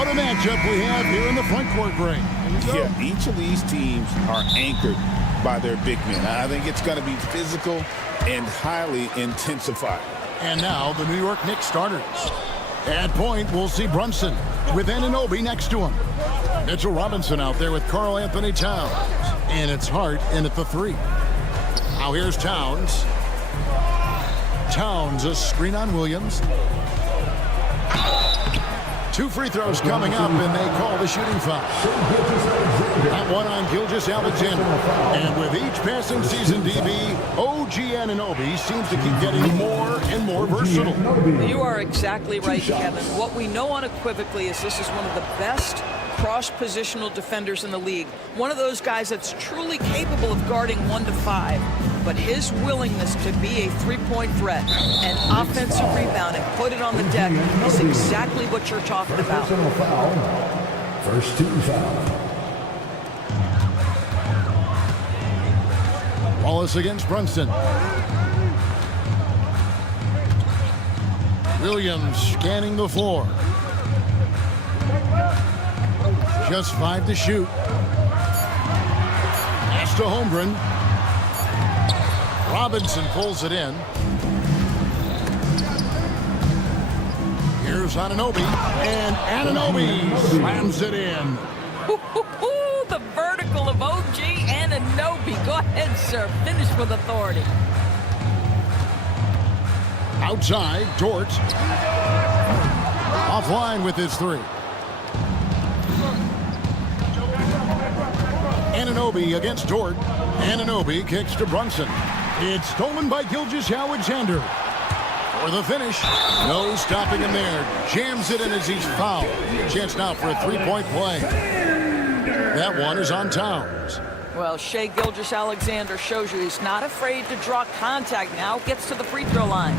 What a matchup we have here in the front court, Greg. Yeah, each of these teams are anchored by their big men. I think it's going to be physical and highly intensified. And now the New York Knicks starters. At point, we'll see Brunson with Anunoby next to him. Mitchell Robinson out there with Karl Anthony Towns. And it's Hart in at the 3. Now here's Towns. Towns, a screen on Williams. 2 free throws coming up, and they call the shooting foul. That one on Gilgeous-Alexander. And with each passing season, DB, OG Anunoby seems to keep getting more and more versatile. You are exactly right, Kevin. What we know unequivocally is this is one of the best cross-positional defenders in the league. One of those guys that's truly capable of guarding 1 to 5. But his willingness to be a three-point threat and offensive rebound and put it on the deck is exactly what you're talking about. First team foul. Wallace against Brunson. Williams scanning the floor. Just 5 to shoot. Pass to Holmgren. Robinson pulls it in. Here's Anunoby, and Anunoby slams it in. The vertical of OG Anunoby. Go ahead, sir. Finish with authority. Outside, Dort. Offline with his 3. Anunoby against Dort. Anunoby kicks to Brunson. It's stolen by Gilgeous-Alexander. For the finish. No stopping him there. Jams it in as he's fouled. Chance now for a 3-point play. That one is on Towns. Well, Shai Gilgeous-Alexander shows you he's not afraid to draw contact. Now gets to the free throw line.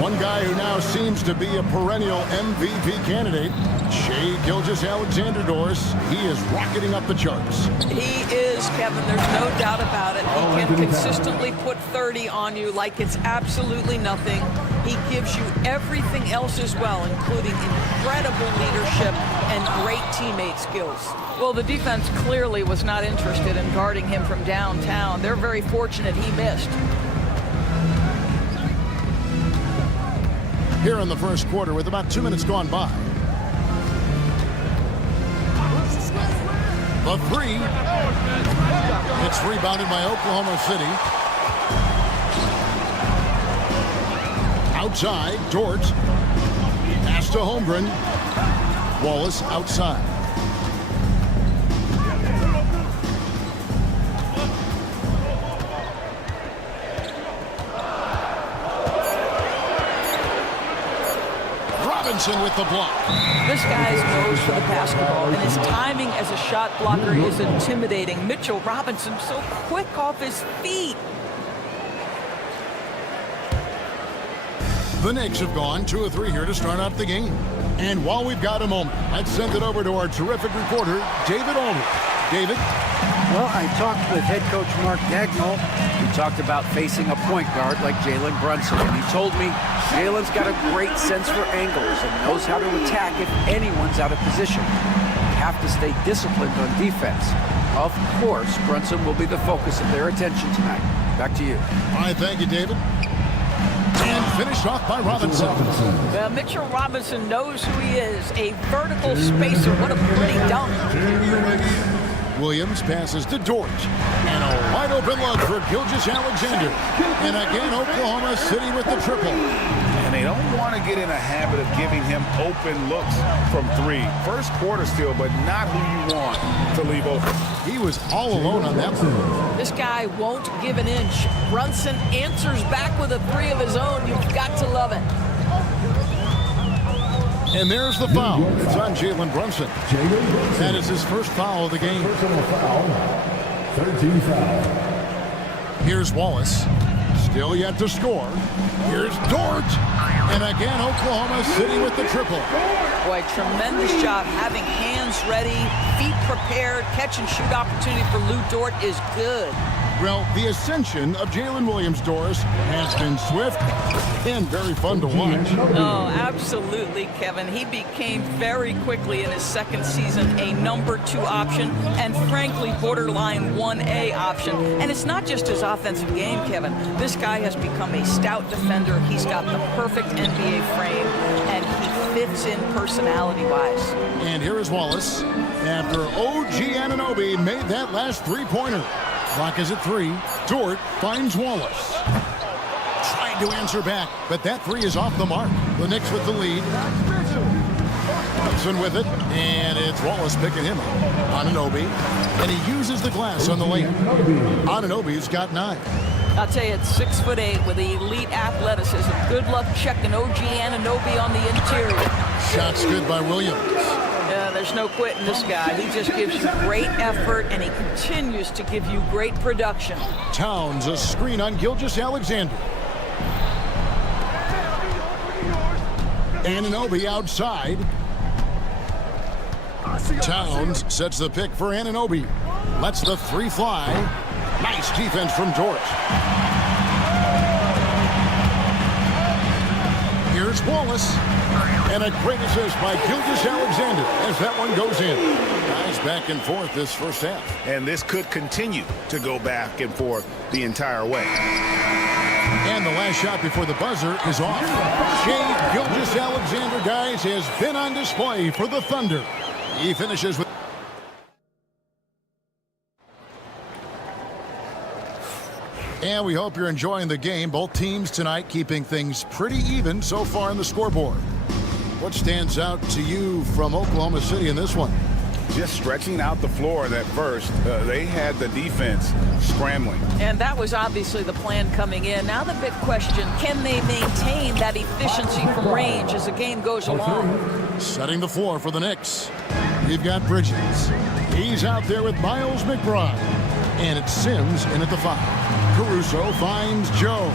One guy who now seems to be a perennial MVP candidate, Shai Gilgeous-Alexander, Doris. He is rocketing up the charts. He is, Kevin. There's no doubt about it. He can consistently put 30 on you like it's absolutely nothing. He gives you everything else as well, including incredible leadership and great teammate skills. Well, the defense clearly was not interested in guarding him from downtown. They're very fortunate he missed. Here in the first quarter with about 2 minutes gone by. The 3. It's rebounded by Oklahoma City. Outside, Dort. Pass to Holmgren. Wallace outside. Robinson with the block. This guy's nose for the basketball, and his timing as a shot blocker is intimidating. Mitchell Robinson so quick off his feet. The Knicks have gone 2 of 3 here to start out the game. And while we've got a moment, let's send it over to our terrific reporter, David Aldridge. David? Well, I talked with head coach Mark Dagnall. We talked about facing a point guard like Jalen Brunson. And he told me Jalen's got a great sense for angles and knows how to attack if anyone's out of position. You have to stay disciplined on defense. Of course, Brunson will be the focus of their attention tonight. Back to you. All right, thank you, David. And finished off by Robinson. Well, Mitchell Robinson knows who he is. A vertical spacer. What a pretty dunk. Williams passes to Dort. And a wide open look for Gilgeous-Alexander. And again, Oklahoma City with the triple. And they don't want to get in a habit of giving him open looks from 3. First quarter still, but not who you want to leave open. He was all alone on that one. This guy won't give an inch. Brunson answers back with a 3 of his own. You've got to love it. And there's the foul. It's on Jalen Brunson. That is his first foul of the game. Personal foul. 13 foul. Here's Wallace. Still yet to score. Here's Dort. And again, Oklahoma City with the triple. Boy, tremendous job having hands ready, feet prepared, catch and shoot opportunity for Lou Dort is good. Well, the ascension of Jalen Williams-Doris has been swift and very fun to watch. Oh, absolutely, Kevin. He became very quickly in his second season a number 2 option and frankly borderline 1A option. And it's not just his offensive game, Kevin. This guy has become a stout defender. He's got the perfect NBA frame and he fits in personality-wise. And here is Wallace after OG Anunoby made that last three-pointer. Clock is at 3. Dort finds Wallace. Trying to answer back, but that 3 is off the mark. The Knicks with the lead. Brunson with it, and it's Wallace picking him up. Anunoby, and he uses the glass on the lane. Anunoby's got 9. I'll tell you, at 6'8" with elite athleticism. Good luck checking OG Anunoby on the interior. Shots good by Williams. There's no quitting this guy. He just gives you great effort, and he continues to give you great production. Towns, a screen on Gilgeous-Alexander. Anunoby outside. Towns sets the pick for Anunoby. Lets the 3 fly. Nice defense from Dort. Here's Wallace. And a great assist by Gilgeous-Alexander as that one goes in. Guys back and forth this first half. And this could continue to go back and forth the entire way. And the last shot before the buzzer is off. Shea Gilgeous-Alexander, guys, has been on display for the Thunder. He finishes with... And we hope you're enjoying the game. Both teams tonight keeping things pretty even so far in the scoreboard. What stands out to you from Oklahoma City in this one? Just stretching out the floor at first. They had the defense scrambling. And that was obviously the plan coming in. Now the big question, can they maintain that efficiency from range as the game goes along? Setting the floor for the Knicks. You've got Bridges. He's out there with Miles McBride. And it's Sims in at the 5. Caruso finds Joe.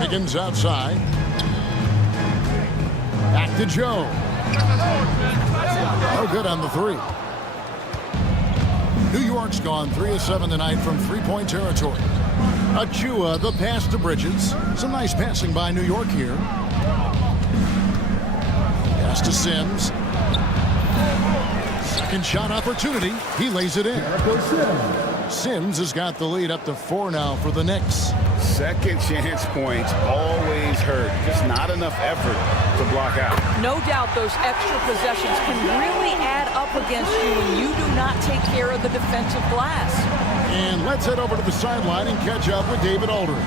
Higgins outside. Back to Joe. No good on the 3. New York's gone 3 of 7 tonight from three-point territory. Achua, the pass to Bridges. Some nice passing by New York here. Pass to Sims. Second shot opportunity. He lays it in. Sims has got the lead up to 4 now for the Knicks. Second chance points always hurt. Just not enough effort to block out. No doubt those extra possessions can really add up against you when you do not take care of the defensive glass. And let's head over to the sideline and catch up with David Aldridge.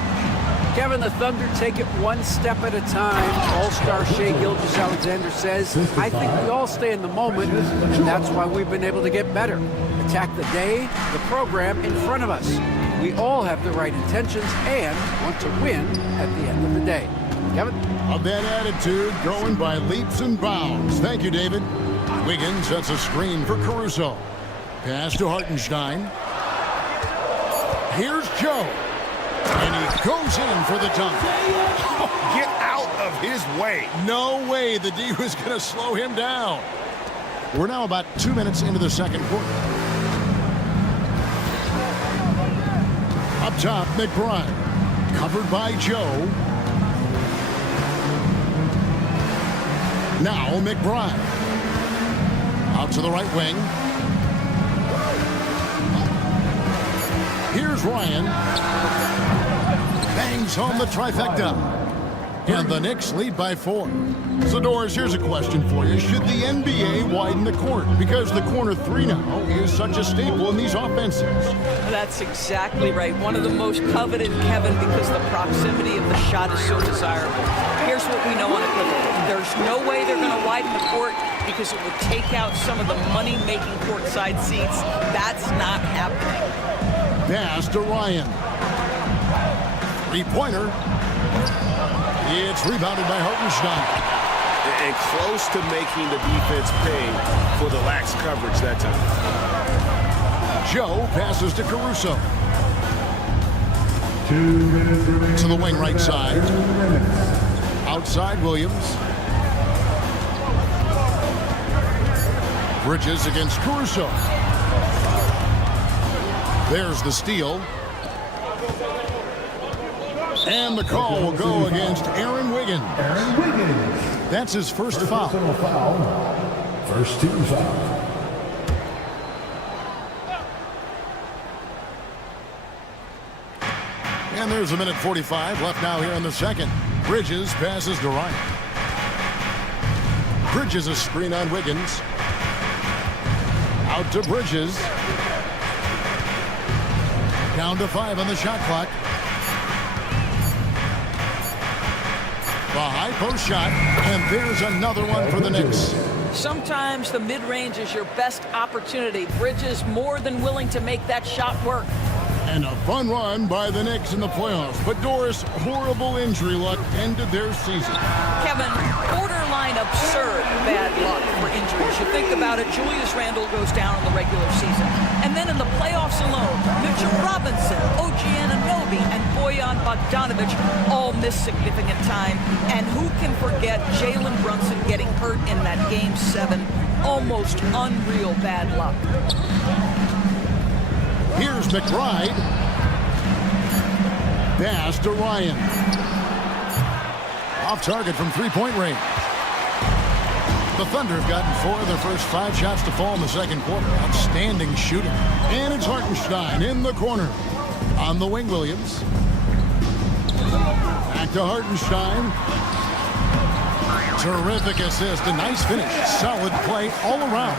Kevin, the Thunder take it one step at a time. All-star Shea Gilgeous-Alexander says, I think we all stay in the moment, and that's why we've been able to get better. Attack the day, the program in front of us. We all have the right intentions and want to win at the end of the day. Kevin? A bad attitude growing by leaps and bounds. Thank you, David. Wiggins sets a screen for Caruso. Pass to Hartenstein. Here's Joe. And he goes in for the dunk. Get out of his way. No way the D was going to slow him down. We're now about 2 minutes into the second quarter. Up top, McBride. Covered by Joe. Now McBride. Out to the right wing. Here's Ryan. Bangs home the trifecta. And the Knicks lead by 4. So, Doris, here's a question for you. Should the NBA widen the court? Because the corner 3 now is such a staple in these offenses. That's exactly right. One of the most coveted, Kevin, because the proximity of the shot is so desirable. Here's what we know unequivocally. There's no way they're going to widen the court because it would take out some of the money-making courtside seats. That's not happening. Pass to Ryan. 3-pointer. It's rebounded by Hartenstein. And close to making the defense pay for the lax coverage that time. Joe passes to Caruso. 2 minutes remaining. To the wing right side. 2 minutes. Outside Williams. Bridges against Caruso. There's the steal. And the call will go against Aaron Wiggins. Aaron Wiggins. That's his first foul. Personal foul. First team foul. And there's a minute 45 left now here in the second. Bridges passes to Ryan. Bridges a screen on Wiggins. Out to Bridges. Down to 5 on the shot clock. The high post shot, and there's another one for the Knicks. Sometimes the mid-range is your best opportunity. Bridges more than willing to make that shot work. And a fun run by the Knicks in the playoffs. But Doris, horrible injury luck ended their season. Kevin, borderline absurd bad luck for injuries. You think about it, Julius Randle goes down in the regular season. And then in the playoffs alone, Mitchell Robinson, OG Anunoby, and Bojan Bogdanovic all miss significant time. And who can forget Jalen Brunson getting hurt in that Game 7? Almost unreal bad luck. Here's McBride. Pass to Ryan. Off target from three-point range. The Thunder have gotten 4 of their first 5 shots to fall in the second quarter. Outstanding shooting. And it's Hartenstein in the corner. On the wing, Williams. Back to Hartenstein. Terrific assist. A nice finish. Solid play all around.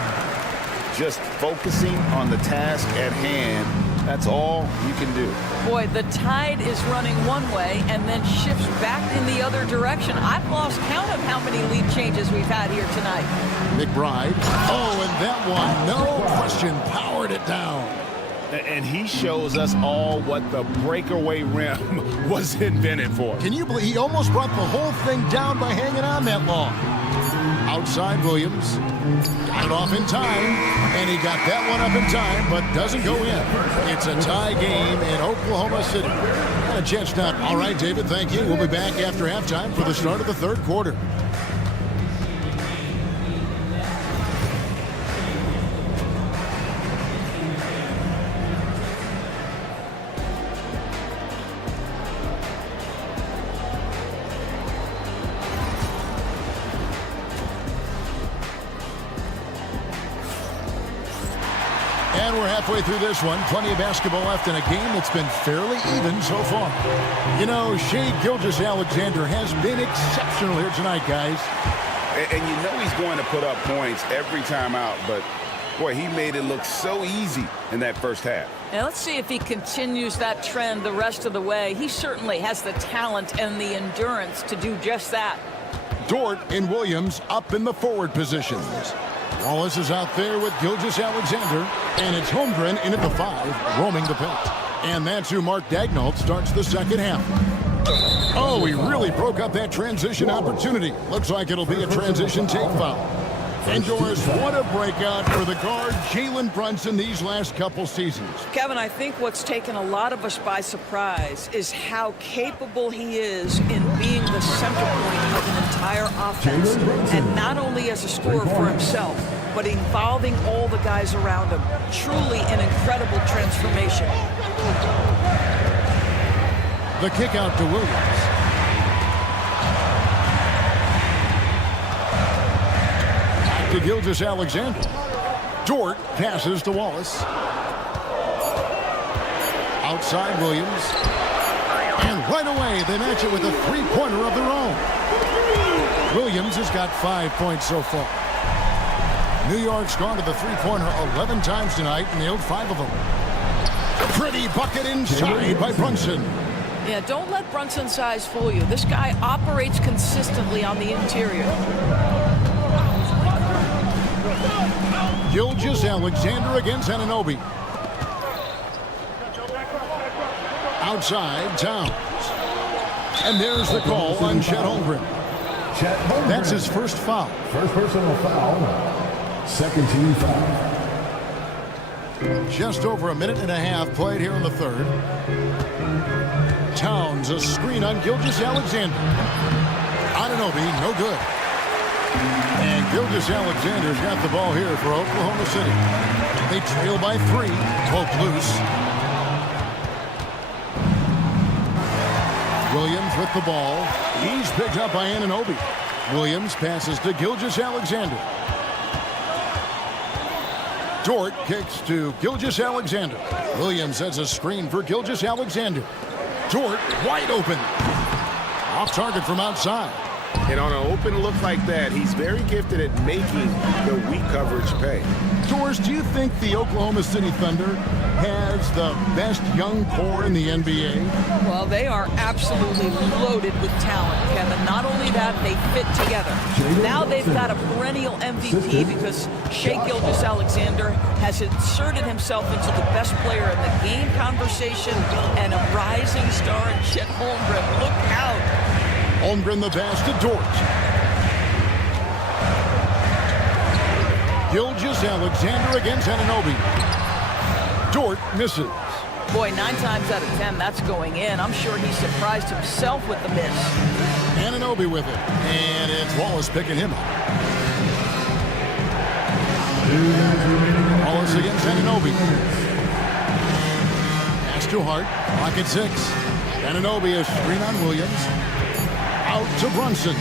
Just focusing on the task at hand. That's all you can do. Boy, the tide is running one way and then shifts back in the other direction. I've lost count of how many lead changes we've had here tonight. McBride. Oh, and that one, no question, powered it down. And he shows us all what the breakaway rim was invented for. Can you believe he almost brought the whole thing down by hanging on that long? Outside Williams. Got it off in time, and he got that one up in time, but doesn't go in. It's a tie game in Oklahoma City. And a chance not. All right, David, thank you. We'll be back after halftime for the start of the third quarter. And we're halfway through this one. Plenty of basketball left in a game that's been fairly even so far. You know, Shai Gilgeous-Alexander has been exceptional here tonight, guys. And you know he's going to put up points every time out, but boy, he made it look so easy in that first half. Now let's see if he continues that trend the rest of the way. He certainly has the talent and the endurance to do just that. Dort and Williams up in the forward positions. Wallace is out there with Gilgeous-Alexander, and it's Holmgren in at the 5, roaming the paint. And that's who Mark Daigneault starts the second half. Oh, he really broke up that transition opportunity. Looks like it'll be a transition take foul. And Doris, what a breakout for the guard Jalen Brunson these last couple seasons. Kevin, I think what's taken a lot of us by surprise is how capable he is in being the center point of an entire offense. And not only as a scorer for himself, but involving all the guys around him. Truly an incredible transformation. The kick out to Williams. To Gilgeous-Alexander. Dort passes to Wallace. Outside Williams. And right away they match it with a three-pointer of their own. Williams has got 5 points so far. New York's gone to the three-pointer 11 times tonight and nailed 5 of them. Pretty bucket inside by Brunson. Yeah, don't let Brunson's size fool you. This guy operates consistently on the interior. Gilgeous-Alexander against Anunoby. Outside, Towns. And there's the call on Chet Holmgren. Chet Holmgren. That's his first foul. First personal foul. Second team foul. Just over a minute and a half played here in the third. Towns, a screen on Gilgeous-Alexander. Anunoby, no good. And Gilgeous-Alexander's got the ball here for Oklahoma City. They trail by 3. Poke loose. Williams with the ball. He's picked up by Anunoby. Williams passes to Gilgeous-Alexander. Dort kicks to Gilgeous-Alexander. Williams has a screen for Gilgeous-Alexander. Dort wide open. Off target from outside. And on an open look like that, he's very gifted at making the weak coverage pay. Doors, do you think the Oklahoma City Thunder has the best young core in the NBA? Well, they are absolutely loaded with talent, Kevin. Not only that, they fit together. Now they've got a perennial MVP because Shai Gilgeous-Alexander has inserted himself into the best player in the game conversation and a rising star in Chet Holmgren. Look out. Holmgren the pass to Dort. Gilgeous-Alexander against Anunoby. Dort misses. Boy, 9 times out of 10, that's going in. I'm sure he surprised himself with the miss. Anunoby with it. And it's Wallace picking him up. Wallace against Anunoby. Pass to Hart. Pocket 6. Anunoby a screen on Williams. Out to Brunson.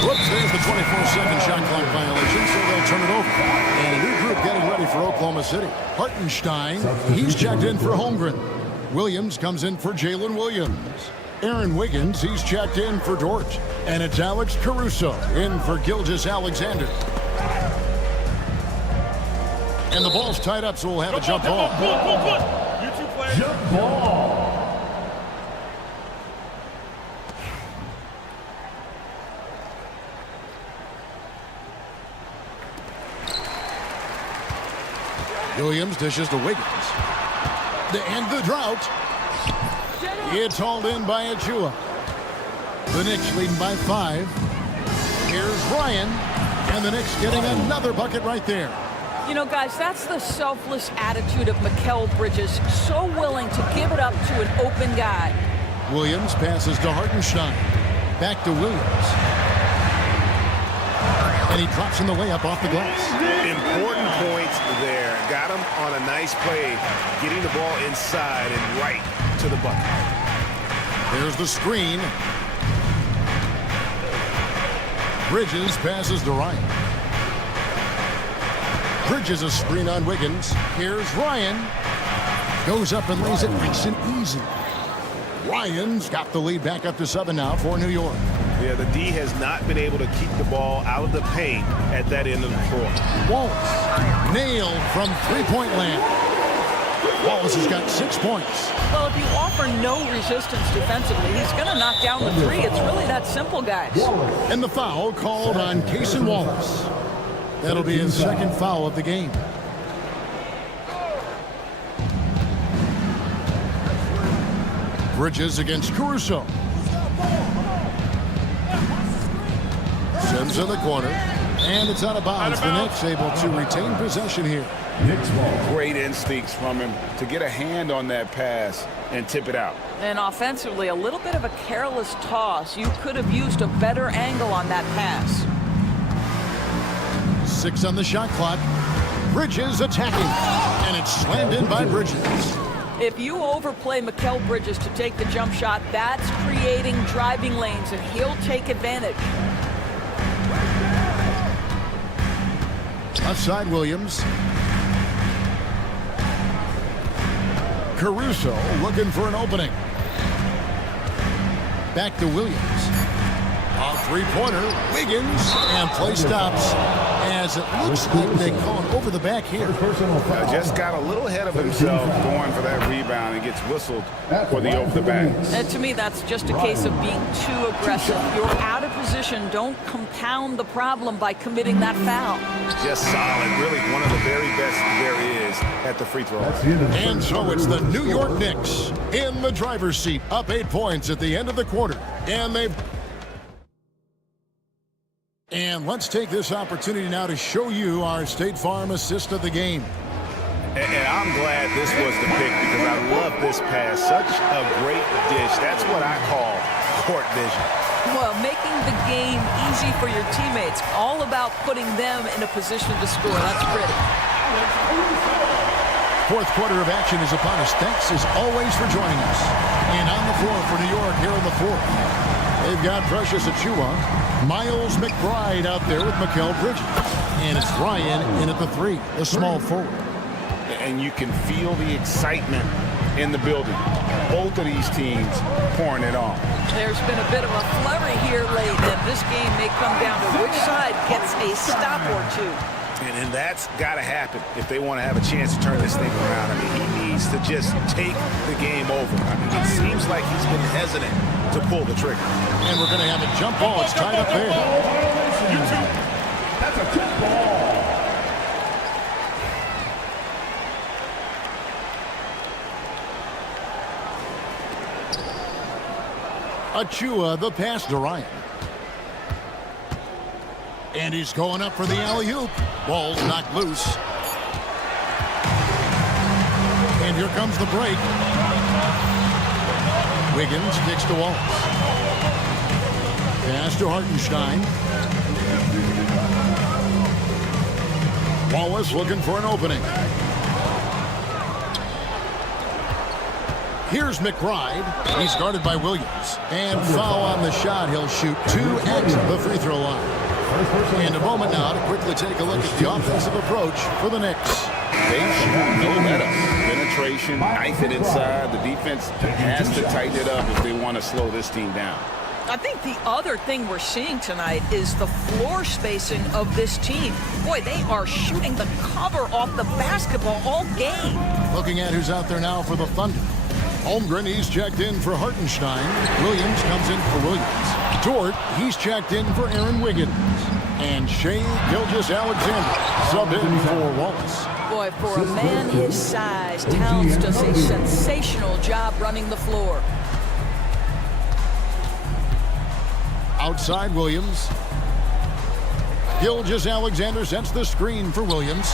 Whoops, there's the 24-second shot clock violation, so they'll turn it over. And a new group getting ready for Oklahoma City. Hartenstein, he's checked in for Holmgren. Williams comes in for Jalen Williams. Aaron Wiggins, he's checked in for Dort. And it's Alex Caruso in for Gilgeous-Alexander. And the ball's tied up, so we'll have a jump ball. Jump ball. Williams dishes to Wiggins. To end the drought. It's hauled in by Achua. The Knicks leading by 5. Here's Ryan. And the Knicks getting another bucket right there. You know, guys, that's the selfless attitude of Mikal Bridges. So willing to give it up to an open guy. Williams passes to Hartenstein. Back to Williams. And he drops in the layup off the glass. Important points there. Got him on a nice play, getting the ball inside and right to the bucket. There's the screen. Bridges passes to Ryan. Bridges a screen on Wiggins. Here's Ryan. Goes up and lays it nice and easy. Ryan's got the lead back up to 7 now for New York. Yeah, the D has not been able to keep the ball out of the paint at that end of the court. Wallace nailed from three-point land. Wallace has got 6 points. Well, if you offer no resistance defensively, he's going to knock down the 3. It's really that simple, guys. And the foul called on Cason Wallace. That'll be his second foul of the game. Bridges against Caruso. Sims in the corner. And it's out of bounds. The Knicks able to retain possession here. Knicks ball. Great instincts from him to get a hand on that pass and tip it out. And offensively, a little bit of a careless toss. You could have used a better angle on that pass. 6 on the shot clock. Bridges attacking. And it's slammed in by Bridges. If you overplay Mikal Bridges to take the jump shot, that's creating driving lanes, and he'll take advantage. Outside Williams. Caruso looking for an opening. Back to Williams. A three-pointer. Wiggins. And play stops. And as it looks like they call it over the back here. Just got a little ahead of himself going for that rebound and gets whistled for the over the back. And to me, that's just a case of being too aggressive. You're out of position. Don't compound the problem by committing that foul. Just solid. Really one of the very best there is at the free throw. And so it's the New York Knicks in the driver's seat, up 8 points at the end of the quarter. And let's take this opportunity now to show you our State Farm assist of the game. And I'm glad this was the pick because I love this pass. Such a great dish. That's what I call court vision. Well, making the game easy for your teammates. All about putting them in a position to score. That's pretty. Fourth quarter of action is upon us. Thanks as always for joining us. And on the floor for New York here in the fourth. They've got Precious Achiuwa, Miles McBride out there with Mikal Bridges. And it's Ryan in at the 3, the small forward. And you can feel the excitement in the building. Both of these teams pouring it on. There's been a bit of a flurry here late, and this game may come down to which side gets a stop or two. And that's got to happen if they want to have a chance to turn this thing around. I mean, he needs to just take the game over. I mean, it seems like he's been hesitant to pull the trigger. And we're going to have a jump ball. It's tied up there. That's a tip ball. Achiuwa, the pass to Ryan. And he's going up for the alley-oop. Ball's knocked loose. And here comes the break. Wiggins kicks to Wallace. Pass to Hartenstein. Wallace looking for an opening. Here's McBride. He's guarded by Williams. And foul on the shot. He'll shoot 2 at the free throw line. And a moment now to quickly take a look at the offensive approach for the Knicks. They shoot no let up. Penetration, knife it inside. The defense has to tighten it up if they want to slow this team down. I think the other thing we're seeing tonight is the floor spacing of this team. Boy, they are shooting the cover off the basketball all game. Looking at who's out there now for the Thunder. Holmgren, he's checked in for Hartenstein. Williams comes in for Williams. Dort, he's checked in for Aaron Wiggins. And Shai Gilgeous-Alexander subbed in for Wallace. Boy, for a man his size, Towns does a sensational job running the floor. Outside Williams. Gilgeous-Alexander sets the screen for Williams.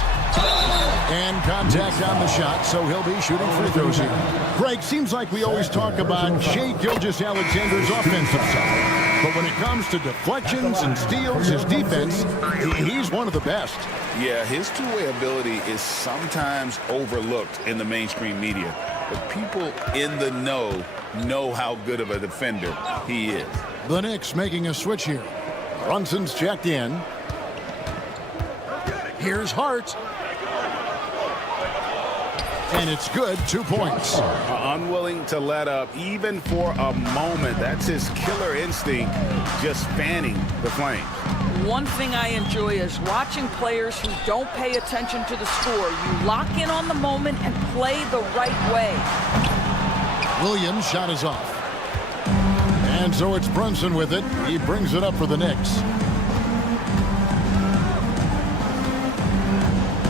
And contact on the shot, so he'll be shooting free throws here. Greg, seems like we always talk about Shai Gilgeous-Alexander's offensive side. But when it comes to deflections and steals, his defense, he's one of the best. Yeah, his two-way ability is sometimes overlooked in the mainstream media. But people in the know how good of a defender he is. The Knicks making a switch here. Brunson's checked in. Here's Hart. And it's good, 2 points. Unwilling to let up even for a moment. That's his killer instinct, just fanning the flames. One thing I enjoy is watching players who don't pay attention to the score. You lock in on the moment and play the right way. Williams' shot is off. And so it's Brunson with it. He brings it up for the Knicks.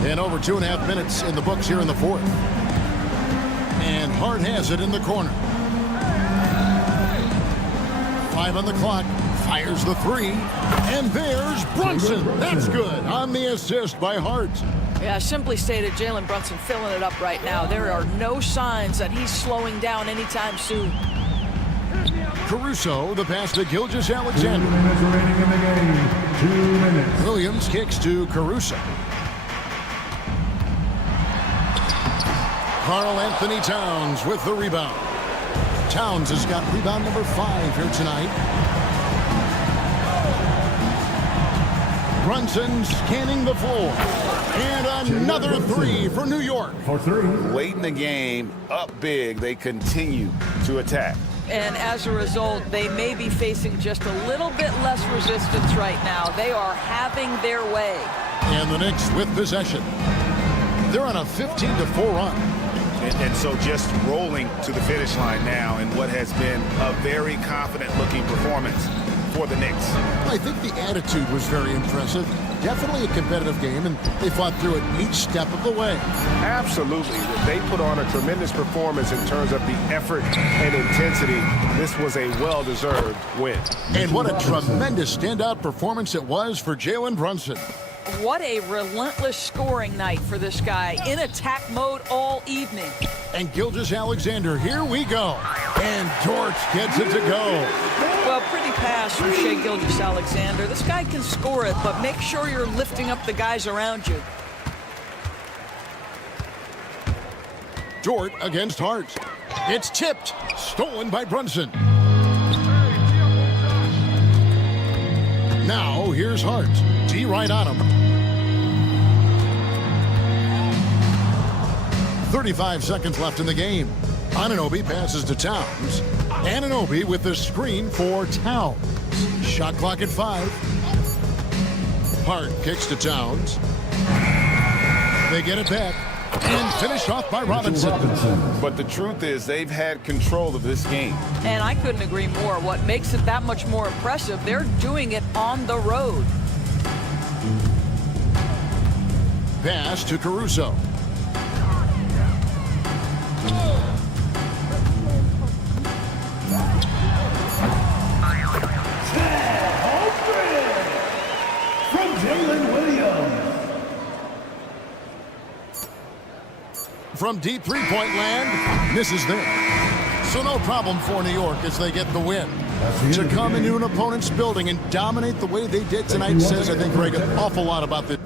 And over 2.5 minutes in the books here in the fourth. And Hart has it in the corner. 5 on the clock. Fires the 3. And there's Brunson. That's good on the assist by Hart. Yeah, simply stated, Jalen Brunson filling it up right now. There are no signs that he's slowing down anytime soon. Caruso, the pass to Gilgeous-Alexander. 2 minutes remaining in the game. 2 minutes. Williams kicks to Caruso. Karl Anthony Towns with the rebound. Towns has got rebound number 5 here tonight. Brunson scanning the floor. And another 3 for New York. For 3. Late in the game, up big, they continue to attack. And as a result, they may be facing just a little bit less resistance right now. They are having their way. And the Knicks with possession. They're on a 15-4 run. And so just rolling to the finish line now in what has been a very confident-looking performance for the Knicks. I think the attitude was very impressive. Definitely a competitive game, and they fought through it each step of the way. Absolutely. They put on a tremendous performance in terms of the effort and intensity. This was a well-deserved win. And what a tremendous standout performance it was for Jalen Brunson. What a relentless scoring night for this guy, in attack mode all evening. And Gilgeous-Alexander, here we go. And Dort gets it to go. Well, pretty pass from Shai Gilgeous-Alexander. This guy can score it, but make sure you're lifting up the guys around you. Dort against Hart. It's tipped. Stolen by Brunson. Now, here's Hart. D right on him. 35 seconds left in the game. Anunoby passes to Towns. Anunoby with the screen for Towns. Shot clock at 5. Hart kicks to Towns. They get it back. And finished off by Robinson. But the truth is they've had control of this game. And I couldn't agree more. What makes it that much more impressive, they're doing it on the road. Pass to Caruso. From Jalen Williams. From deep three-point land, misses there. So no problem for New York as they get the win. To come into an opponent's building and dominate the way they did tonight says, I think, Greg, an awful lot about this.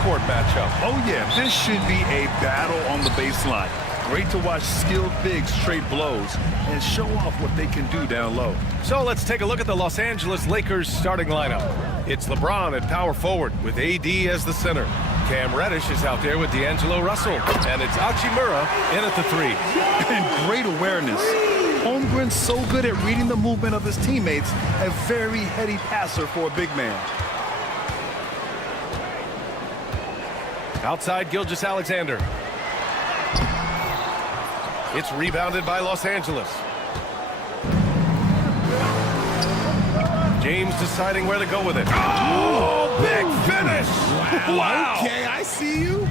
half-court matchup. Oh, yeah, this should be a battle on the baseline. Great to watch skilled bigs trade blows and show off what they can do down low. So let's take a look at the Los Angeles Lakers starting lineup. It's LeBron at power forward with AD as the center. Cam Reddish is out there with D'Angelo Russell. And it's Hachimura in at the 3. And great awareness. Holmgren's so good at reading the movement of his teammates, a very heady passer for a big man. Outside Gilgeous-Alexander. It's rebounded by Los Angeles. James deciding where to go with it. Oh, big finish! Wow. Okay, I see you.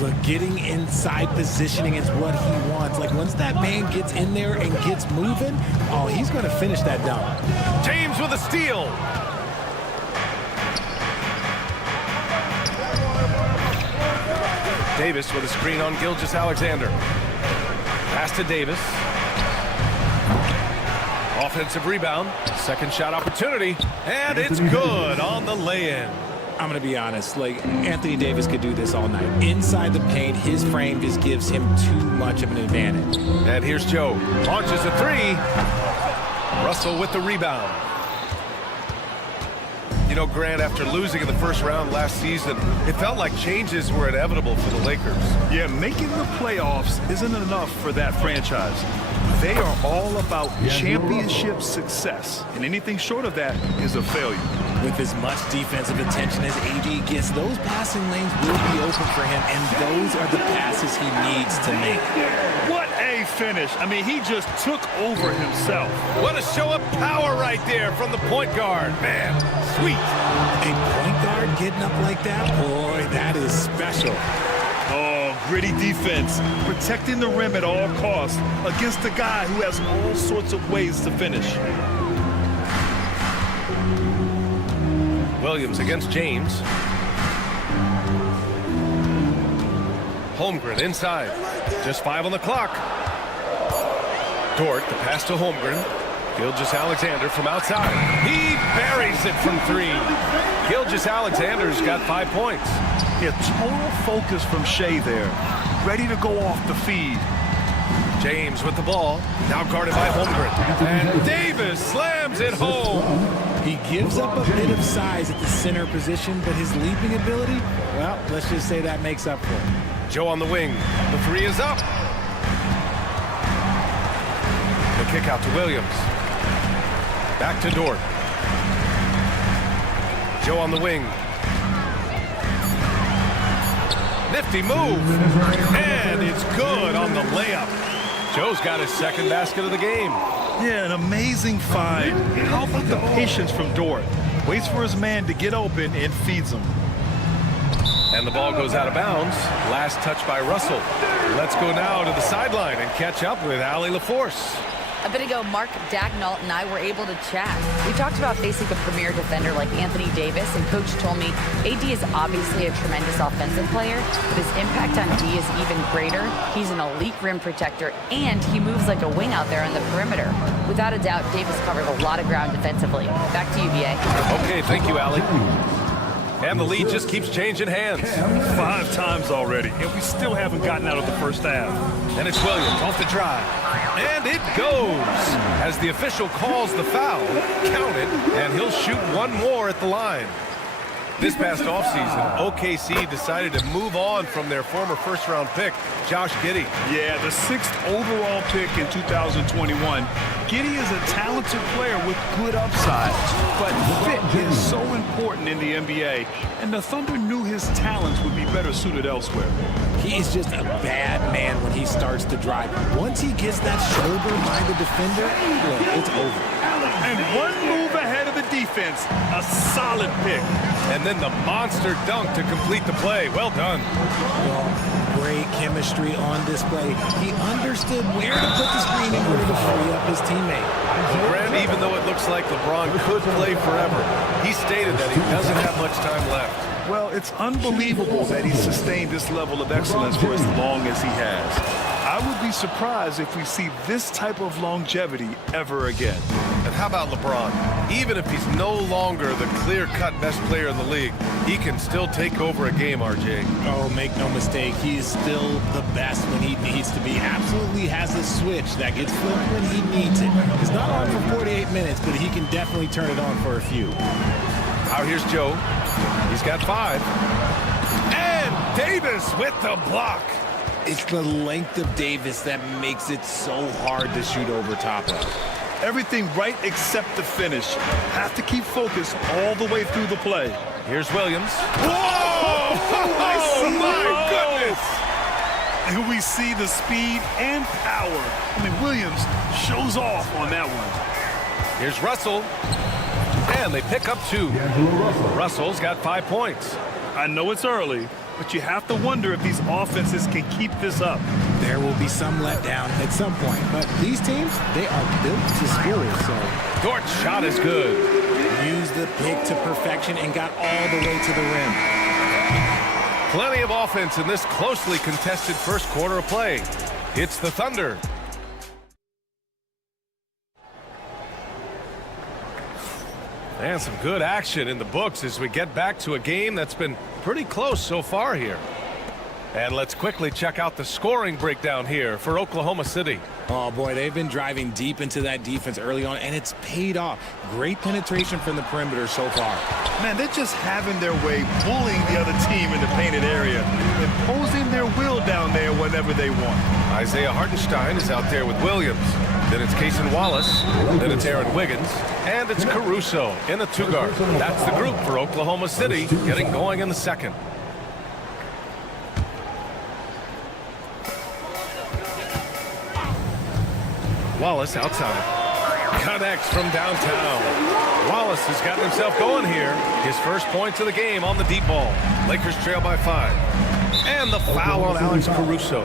Look, getting inside positioning is what he wants. Like, once that man gets in there and gets moving, oh, he's going to finish that dunk. James with a steal. Davis with a screen on Gilgeous-Alexander. Pass to Davis. Offensive rebound. Second shot opportunity. And it's good on the lay-in. I'm going to be honest, like, Anthony Davis could do this all night. Inside the paint, his frame just gives him too much of an advantage. And here's Joe. Launches a 3. Russell with the rebound. You know, Grant, after losing in the first round last season, it felt like changes were inevitable for the Lakers. Yeah, making the playoffs isn't enough for that franchise. They are all about championship success, and anything short of that is a failure. With as much defensive attention as AD gets, those passing lanes will be open for him, and those are the passes he needs to make. What a finish. I mean, he just took over himself. What a show of power right there from the point guard. Man, sweet. A point guard getting up like that? Boy, that is special. Oh, gritty defense, protecting the rim at all costs against a guy who has all sorts of ways to finish. Williams against James. Holmgren inside. Just 5 on the clock. Dort, the pass to Holmgren. Gilgeous-Alexander from outside. He buries it from 3. Gilgeous-Alexander's got 5 points. Yeah, total focus from Shea there. Ready to go off the feed. James with the ball. Now guarded by Holmgren. And Davis slams it home. He gives up a bit of size at the center position, but his leaping ability, well, let's just say that makes up for it. Joe on the wing. The 3 is up. The kick out to Williams. Back to Dort. Joe on the wing. Nifty move. And it's good on the layup. Joe's got his second basket of the game. Yeah, an amazing find. How about the patience from Dort? Waits for his man to get open and feeds him. And the ball goes out of bounds. Last touch by Russell. Let's go now to the sideline and catch up with Allie LaForce. A bit ago, Mark Dagnall and I were able to chat. We talked about facing a premier defender like Anthony Davis, and Coach told me AD is obviously a tremendous offensive player, but his impact on D is even greater. He's an elite rim protector, and he moves like a wing out there on the perimeter. Without a doubt, Davis covered a lot of ground defensively. Back to you, BA. Okay, thank you, Allie. And the lead just keeps changing hands. 5 times already, and we still haven't gotten out of the first half. And it's Williams off the drive. And it goes. As the official calls the foul, count it, and he'll shoot one more at the line. This past offseason, OKC decided to move on from their former first-round pick, Josh Giddey. Yeah, the 6th overall pick in 2021. Giddey is a talented player with good upside, but fit is so important in the NBA, and the Thunder knew his talents would be better suited elsewhere. He is just a bad man when he starts to drive. Once he gets that shoulder by the defender, look, it's over. And one move ahead of the defense, a solid pick. And then the monster dunk to complete the play. Well done. Well, great chemistry on display. He understood where to put the screen in order to free up his teammate. Grant, even though it looks like LeBron could play forever, he stated that he doesn't have much time left. Well, it's unbelievable that he's sustained this level of excellence for as long as he has. I would be surprised if we see this type of longevity ever again. And how about LeBron? Even if he's no longer the clear-cut best player in the league, he can still take over a game, RJ. Oh, make no mistake, he is still the best when he needs to be. Absolutely has a switch that gets flipped when he needs it. It's not on for 48 minutes, but he can definitely turn it on for a few. Now here's Joe. He's got 5. And Davis with the block. It's the length of Davis that makes it so hard to shoot over top of. Everything right except the finish. Have to keep focused all the way through the play. Here's Williams. Whoa! Oh, my goodness! And we see the speed and power. I mean, Williams shows off on that one. Here's Russell. And they pick up 2. Russell's got 5 points. I know it's early, but you have to wonder if these offenses can keep this up. There will be some letdown at some point, but these teams, they are built to score, so. Dort's shot is good. Used the pick to perfection and got all the way to the rim. Plenty of offense in this closely contested first quarter of play. It's the Thunder. And some good action in the books as we get back to a game that's been pretty close so far here. And let's quickly check out the scoring breakdown here for Oklahoma City. Oh, boy, they've been driving deep into that defense early on, and it's paid off. Great penetration from the perimeter so far. Man, they're just having their way, bullying the other team in the painted area, imposing their will down there whenever they want. Isaiah Hartenstein is out there with Williams. Then it's Cason Wallace. Then it's Aaron Wiggins. And it's Caruso in a 2-guard. That's the group for Oklahoma City getting going in the second. Wallace outside. Connects from downtown. Wallace has gotten himself going here. His first points of the game on the deep ball. Lakers trail by 5. And the foul on Alex Caruso.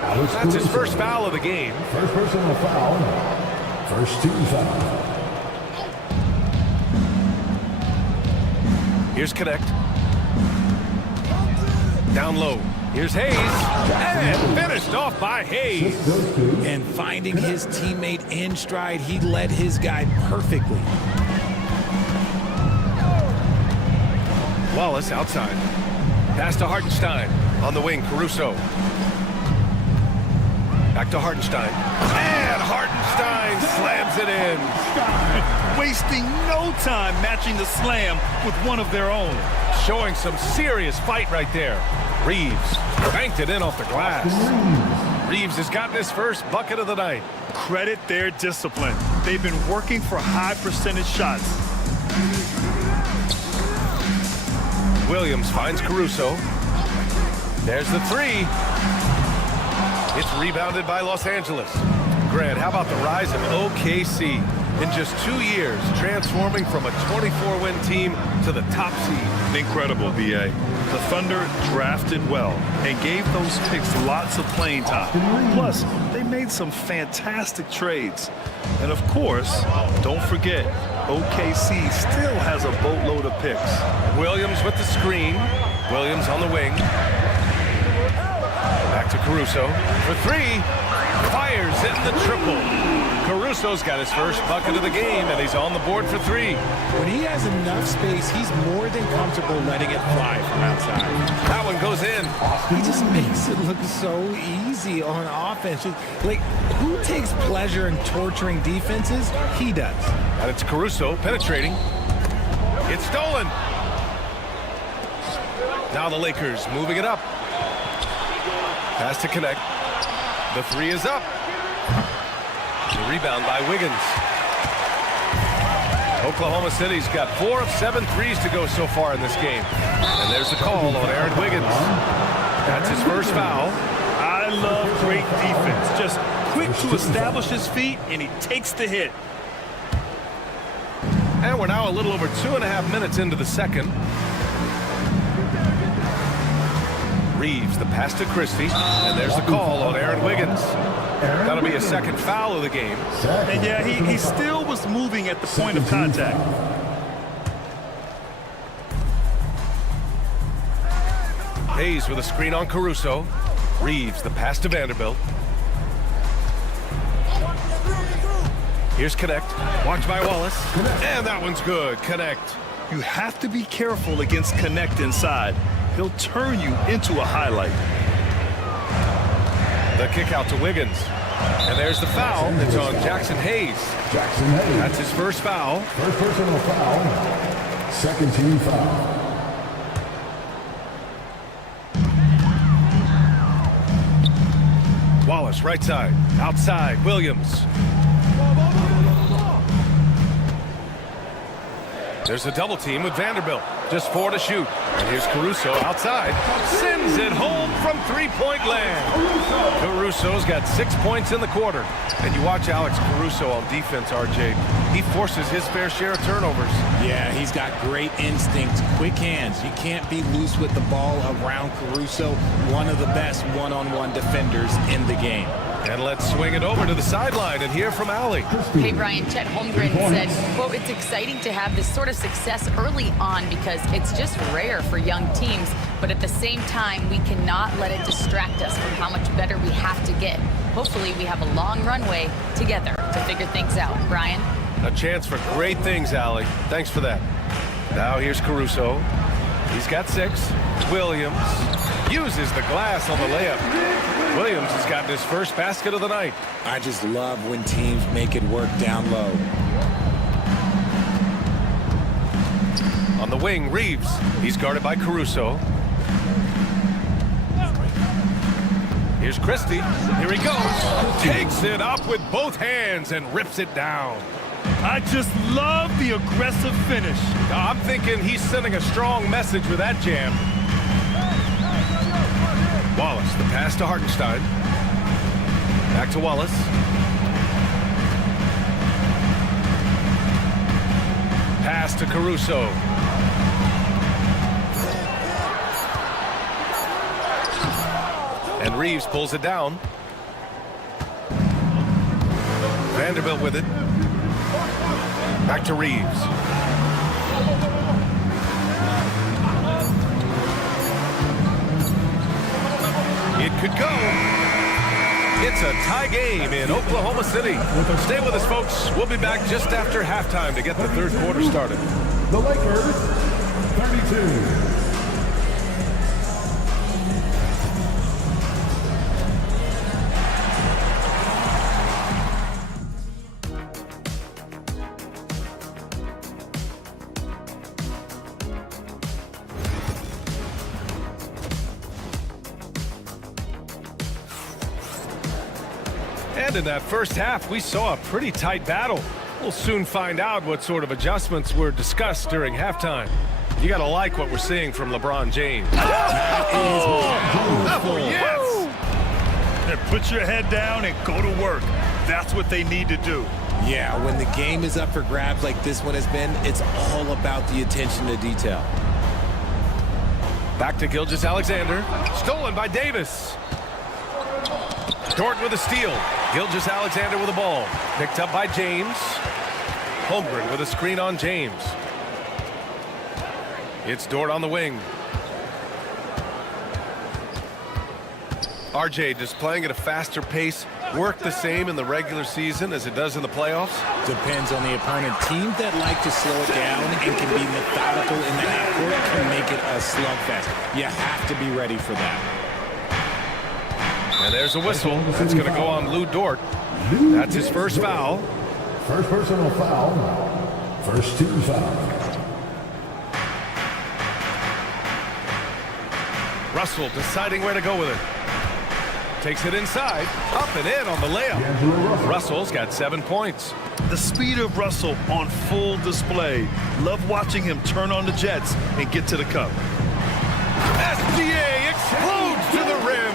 That's his first foul of the game. First personal foul. First team foul. Here's Connect. Down low. Here's Hayes. And finished off by Hayes. And finding his teammate in stride, he led his guy perfectly. Wallace outside. Pass to Hartenstein. On the wing, Caruso. Back to Hartenstein. And Hartenstein slams it in. Wasting no time matching the slam with one of their own. Showing some serious fight right there. Reeves banked it in off the glass. Reeves has gotten his first bucket of the night. Credit their discipline. They've been working for high percentage shots. Williams finds Caruso. There's the 3. It's rebounded by Los Angeles. Grant, how about the rise of OKC? In just 2 years, transforming from a 24-win team to the top seed. Incredible, B.A. The Thunder drafted well and gave those picks lots of playing time. Plus, they made some fantastic trades. And of course, don't forget, OKC still has a boatload of picks. Williams with the screen. Williams on the wing. Back to Caruso for 3. Fires in the triple. Caruso's got his first bucket of the game, and he's on the board for 3. When he has enough space, he's more than comfortable letting it fly from outside. That one goes in. He just makes it look so easy on offense. Like, who takes pleasure in torturing defenses? He does. And it's Caruso penetrating. It's stolen. Now the Lakers moving it up. Pass to Connect. The 3 is up. The rebound by Wiggins. Oklahoma City's got 4 of 7 threes to go so far in this game. And there's the call on Aaron Wiggins. That's his first foul. I love great defense. Just quick to establish his feet, and he takes the hit. And we're now a little over 2.5 minutes into the second. Reeves, the pass to Christie, and there's the call on Aaron Wiggins. That'll be a second foul of the game. And yeah, he still was moving at the point of contact. Hayes with a screen on Caruso. Reeves, the pass to Vanderbilt. Here's Connect. Watch by Wallace. And that one's good. Connect. You have to be careful against Connect inside. He'll turn you into a highlight. The kick out to Wiggins. And there's the foul. It's on Jackson Hayes. Jackson Hayes. That's his first foul. First personal foul. Second team foul. Wallace, right side. Outside, Williams. There's a double team with Vanderbilt. Just 4 to shoot. And here's Caruso outside. Sends it home from three-point land. Caruso's got 6 points in the quarter. And you watch Alex Caruso on defense, RJ. He forces his fair share of turnovers. Yeah, he's got great instincts, quick hands. You can't be loose with the ball around Caruso, one of the best one-on-one defenders in the game. And let's swing it over to the sideline and hear from Allie. Hey, Brian, Chet Holmgren said, quote, it's exciting to have this sort of success early on because it's just rare for young teams. But at the same time, we cannot let it distract us from how much better we have to get. Hopefully, we have a long runway together to figure things out. Brian? A chance for great things, Allie. Thanks for that. Now here's Caruso. He's got 6. Williams uses the glass on the layup. Williams has gotten his first basket of the night. I just love when teams make it work down low. On the wing, Reeves. He's guarded by Caruso. Here's Christie. Here he goes. Takes it up with both hands and rips it down. I just love the aggressive finish. I'm thinking he's sending a strong message with that jam. Wallace, the pass to Hartenstein. Back to Wallace. Pass to Caruso. And Reeves pulls it down. Vanderbilt with it. Back to Reeves. It could go. It's a tie game in Oklahoma City. Stay with us, folks. We'll be back just after halftime to get the third quarter started. The Lakers, 32. And in that first half, we saw a pretty tight battle. We'll soon find out what sort of adjustments were discussed during halftime. You got to like what we're seeing from LeBron James. Yes! Put your head down and go to work. That's what they need to do. Yeah, when the game is up for grabs like this one has been, it's all about the attention to detail. Back to Gilgeous-Alexander. Stolen by Davis. Dort with a steal. Gilgeous-Alexander with the ball. Picked up by James. Holmgren with a screen on James. It's Dort on the wing. RJ just playing at a faster pace. Work the same in the regular season as it does in the playoffs? Depends on the opponent. Teams that like to slow it down and can be methodical in the half court can make it a slugfest. You have to be ready for that. And there's a whistle. That's going to go on Lou Dort. That's his first foul. First personal foul. First team foul. Russell deciding where to go with it. Takes it inside. Up and in on the layup. Russell's got 7 points. The speed of Russell on full display. Love watching him turn on the jets and get to the cup. SGA explodes to the rim.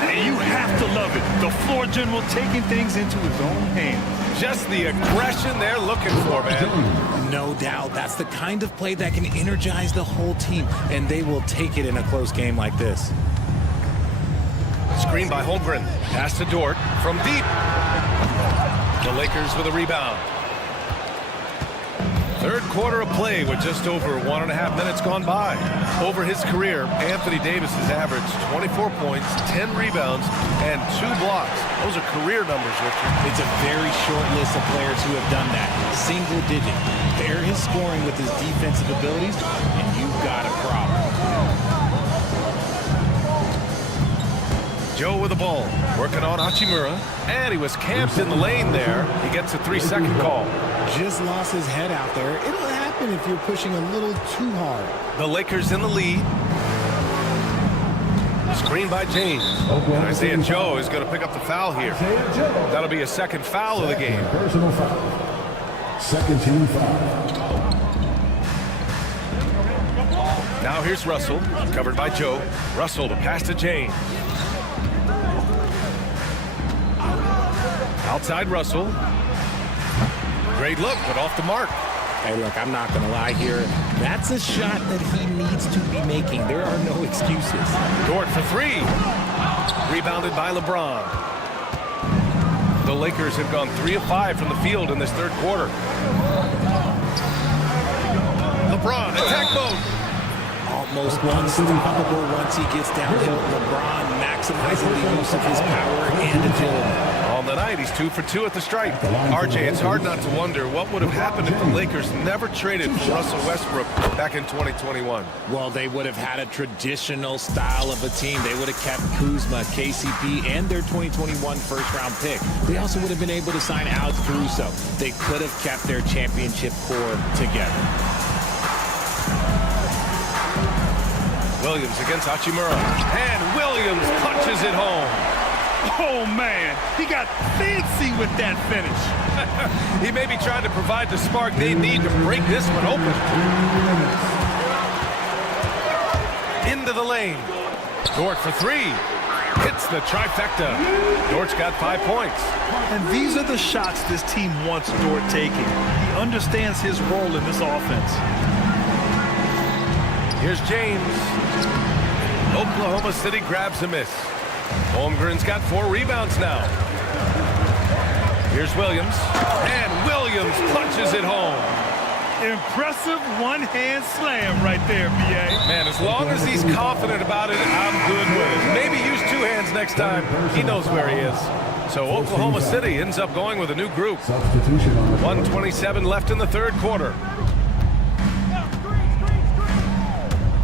And you have to love it. The floor general taking things into his own hands. Just the aggression they're looking for, man. No doubt. That's the kind of play that can energize the whole team, and they will take it in a close game like this. Screen by Holmgren. Pass to Dort from deep. The Lakers with a rebound. Third quarter of play with just over 1.5 minutes gone by. Over his career, Anthony Davis has averaged 24 points, 10 rebounds, and 2 blocks. Those are career numbers, Richard. It's a very short list of players who have done that. Single digit. Pair his scoring with his defensive abilities, and you've got a problem. Joe with the ball, working on Hachimura, and he was camped in the lane there. He gets a 3-second call. Just lost his head out there. It'll happen if you're pushing a little too hard. The Lakers in the lead. Screen by James. And Isaiah Joe is going to pick up the foul here. That'll be a second foul of the game. Personal foul. Second team foul. Now here's Russell, covered by Joe. Russell to pass to James. Outside Russell. Great look, but off the mark. Hey, look, I'm not going to lie here. That's a shot that he needs to be making. There are no excuses. Dort for 3. Rebounded by LeBron. The Lakers have gone 3 of 5 from the field in this third quarter. LeBron, attack mode. Almost unstoppable once he gets downhill. LeBron maximizing the use of his power and agility. On the night, he's 2 for 2 at the stripe. RJ, it's hard not to wonder what would have happened if the Lakers never traded for Russell Westbrook back in 2021. Well, they would have had a traditional style of a team. They would have kept Kuzma, KCP, and their 2021 first-round pick. They also would have been able to sign Alex Caruso. They could have kept their championship core together. Williams against Hachimura. And Williams punches it home. Oh, man, he got fancy with that finish. He may be trying to provide the spark they need to break this one open. Into the lane. Dort for 3. Hits the trifecta. Dort's got 5 points. And these are the shots this team wants Dort taking. He understands his role in this offense. Here's James. Oklahoma City grabs a miss. Holmgren's got 4 rebounds now. Here's Williams. And Williams punches it home. Impressive one-hand slam right there, B.A. Man, as long as he's confident about it, I'm good with it. Maybe use 2 hands next time. He knows where he is. So Oklahoma City ends up going with a new group. 1:27 left in the third quarter.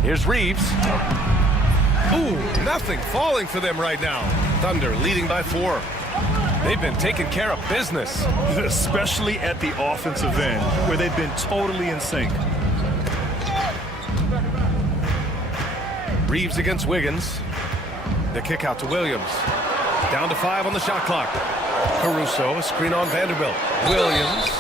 Here's Reeves. Ooh, nothing falling for them right now. Thunder leading by 4. They've been taking care of business. Especially at the offensive end, where they've been totally in sync. Reeves against Wiggins. The kick out to Williams. Down to 5 on the shot clock. Caruso, a screen on Vanderbilt. Williams,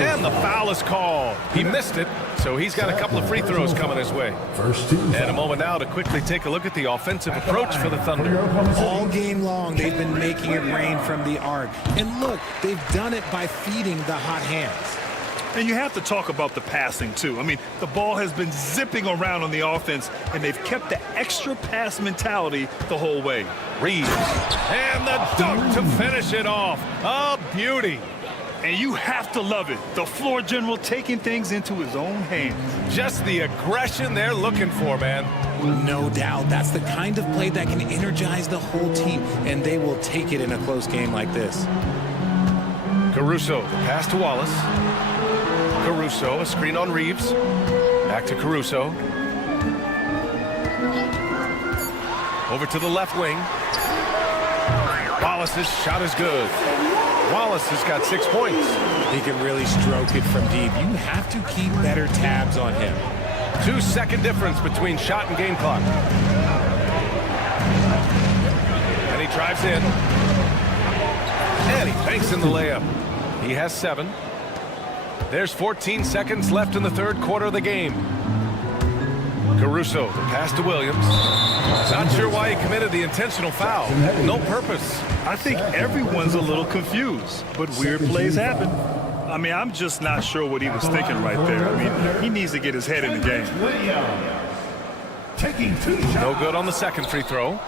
and the foul is called. He missed it, so he's got a couple of free throws coming his way. And a moment now to quickly take a look at the offensive approach for the Thunder. All game long, they've been making it rain from the arc. And look, they've done it by feeding the hot hands. And you have to talk about the passing, too. I mean, the ball has been zipping around on the offense, and they've kept the extra pass mentality the whole way. Reeves, and the dunk to finish it off. A beauty. And you have to love it. The floor general taking things into his own hands. Just the aggression they're looking for, man. No doubt. That's the kind of play that can energize the whole team, and they will take it in a close game like this. Caruso, the pass to Wallace. Caruso, a screen on Reeves. Back to Caruso. Over to the left wing. Wallace's shot is good. Wallace has got 6 points. He can really stroke it from deep. You have to keep better tabs on him. 2-second difference between shot and game clock. And he drives in. And he banks in the layup. He has 7. There's 14 seconds left in the third quarter of the game. Caruso, the pass to Williams. Not sure why he committed the intentional foul. No purpose. I think everyone's a little confused, but weird plays happen. I mean, I'm just not sure what he was thinking right there. I mean, he needs to get his head in the game. No good on the second free throw.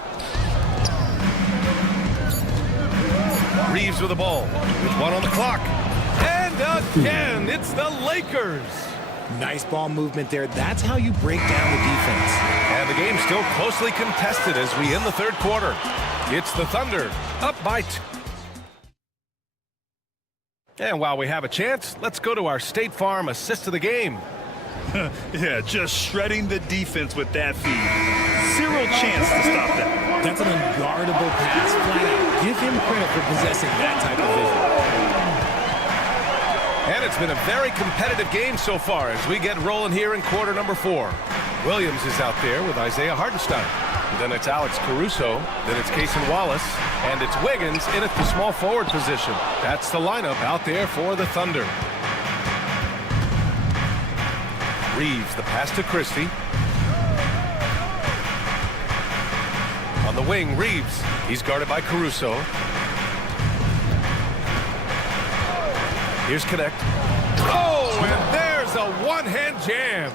Reeves with the ball. With 1 on the clock. And again, it's the Lakers. Nice ball movement there. That's how you break down the defense. And the game's still closely contested as we end the third quarter. It's the Thunder up by 2. And while we have a chance, let's go to our State Farm assist of the game. Yeah, just shredding the defense with that feed. Zero chance to stop that. That's an unguardable pass, flat out. Give him credit for possessing that type of vision. And it's been a very competitive game so far as we get rolling here in quarter number 4. Williams is out there with Isaiah Hartenstein. Then it's Alex Caruso. Then it's Cason Wallace. And it's Wiggins in at the small forward position. That's the lineup out there for the Thunder. Reeves, the pass to Christie. On the wing, Reeves. He's guarded by Caruso. Here's Connect. Oh, and there's a one-hand jam.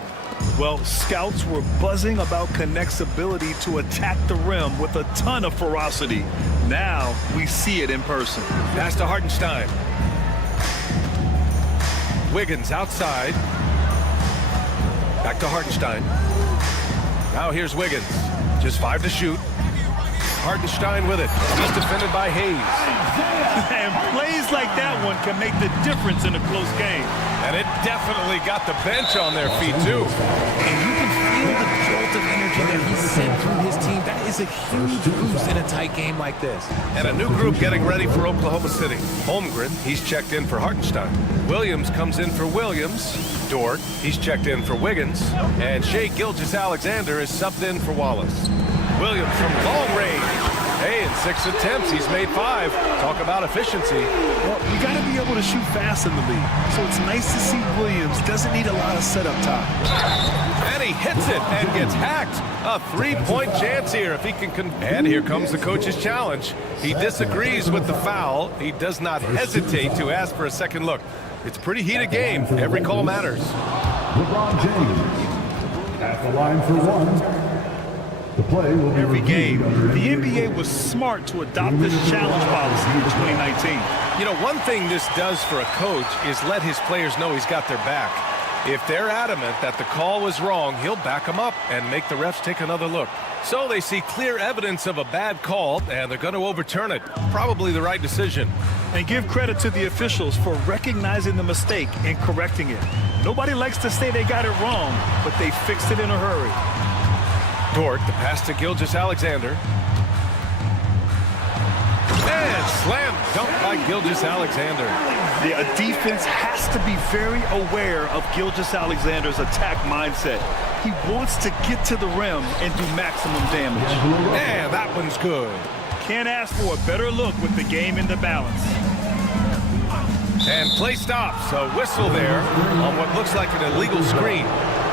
Well, scouts were buzzing about Connect's ability to attack the rim with a ton of ferocity. Now we see it in person. Pass to Hartenstein. Wiggins outside. Back to Hartenstein. Now here's Wiggins. Just 5 to shoot. Hartenstein with it. He's defended by Hayes. And plays like that one can make the difference in a close game. And it definitely got the bench on their feet, too. And you can feel the jolt of energy that he sent through his team. That is a huge boost in a tight game like this. And a new group getting ready for Oklahoma City. Holmgren, he's checked in for Hartenstein. Williams comes in for Williams. Dort, he's checked in for Wiggins. And Shai Gilgeous-Alexander is subbed in for Wallace. Williams from long range. Hey, in 6 attempts, he's made 5. Talk about efficiency. Well, you got to be able to shoot fast in the league. So it's nice to see Williams doesn't need a lot of setup time. And he hits it and gets hacked. A 3-point chance here if he can. And here comes the coach's challenge. He disagrees with the foul. He does not hesitate to ask for a second look. It's a pretty heated game. Every call matters. LeBron James at the line for 1. The play will be Every game, reviewed the NBA was smart to adopt this challenge policy in 2019. You know, one thing this does for a coach is let his players know he's got their back. If they're adamant that the call was wrong, he'll back them up and make the refs take another look. So they see clear evidence of a bad call, and they're going to overturn it. Probably the right decision. And give credit to the officials for recognizing the mistake and correcting it. Nobody likes to say they got it wrong, but they fixed it in a hurry. Dort, the pass to Gilgeous-Alexander. And slam dunk by Gilgeous-Alexander. Yeah, a defense has to be very aware of Gilgeous-Alexander's attack mindset. He wants to get to the rim and do maximum damage. And that one's good. Can't ask for a better look with the game in the balance. And play stops. A whistle there on what looks like an illegal screen.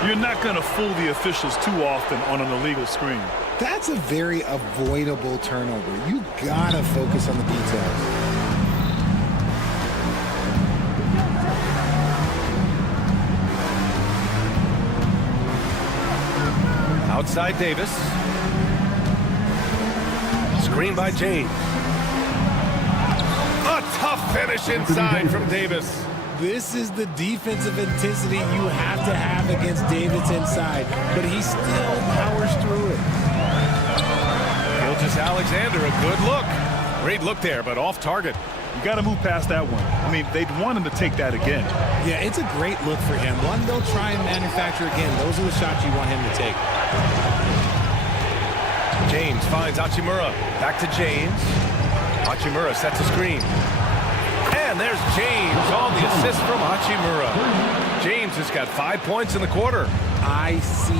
You're not going to fool the officials too often on an illegal screen. That's a very avoidable turnover. You gotta focus on the details. Outside Davis. Screen by James. A tough finish inside from Davis. This is the defensive intensity you have to have against Davis inside, but he still powers through it. Gilgeous-Alexander, a good look. Great look there, but off target. You got to move past that one. I mean, they'd want him to take that again. Yeah, it's a great look for him. One they'll try and manufacture again. Those are the shots you want him to take. James finds Hachimura. Back to James. Hachimura sets a screen. And there's James on the assist from Hachimura. James has got 5 points in the quarter. ICE,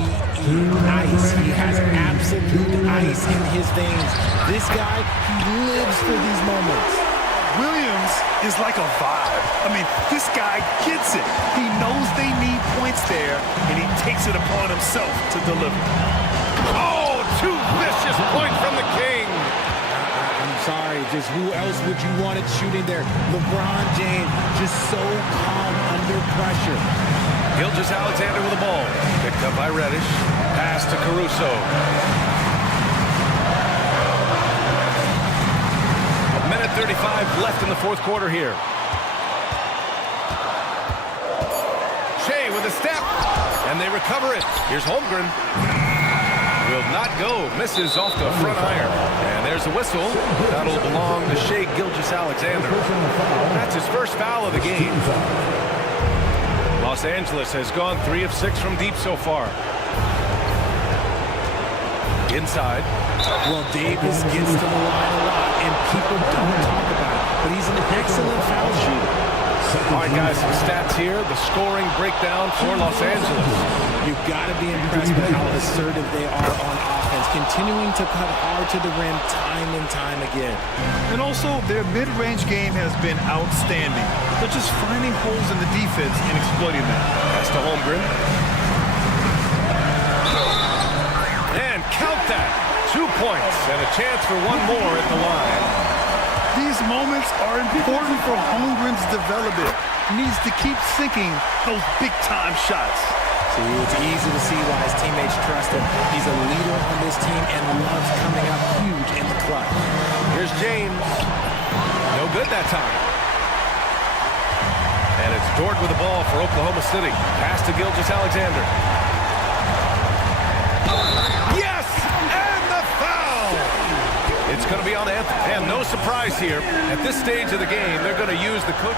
ice. He has absolute ice in his veins. This guy, he lives for these moments. Williams is like a vibe. I mean, this guy gets it. He knows they need points there, and he takes it upon himself to deliver. Oh, 2 vicious points from the King. I'm sorry, just who else would you want it shooting there? LeBron James, just so calm under pressure. Gilgeous-Alexander with the ball. Picked up by Reddish. Pass to Caruso. A minute 35 left in the fourth quarter here. Shai Hey, with a step. And they recover it. Here's Holmgren. Will not go. Misses off the front iron. And there's a whistle. That'll belong to Shai Gilgeous-Alexander. That's his first foul of the game. Los Angeles has gone 3 of 6 from deep so far. Inside. Well, Davis gets to the line a lot, and people don't talk about it, but he's an excellent foul shooter. All right, guys, some stats here. The scoring breakdown for Los Angeles. You've got to be impressed with how assertive they are on offense, continuing to cut hard to the rim time and time again. And also, their mid-range game has been outstanding. They're just finding holes in the defense and exploiting them. That's to Holmgren. And count that. 2 points and a chance for one more at the line. These moments are important for Holmgren's development. He needs to keep sinking those big-time shots. See, it's easy to see why his teammates trust him. He's a leader on this team and loves coming up huge in the clutch. Here's James. No good that time. And it's Dort with the ball for Oklahoma City. Pass to Gilgeous-Alexander. Yes! And the foul! It's going to be on Anthony. And no surprise here. At this stage of the game, they're going to use the coach.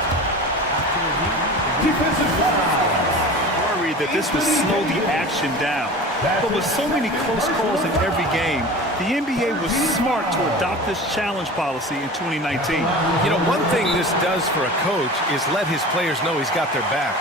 Defensive foul. Worried that this would slow the action down. But with so many close calls in every game, the NBA was smart to adopt this challenge policy in 2019. You know, one thing this does for a coach is let his players know he's got their back.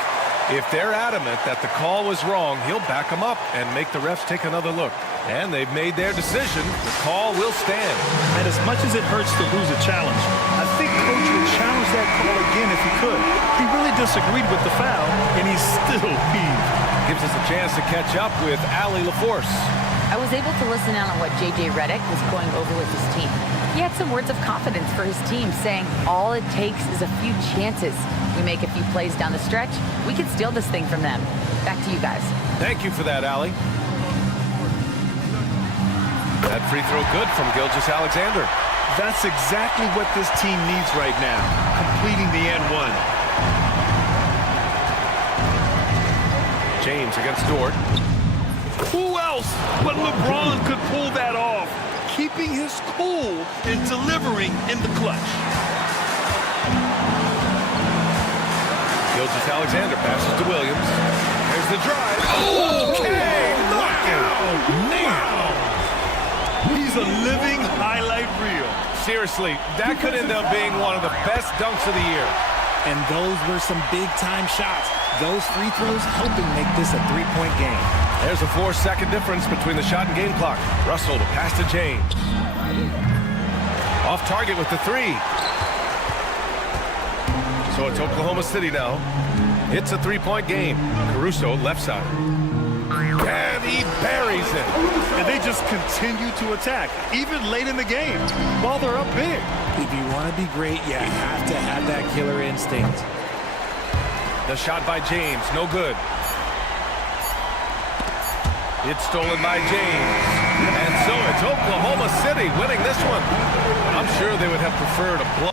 If they're adamant that the call was wrong, he'll back them up and make the refs take another look. And they've made their decision. The call will stand. And as much as it hurts to lose a challenge, I think Coach would challenge that call again if he could. He really disagreed with the foul, and he's still peeved. Gives us a chance to catch up with Allie LaForce. I was able to listen in on what J.J. Redick was going over with his team. He had some words of confidence for his team, saying all it takes is a few chances. We make a few plays down the stretch, we can steal this thing from them. Back to you guys. Thank you for that, Allie. That free throw good from Gilgeous-Alexander. That's exactly what this team needs right now, completing the end one. James against Dort. Who else but LeBron could pull that off? Keeping his cool and delivering in the clutch. Gilgeous-Alexander passes to Williams. There's the drive. Okay, knockout. Wow. He's a living highlight reel. Seriously, that could end up being one of the best dunks of the year. And those were some big-time shots. Those free throws helping make this a three-point game. There's a 4-second difference between the shot and game clock. Russell to pass to James. Off target with the three. So it's Oklahoma City now. It's a three-point game. Caruso left side. And he buries it. And they just continue to attack, even late in the game, while they're up big. If you want to be great, you have to have that killer instinct. The shot by James, no good. It's stolen by James. And so it's Oklahoma City winning this one. I'm sure they would have preferred a blow.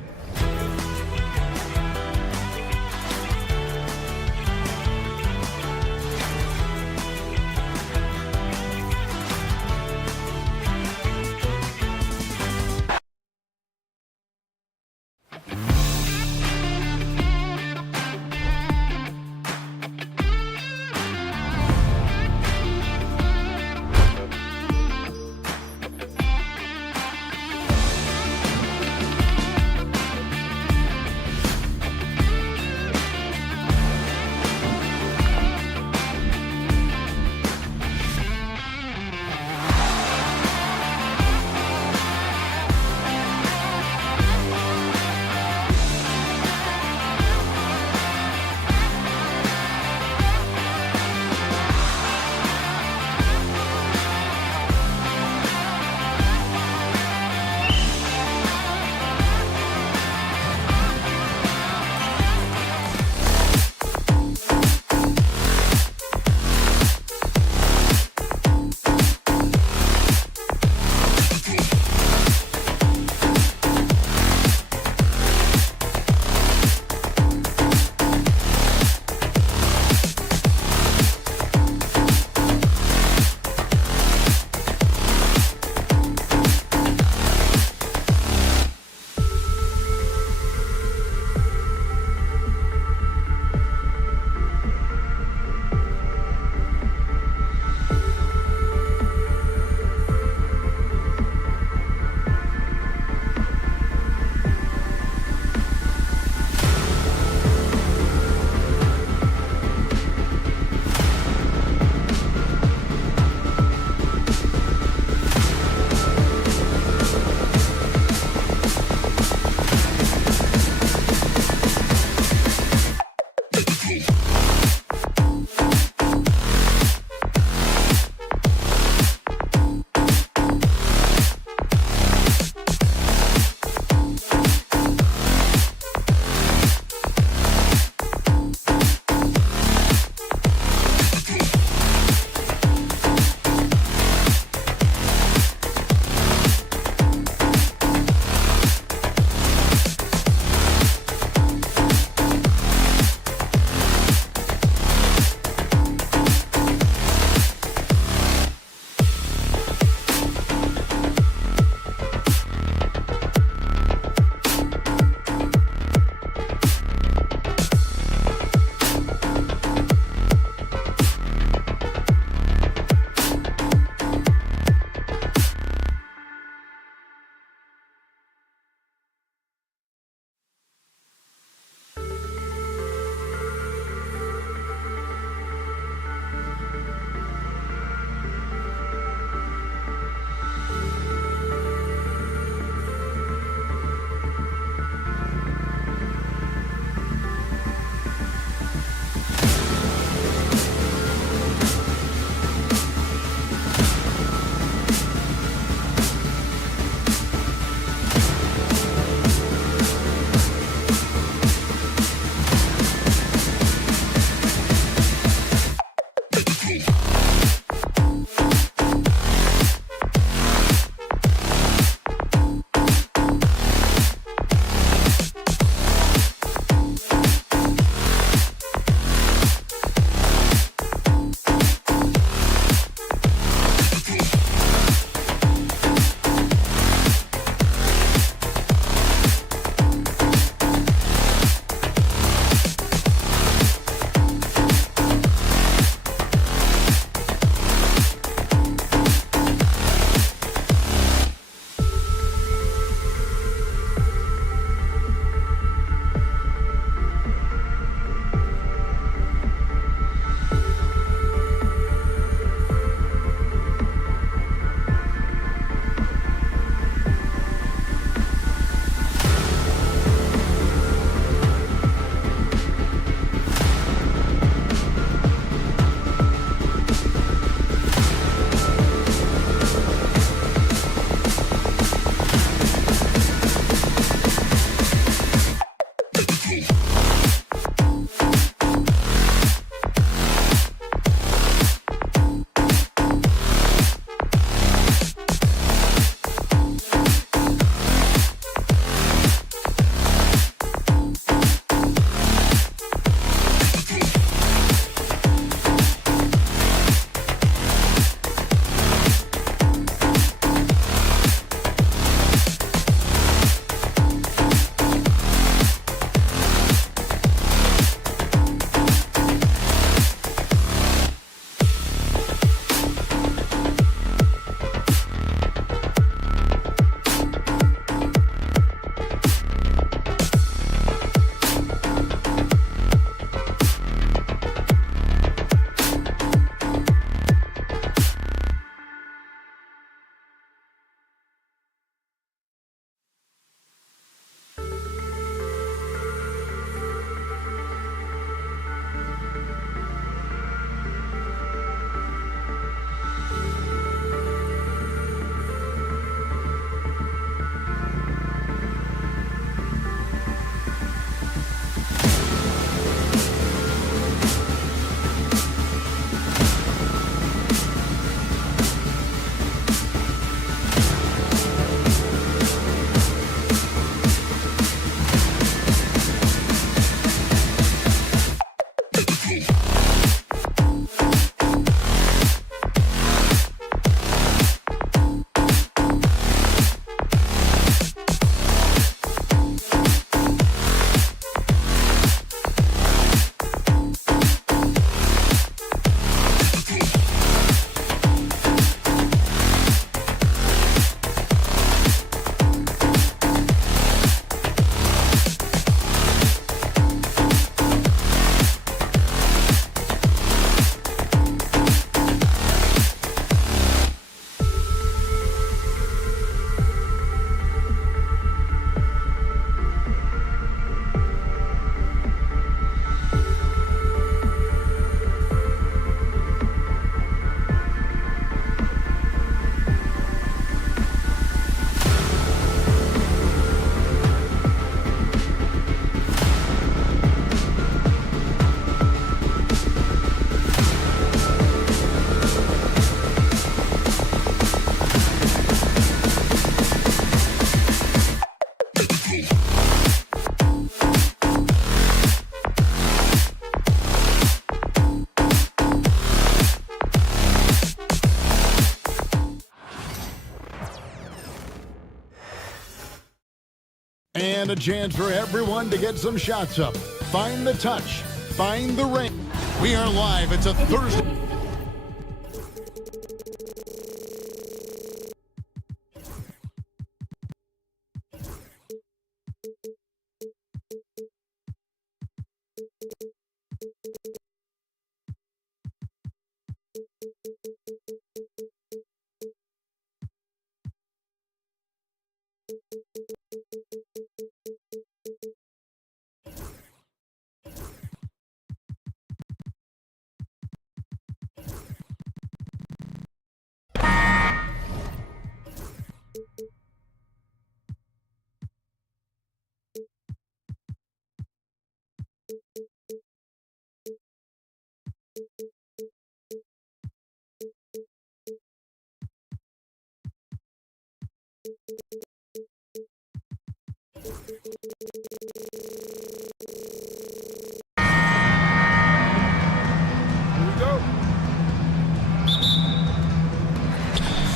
a chance for everyone to get some shots up. Find the touch. Find the ring. We are live. It's a Thursday.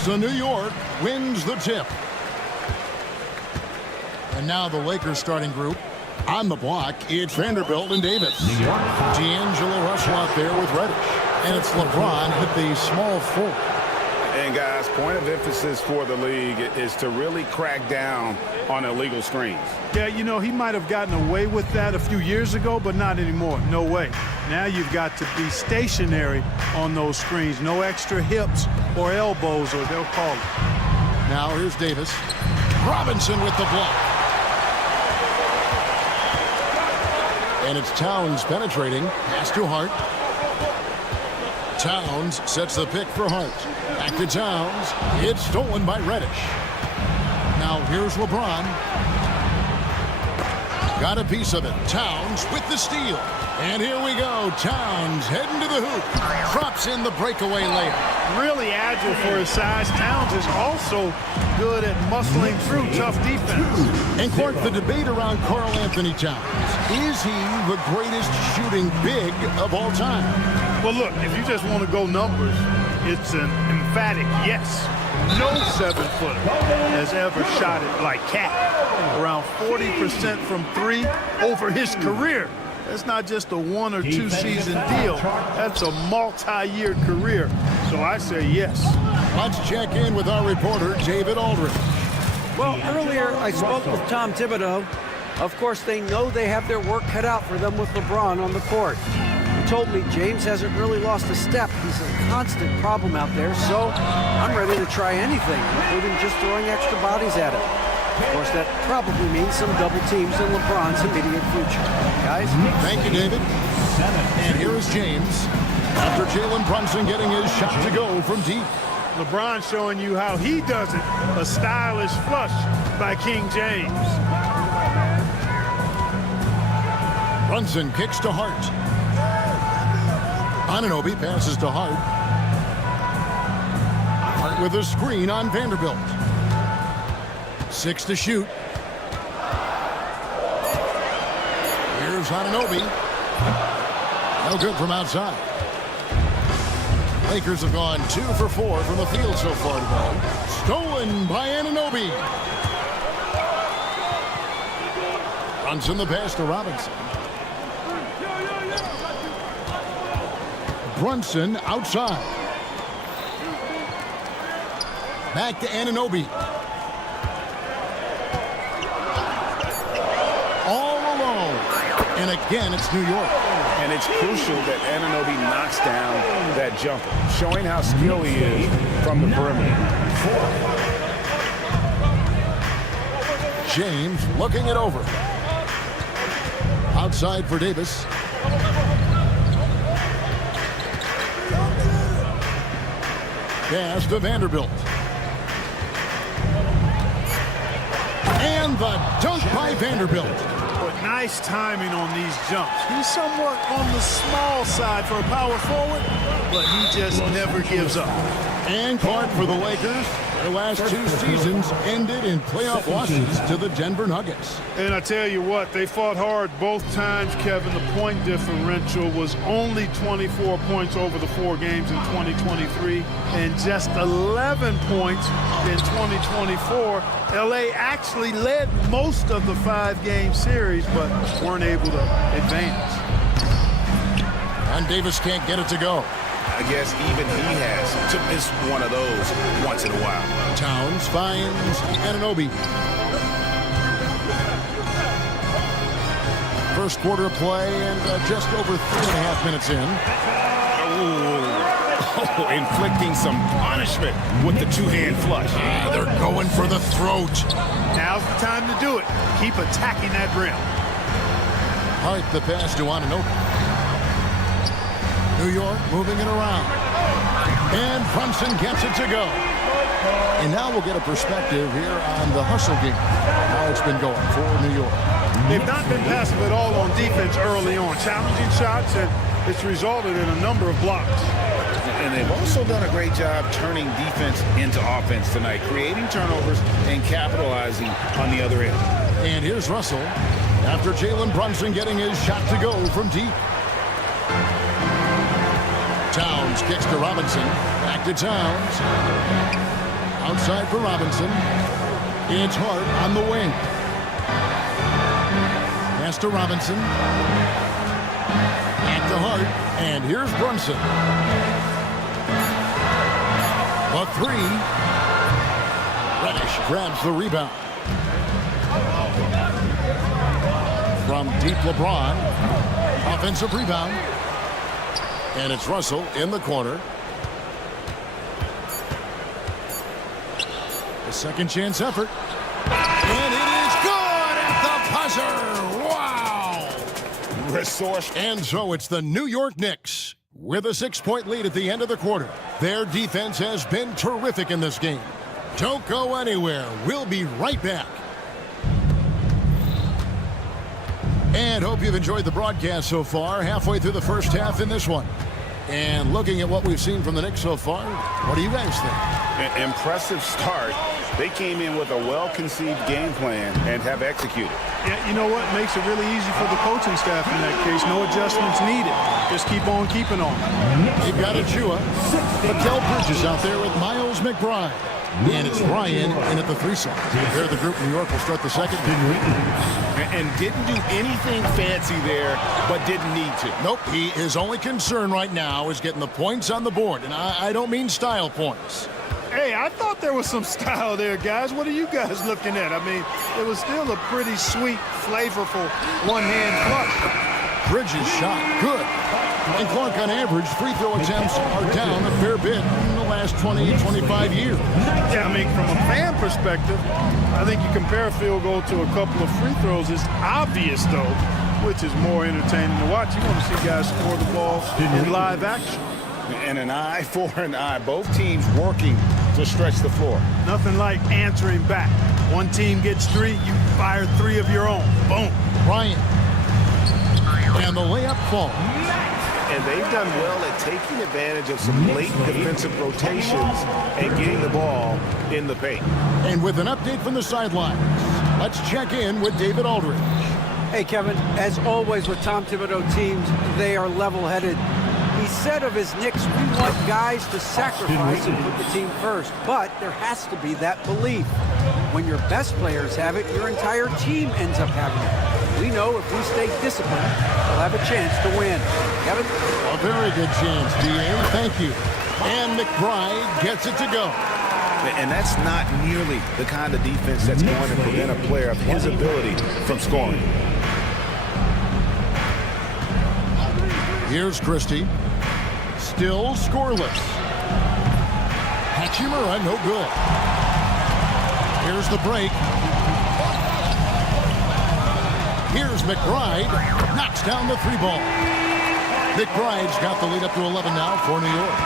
So New York wins the tip. And now the Lakers starting group. On the block, it's Vanderbilt and Davis. D'Angelo Russell out there with Reddish. And it's LeBron at the small forward. And guys, point of emphasis for the league is to really crack down on illegal screens. Yeah, you know, he might have gotten away with that a few years ago, but not anymore. No way. Now you've got to be stationary on those screens. No extra hips or elbows, or they'll call it. Now here's Davis. Robinson with the block. And it's Towns penetrating. Pass to Hart. Towns sets the pick for Hart. Back to Towns. It's stolen by Reddish. Now here's LeBron. Got a piece of it. Towns with the steal. And here we go. Towns heading to the hoop. Drops in the breakaway layup. Really agile for his size. Towns is also good at muscling through tough defense. And Clark, the debate around Karl Anthony Towns. Is he the greatest shooting big of all time? Well, look, if you just want to go numbers, it's an emphatic yes. No 7-footer has ever shot it like Cat. Around 40% from three over his career. That's not just a 1 or 2 season deal. That's a multi-year career. So I say yes. Let's check in with our reporter, David Aldridge. Well, earlier I spoke with Tom Thibodeau. Of course, they know they have their work cut out for them with LeBron on the court. He told me James hasn't really lost a step. He's a constant problem out there, so I'm ready to try anything, including just throwing extra bodies at him. Of course, that probably means some double teams in LeBron's immediate future. Guys? Thank you, David. And here is James. After Jalen Brunson getting his shot to go from deep. LeBron showing you how he does it. A stylish flush by King James. Brunson kicks to Hart. Anunoby passes to Hart. Hart with a screen on Vanderbilt. 6 to shoot. Here's Anunoby. No good from outside. Lakers have gone 2 for 4 from the field so far today. Stolen by Anunoby. Brunson the pass to Robinson. Brunson outside. Back to Anunoby. All alone. And again, it's New York. And it's crucial that Anunoby knocks down that jumper, showing how skilled he is from the perimeter. James looking it over. Outside for Davis. Pass to Vanderbilt. And the dunk by Vanderbilt. But nice timing on these jumps. He's somewhat on the small side for a power forward, but he just never gives up. And Clark for the Lakers. Their last 2 seasons ended in playoff losses to the Denver Nuggets. And I tell you what, they fought hard both times, Kevin. The point differential was only 24 points over the 4 games in 2023 and just 11 points in 2024. LA actually led most of the 5-game series, but weren't able to advance. And Davis can't get it to go. I guess even he has to miss one of those once in a while. Towns finds Anunoby. First quarter of play and just over 3.5 minutes in. Inflicting some punishment with the 2-hand flush. They're going for the throat. Now's the time to do it. Keep attacking that rim. Hart the pass to Anunoby. New York moving it around. And Brunson gets it to go. And now we'll get a perspective here on the hustle game. How it's been going for New York. They've not been passive at all on defense early on. Challenging shots, and it's resulted in a number of blocks. And they've also done a great job turning defense into offense tonight, creating turnovers and capitalizing on the other end. And here's Russell after Jalen Brunson getting his shot to go from deep. Towns kicks to Robinson. Back to Towns. Outside for Robinson. It's Hart on the wing. Pass to Robinson. Back to Hart. And here's Brunson. A 3. Reddish grabs the rebound. From deep LeBron. Offensive rebound. And it's Russell in the corner. A second chance effort. And it is good at the buzzer. Wow. Resource. And so it's the New York Knicks with a 6-point lead at the end of the quarter. Their defense has been terrific in this game. Don't go anywhere. We'll be right back. And hope you've enjoyed the broadcast so far. Halfway through the first half in this one. And looking at what we've seen from the Knicks so far, what do you guys think? An impressive start. They came in with a well-conceived game plan and have executed. Yeah, you know what? Makes it really easy for the coaching staff in that case. No adjustments needed. Just keep on keeping on. They've got Achua. Mikal Bridges out there with Miles McBride. And it's Ryan in at the 3 slot. They're the group. New York will start the second. And didn't do anything fancy there, but didn't need to. Nope. His only concern right now is getting the points on the board. And I don't mean style points. Hey, I thought there was some style there, guys. What are you guys looking at? I mean, it was still a pretty sweet, flavorful one-hand flush. Bridges shot. Good. And Clark, on average, free throw attempts are down a fair bit in the last 20, 25 years. Yeah, I mean, from a fan perspective, I think you compare a field goal to a couple of free throws. It's obvious, though, which is more entertaining to watch. You want to see guys score the ball in live action. And an eye for an eye. Both teams working to stretch the floor. Nothing like answering back. One team gets 3, you fire 3 of your own. Boom. Bryant. And the layup falls. And they've done well at taking advantage of some late defensive rotations and getting the ball in the paint. And with an update from the sidelines, let's check in with David Aldridge. Hey, Kevin, as always with Tom Thibodeau teams, they are level-headed. He said of his Knicks, we want guys to sacrifice and put the team first, but there has to be that belief. When your best players have it, your entire team ends up having it. We know if we stay disciplined, we'll have a chance to win. Kevin? A very good chance, D.A. Thank you. And McBride gets it to go. And that's not nearly the kind of defense that's going to prevent a player of his ability from scoring. Here's Christie. Still scoreless. Hachimura, no good. Here's the break. Here's McBride. Knocks down the 3 ball. McBride's got the lead up to 11 now for New York.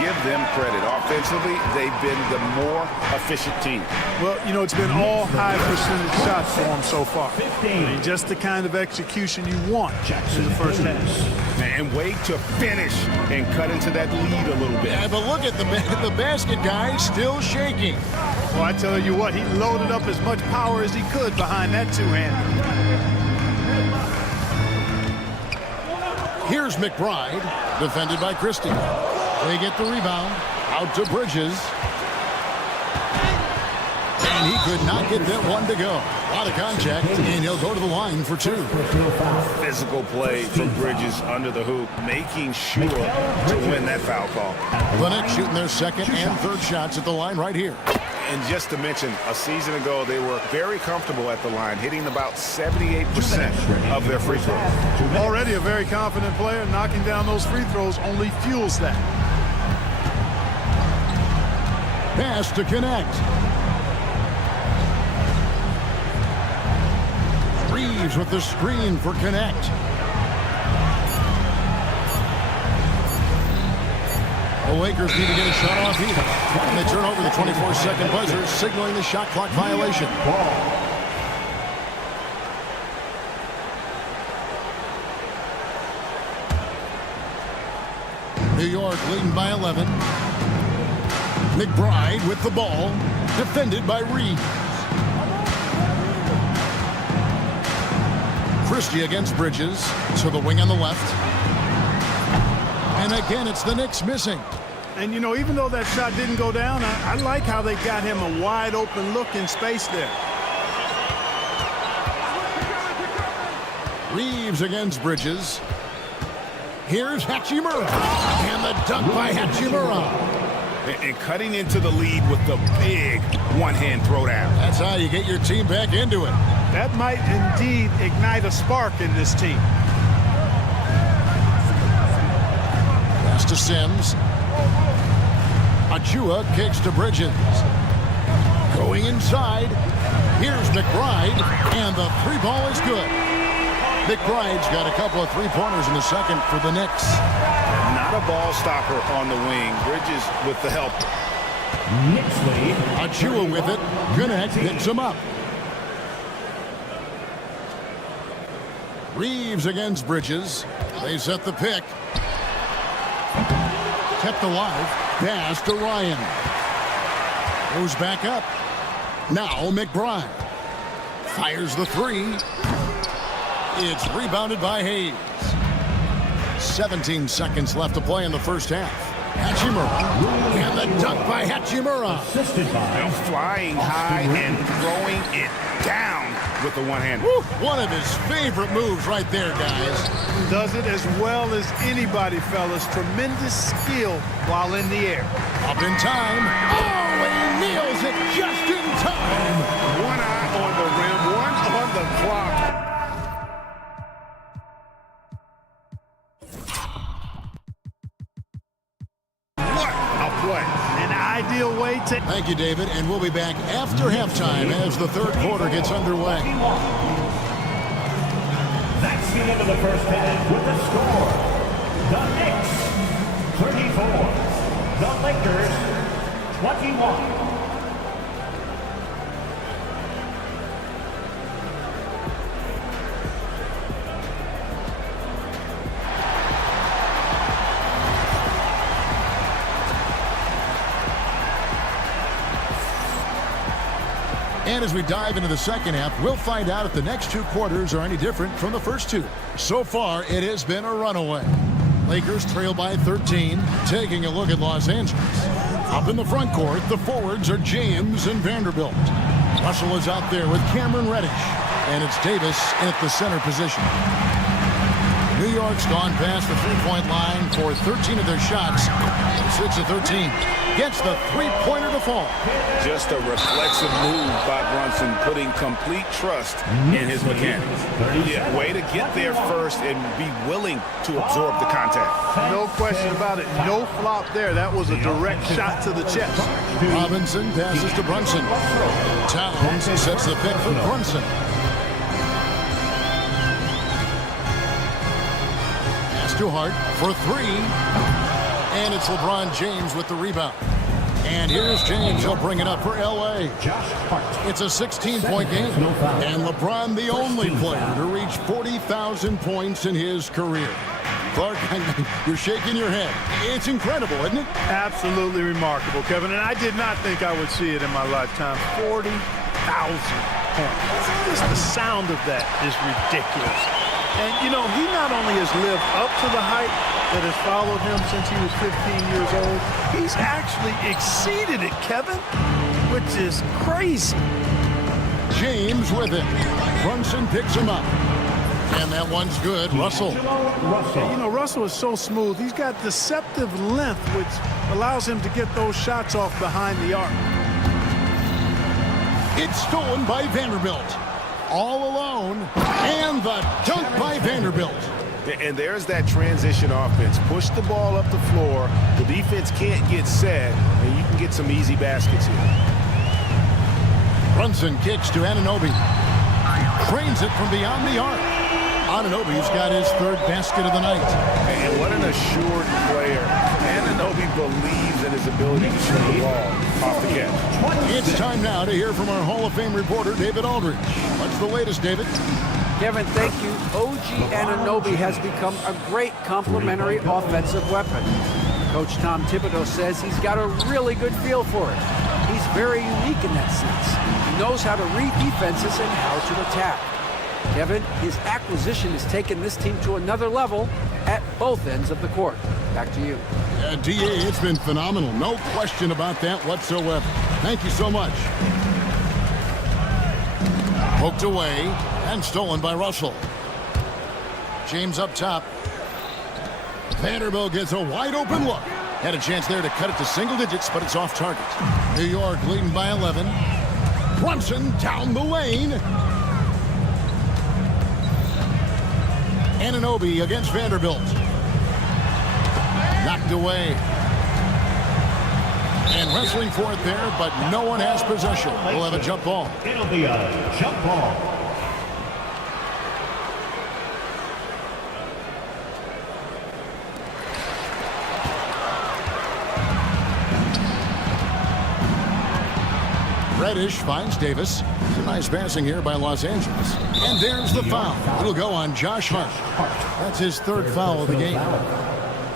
give them credit. Offensively, they've been the more efficient team. Well, you know, it's been all high percentage shots for them so far. I mean, just the kind of execution you want in the first half. And wait to finish and cut into that lead a little bit. Yeah, but look at the basket guy still shaking. Well, I tell you what, he loaded up as much power as he could behind that two-hander. Here's McBride, defended by Christie. They get the rebound, out to Bridges. And he could not get that one to go. A lot of contact, and he'll go to the line for two. Physical play from Bridges under the hoop, making sure to win that foul call. The Knicks shooting their second and third shots at the line right here. And just to mention, a season ago, they were very comfortable at the line, hitting about 78% of their free throws. Already a very confident player, knocking down those free throws only fuels that. Pass to connect. Reeves with the screen for connect. The Lakers need to get a shot off either. And they turn over the 24-second buzzer, signaling the shot clock violation. New York leading by 11. McBride with the ball, defended by Reeves. Christie against Bridges, to the wing on the left. And again, it's the Knicks missing. And, you know, even though that shot didn't go down, I like how they got him a wide-open look in space there. Reeves against Bridges. Here's Hachimura. And the dunk by Hachimura. And cutting into the lead with the big one-hand throwdown. That's how you get your team back into it. That might indeed ignite a spark in this team. Pass to Sims. Achua kicks to Bridges. Going inside. Here's McBride. And the three ball is good. McBride's got a couple of three-pointers in the second for the Knicks. Not a ball stopper on the wing. Bridges with the help. Knicks lead. Achua with it. Connect picks him up. Reeves against Bridges. They set the pick. Kept alive. Pass to Ryan. Goes back up. Now McBride. Fires the three. It's rebounded by Hayes. 17 seconds left to play in the first half. Hachimura. And the dunk by Hachimura. They're flying high and throwing it down with the one hand. One of his favorite moves right there, guys. Does it as well as anybody, fellas. Tremendous skill while in the air. Up in time. Oh, he nails it just in time. One eye on the rim, one on the clock. An ideal way to... Thank you, David, and we'll be back after halftime as the third quarter gets underway. That's the end of the first half with the score. The Knicks, 34. The Lakers, 21. And as we dive into the second half, we'll find out if the next two quarters are any different from the first two. So far, it has been a runaway. Lakers trail by 13, taking a look at Los Angeles. Up in the front court, the forwards are James and Vanderbilt. Russell is out there with Cameron Reddish, and it's Davis at the center position. New York's gone past the three-point line for 13 of their shots. 6 of 13. Gets the three-pointer to fall. Just a reflexive move by Brunson, putting complete trust in his mechanics. Yeah, way to get there first and be willing to absorb the contact. No question about it. No flop there. That was a direct shot to the chest. Robinson passes to Brunson. Towns sets the pick for Brunson. Pass to Hart for three. And it's LeBron James with the rebound. And here's James. He'll bring it up for L.A. It's a 16-point game. And LeBron, the only player to reach 40,000 points in his career. Clark, you're shaking your head. It's incredible, isn't it? Absolutely remarkable, Kevin. And I did not think I would see it in my lifetime. 40,000 points. Just the sound of that is ridiculous. And, you know, he not only has lived up to the hype that has followed him since he was 15 years old, he's actually exceeded it, Kevin, which is crazy. James with it. Brunson picks him up. And that one's good. Russell. Yeah, you know, Russell is so smooth. He's got deceptive length, which allows him to get those shots off behind the arc. It's stolen by Vanderbilt. All alone. And the dunk by Vanderbilt. And there's that transition offense. Push the ball up the floor. The defense can't get set, and you can get some easy baskets here. Brunson kicks to Anunoby. Trains it from beyond the arc. Anunoby's got his third basket of the night. And what an assured player. Anunoby believes in his ability to shoot the ball off the catch. It's time now to hear from our Hall of Fame reporter, David Aldridge. What's the latest, David? Kevin, thank you. OG Anunoby has become a great complementary offensive weapon. Coach Tom Thibodeau says he's got a really good feel for it. He's very unique in that sense. He knows how to read defenses and how to attack. Kevin, his acquisition has taken this team to another level at both ends of the court. Back to you. D.A., it's been phenomenal. No question about that whatsoever. Thank you so much. Poked away and stolen by Russell. James up top. Vanderbilt gets a wide open look. Had a chance there to cut it to single digits, but it's off target. New York leading by 11. Brunson down the lane. Anunoby against Vanderbilt. Knocked away. And wrestling for it there, but no one has possession. We'll have a jump ball. It'll be a jump ball. Reddish finds Davis. It's a nice passing here by Los Angeles. And there's the foul. It'll go on Josh Hart. That's his third foul of the game.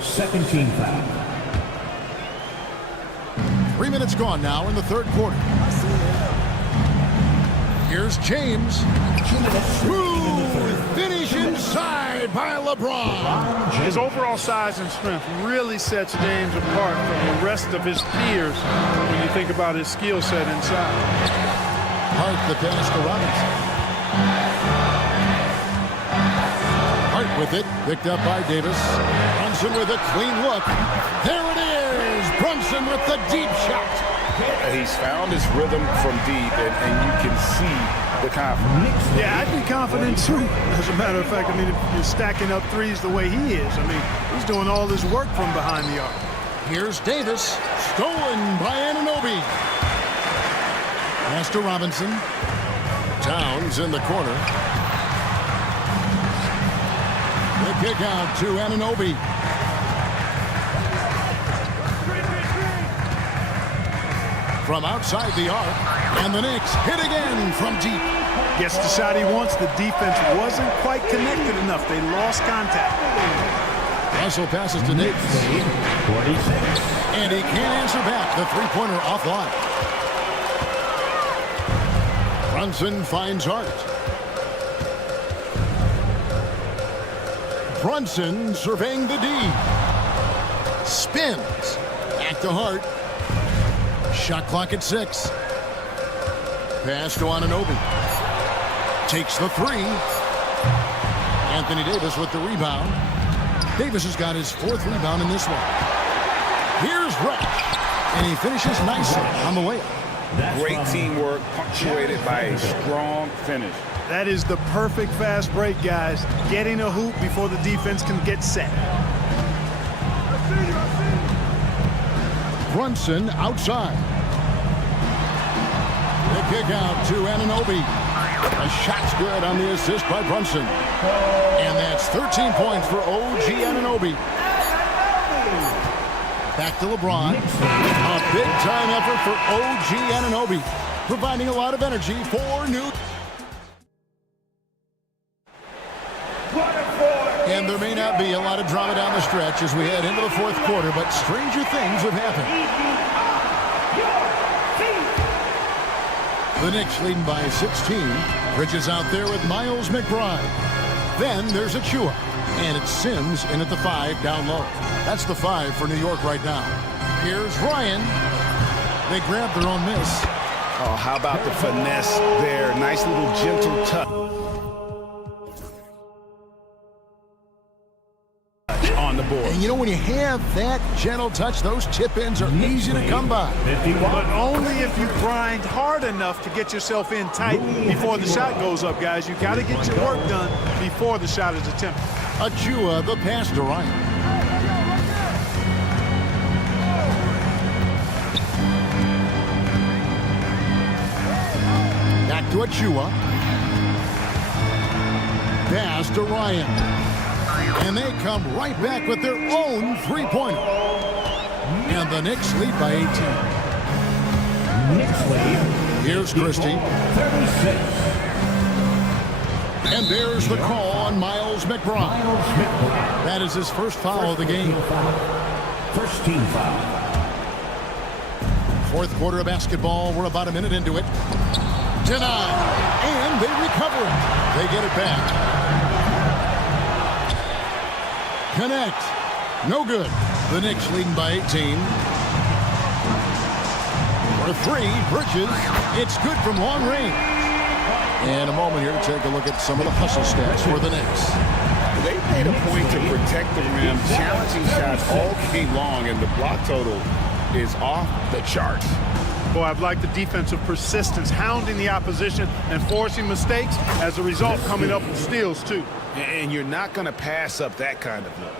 Second team foul. 3 minutes gone now in the third quarter. Here's James. Smooth finish inside by LeBron. His overall size and strength really sets James apart from the rest of his peers when you think about his skill set inside. Hart the pass to Robinson. Hart with it, picked up by Davis. Brunson with a clean look. There it is. Brunson with the deep shot. He's found his rhythm from deep, and you can see the confidence. Yeah, I'd be confident too. As a matter of fact, I mean, if you're stacking up threes the way he is, I mean, he's doing all this work from behind the arc. Here's Davis, stolen by Anunoby. Pass to Robinson. Towns in the corner. The kick out to Anunoby. From outside the arc, and the Knicks hit again from deep. Gets the shot he wants. The defense wasn't quite connected enough. They lost contact. Russell passes to Davis. And he can't answer back. The three-pointer offline. Brunson finds Hart. Brunson surveying the D. Spins. Back to Hart. Shot clock at 6. Pass to Anunoby. Takes the three. Anthony Davis with the rebound. Davis has got his fourth rebound in this one. Here's Reddish. And he finishes nicely on the layup. Great teamwork punctuated by a strong finish. That is the perfect fast break, guys. Getting a hoop before the defense can get set. Brunson outside. The kick out to Anunoby. A shot's good on the assist by Brunson. And that's 13 points for OG Anunoby. Back to LeBron. A big-time effort for OG Anunoby, providing a lot of energy for New. And there may not be a lot of drama down the stretch as we head into the fourth quarter, but stranger things have happened. The Knicks leading by 16. Bridges out there with Miles McBride. Then there's Achua. And it's Sims in at the 5 down low. That's the 5 for New York right now. Here's Ryan. They grab their own miss. Oh, how about the finesse there? Nice little gentle touch on the board. And you know, when you have that gentle touch, those tip-ins are easy to come by. But only if you grind hard enough to get yourself in tight before the shot goes up, guys. You got to get your work done before the shot is attempted. Achua, the pass to Ryan. Back to Achua. Pass to Ryan. And they come right back with their own three-pointer. And the Knicks lead by 18. Knicks lead. Here's Christie. 36. And there's the call on Miles McBride. That is his first foul of the game. First team foul. Fourth quarter of basketball. We're about a minute into it. Denied. And they recover it. They get it back. Connect. No good. The Knicks leading by 18. For three, Bridges. It's good from long range. And a moment here to take a look at some of the hustle stats for the Knicks. They made a point to protect the rim, challenging shots all game long, and the block total is off the charts. Boy, I've liked the defensive persistence, hounding the opposition and forcing mistakes. As a result, coming up with steals, too. And you're not going to pass up that kind of look.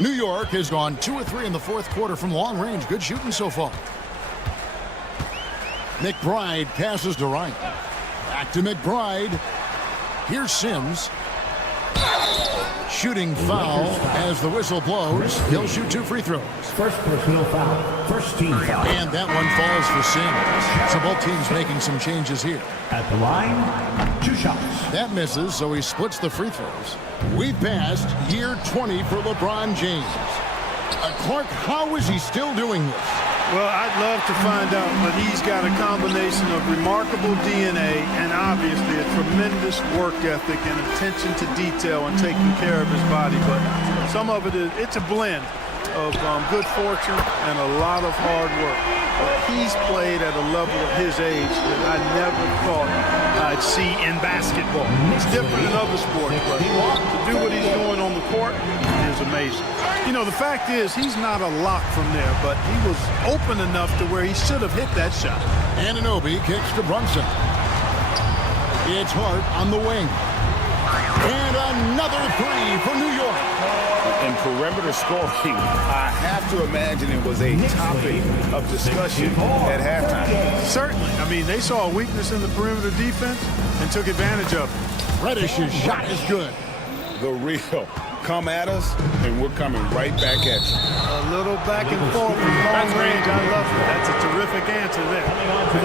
New York has gone 2 of 3 in the fourth quarter from long range. Good shooting so far. McBride passes to Ryan. Back to McBride. Here's Sims. Shooting foul as the whistle blows. He'll shoot 2 free throws. First personal foul. First team foul. And that one falls for Sims. So both teams making some changes here. At the line, 2 shots. That misses, so he splits the free throws. We've passed year 20 for LeBron James. Clark, how is he still doing this? Well, I'd love to find out, but he's got a combination of remarkable DNA and obviously a tremendous work ethic and attention to detail and taking care of his body. But some of it it's a blend of good fortune and a lot of hard work. But he's played at a level of his age that I never thought I'd see in basketball. It's different in other sports, but to do what he's doing on the court is amazing. You know, the fact is he's not a lock from there, but he was open enough to where he should have hit that shot. Anunoby kicks to Brunson. It's Hart on the wing. And another 3 for New York. In perimeter scoring, I have to imagine it was a topic of discussion at halftime. Certainly. I mean, they saw a weakness in the perimeter defense and took advantage of it. Reddish's shot is good. The real. Come at us, and we're coming right back at you. A little back and forth from long range. I love it. That's a terrific answer there.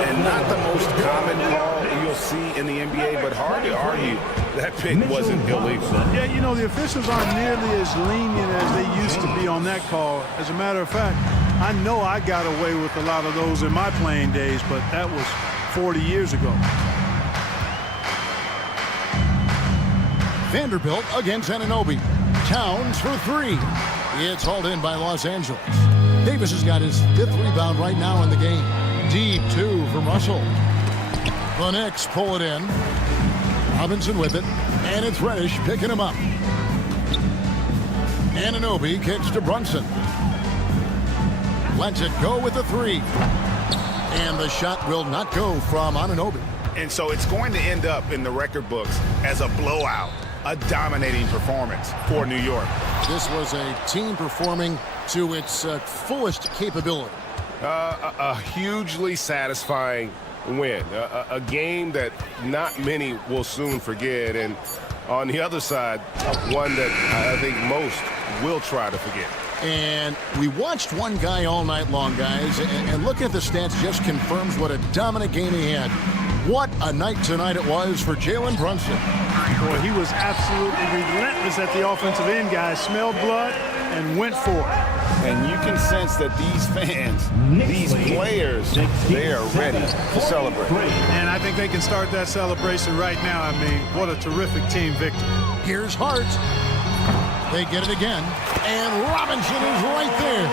And not the most common call you'll see in the NBA, but hard to argue that pick wasn't illegal. Yeah, you know, the officials aren't nearly as lenient as they used to be on that call. As a matter of fact, I know I got away with a lot of those in my playing days, but that was 40 years ago. Vanderbilt against Anunoby. Towns for 3. It's hauled in by Los Angeles. Davis has got his 5th rebound right now in the game. Deep 2 from Russell. The Knicks pull it in. Robinson with it. And it's Reddish picking him up. Anunoby kicks to Brunson. Lets it go with the 3. And the shot will not go from Anunoby. And so it's going to end up in the record books as a blowout. A dominating performance for New York. This was a team performing to its fullest capability. A hugely satisfying win. A game that not many will soon forget. And on the other side, one that I think most will try to forget. And we watched one guy all night long, guys, and looking at the stats just confirms what a dominant game he had. What a night tonight it was for Jalen Brunson. Boy, he was absolutely relentless at the offensive end, guys. Smelled blood and went for it. And you can sense that these fans, these players, they are ready to celebrate. And I think they can start that celebration right now. I mean, what a terrific team victory. Here's Hart. They get it again, and Robinson is right there.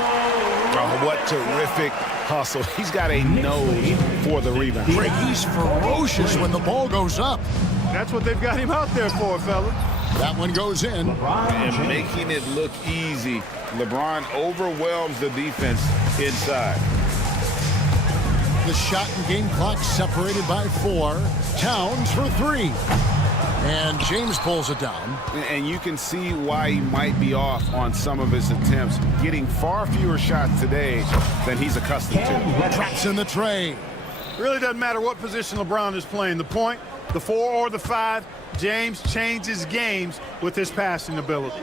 Oh, what terrific hustle. He's got a nose for the rebound. Greg, he's ferocious when the ball goes up. That's what they've got him out there for, fella. That one goes in. And making it look easy. LeBron overwhelms the defense inside. The shot and game clock separated by 4. Towns for 3. And James pulls it down. And you can see why he might be off on some of his attempts, getting far fewer shots today than he's accustomed to. Traps in the tray. Really doesn't matter what position LeBron is playing, the point, the 4 or the 5, James changes games with his passing ability.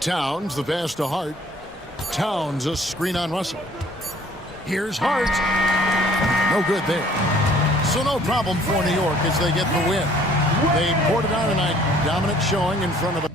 Towns, the pass to Hart. Towns, a screen on Russell. Here's Hart. No good there. So no problem for New York as they get the win. They poured it on tonight. Dominant showing in front of a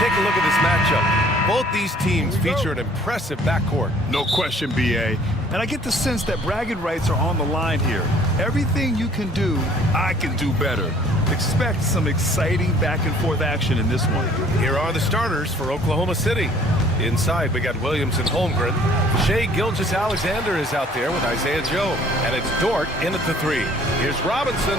Take a look at this matchup. Both these teams feature an impressive backcourt. No question, B.A. And I get the sense that bragging rights are on the line here. Everything you can do, I can do better. Expect some exciting back-and-forth action in this one. Here are the starters for Oklahoma City. Inside, we got Williams and Holmgren. Shai Gilgeous-Alexander is out there with Isaiah Joe. And it's Dort in at the 3. Here's Robinson.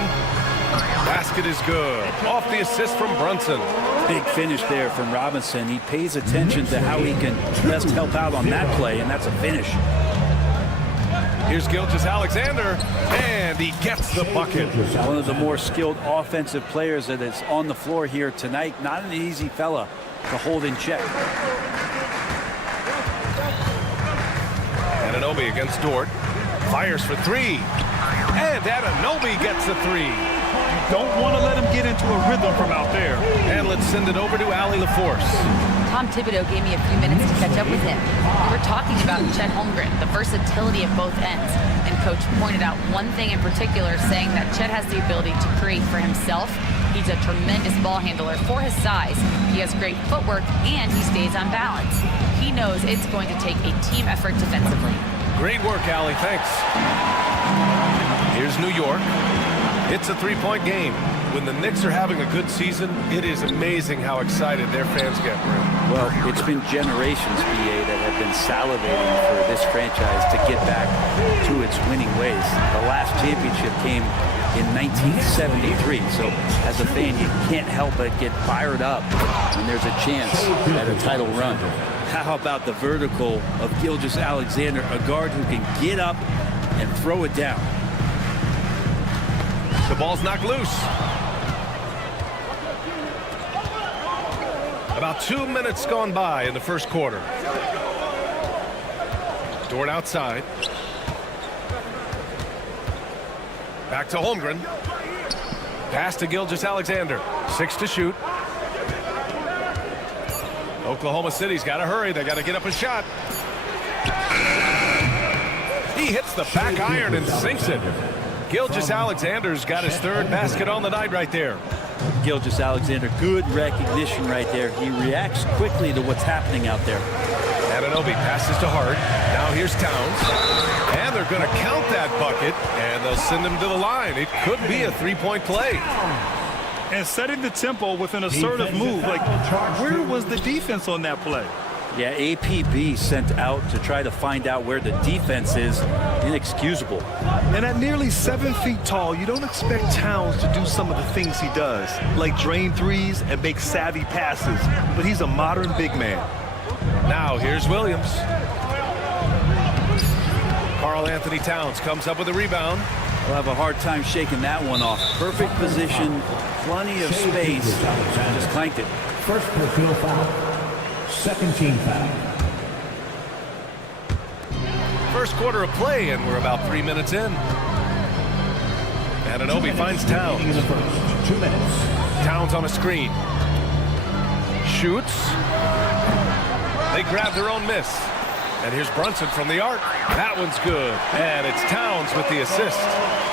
Basket is good. Off the assist from Brunson. Big finish there from Robinson. He pays attention to how he can best help out on that play, and that's a finish. Here's Gilgeous-Alexander, and he gets the bucket. One of the more skilled offensive players that is on the floor here tonight. Not an easy fella to hold in check. Anunoby against Dort. Fires for 3. And Anunoby gets the 3. Don't want to let him get into a rhythm from out there. And let's send it over to Allie LaForce. Tom Thibodeau gave me a few minutes to catch up with him. We were talking about Chet Holmgren, the versatility of both ends. And Coach pointed out one thing in particular, saying that Chet has the ability to create for himself. He's a tremendous ball handler for his size. He has great footwork, and he stays on balance. He knows it's going to take a team effort defensively. Great work, Allie. Thanks. Here's New York. It's a 3-point game. When the Knicks are having a good season, it is amazing how excited their fans get. Well, it's been generations, BA, that have been salivating for this franchise to get back to its winning ways. The last championship came in 1973, so as a fan, you can't help but get fired up when there's a chance at a title run. How about the vertical of Gilgeous-Alexander, a guard who can get up and throw it down? The ball's knocked loose. About 2 minutes gone by in the first quarter. Dort outside. Back to Holmgren. Pass to Gilgeous-Alexander. 6 to shoot. Oklahoma City's got to hurry. They got to get up a shot. He hits the back iron and sinks it. Gilgeous-Alexander's got his 3rd basket on the night right there. Gilgeous-Alexander, good recognition right there. He reacts quickly to what's happening out there. Anunoby passes to Hart. Now here's Towns. And they're going to count that bucket, and they'll send him to the line. It could be a 3-point play. And setting the tempo with an assertive move. Like, where was the defense on that play? Yeah, APB sent out to try to find out where the defense is. Inexcusable. And at nearly 7 feet tall, you don't expect Towns to do some of the things he does, like drain threes and make savvy passes. But he's a modern big man. Now here's Williams. Karl Anthony Towns comes up with a rebound. We'll have a hard time shaking that one off. Perfect position, plenty of space. Just clanked it. First personal foul. Second team foul. First quarter of play, and we're about 3 minutes in. Anunoby finds Towns. In the first 2 minutes. Towns on a screen. Shoots. They grab their own miss. And here's Brunson from the arc. That one's good. And it's Towns with the assist.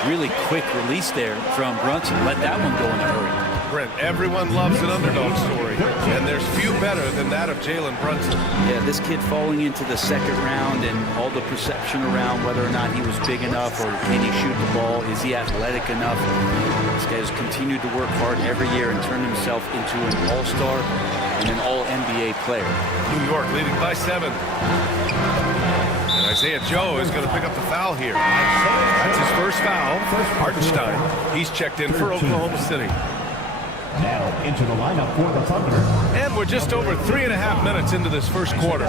Really quick release there from Brunson. Let that one go in a hurry. Brent, everyone loves an underdog story, and there's few better than that of Jalen Brunson. Yeah, this kid falling into the 2nd round and all the perception around whether or not he was big enough or can he shoot the ball, is he athletic enough? This guy has continued to work hard every year and turn himself into an all-star and an all-NBA player. New York leading by 7. And Isaiah Joe is going to pick up the foul here. That's his first foul. Hartenstein, he's checked in for Oklahoma City. Now into the lineup for the Thunder. And we're just over 3.5 minutes into this first quarter.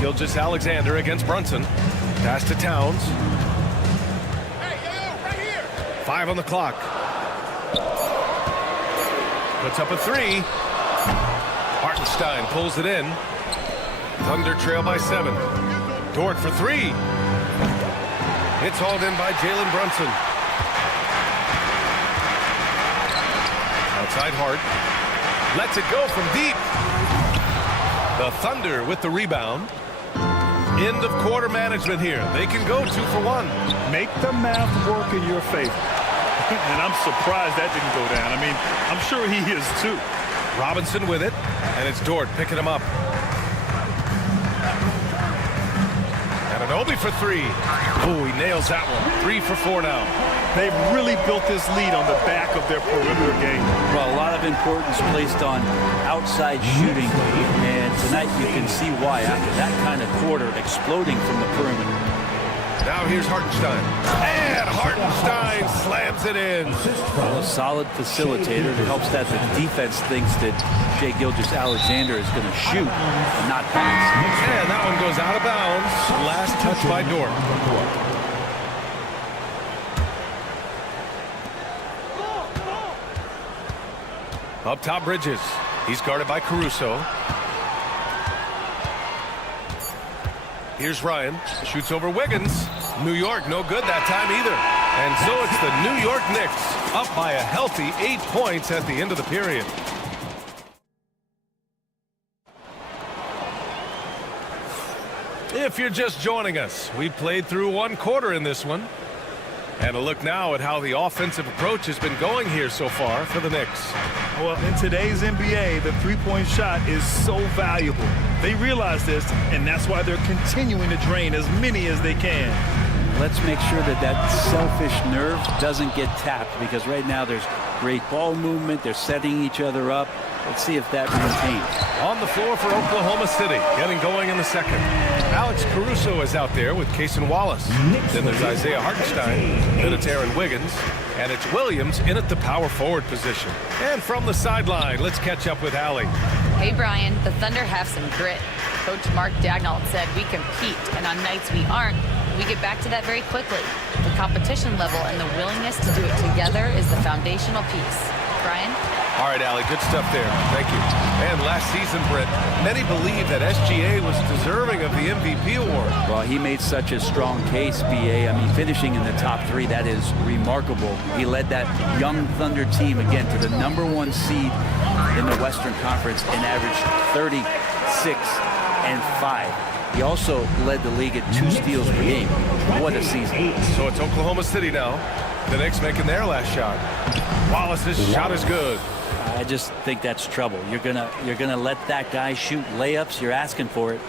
Gilgeous-Alexander against Brunson. Pass to Towns. 5 on the clock. Puts up a three. Hartenstein pulls it in. Thunder trail by 7. Dort for 3. It's hauled in by Jalen Brunson. Outside Hart. Lets it go from deep. The Thunder with the rebound. End of quarter management here. They can go 2 for 1. Make the math work in your favor. And I'm surprised that didn't go down. I mean, I'm sure he is too. Robinson with it, and it's Dort picking him up. Anunoby for 3. Oh, he nails that one. 3 for 4 now. They've really built this lead on the back of their perimeter game. Well, a lot of importance placed on outside shooting, and tonight you can see why after that kind of quarter exploding from the perimeter. Now here's Hartenstein. And Hartenstein slams it in. Well, a solid facilitator that helps that the defense thinks that Shai Gilgeous-Alexander is going to shoot and not pass. And that one goes out of bounds. Last touch by Dort. Up top, Bridges. He's guarded by Caruso. Here's Ryan. Shoots over Wiggins. New York, no good that time either. And so it's the New York Knicks up by a healthy 8 points at the end of the period. If you're just joining us, we played through 1 quarter in this one. And a look now at how the offensive approach has been going here so far for the Knicks. Well, in today's NBA, the three-point shot is so valuable. They realize this, and that's why they're continuing to drain as many as they can. Let's make sure that that selfish nerve doesn't get tapped, because right now there's great ball movement. They're setting each other up. Let's see if that maintains. On the floor for Oklahoma City, getting going in the second. Alex Caruso is out there with Cason Wallace. Then there's Isaiah Hartenstein. Then it's Aaron Wiggins. And it's Williams in at the power forward position. And from the sideline, let's catch up with Allie. Hey, Brian, the Thunder have some grit. Coach Mark Daigneault said we compete, and on nights we aren't, we get back to that very quickly. The competition level and the willingness to do it together is the foundational piece. Brian? All right, Allie, good stuff there. Thank you. And last season, Britt, many believe that SGA was deserving of the MVP award. Well, he made such a strong case, BA. I mean, finishing in the top 3, that is remarkable. He led that young Thunder team, again, to the #1 seed in the Western Conference and averaged 36 and 5. He also led the league at 2 steals per game. What a season. So it's Oklahoma City now. The Knicks making their last shot. Wallace's shot is good. I just think that's trouble. You're gonna let that guy shoot layups. You're asking for it.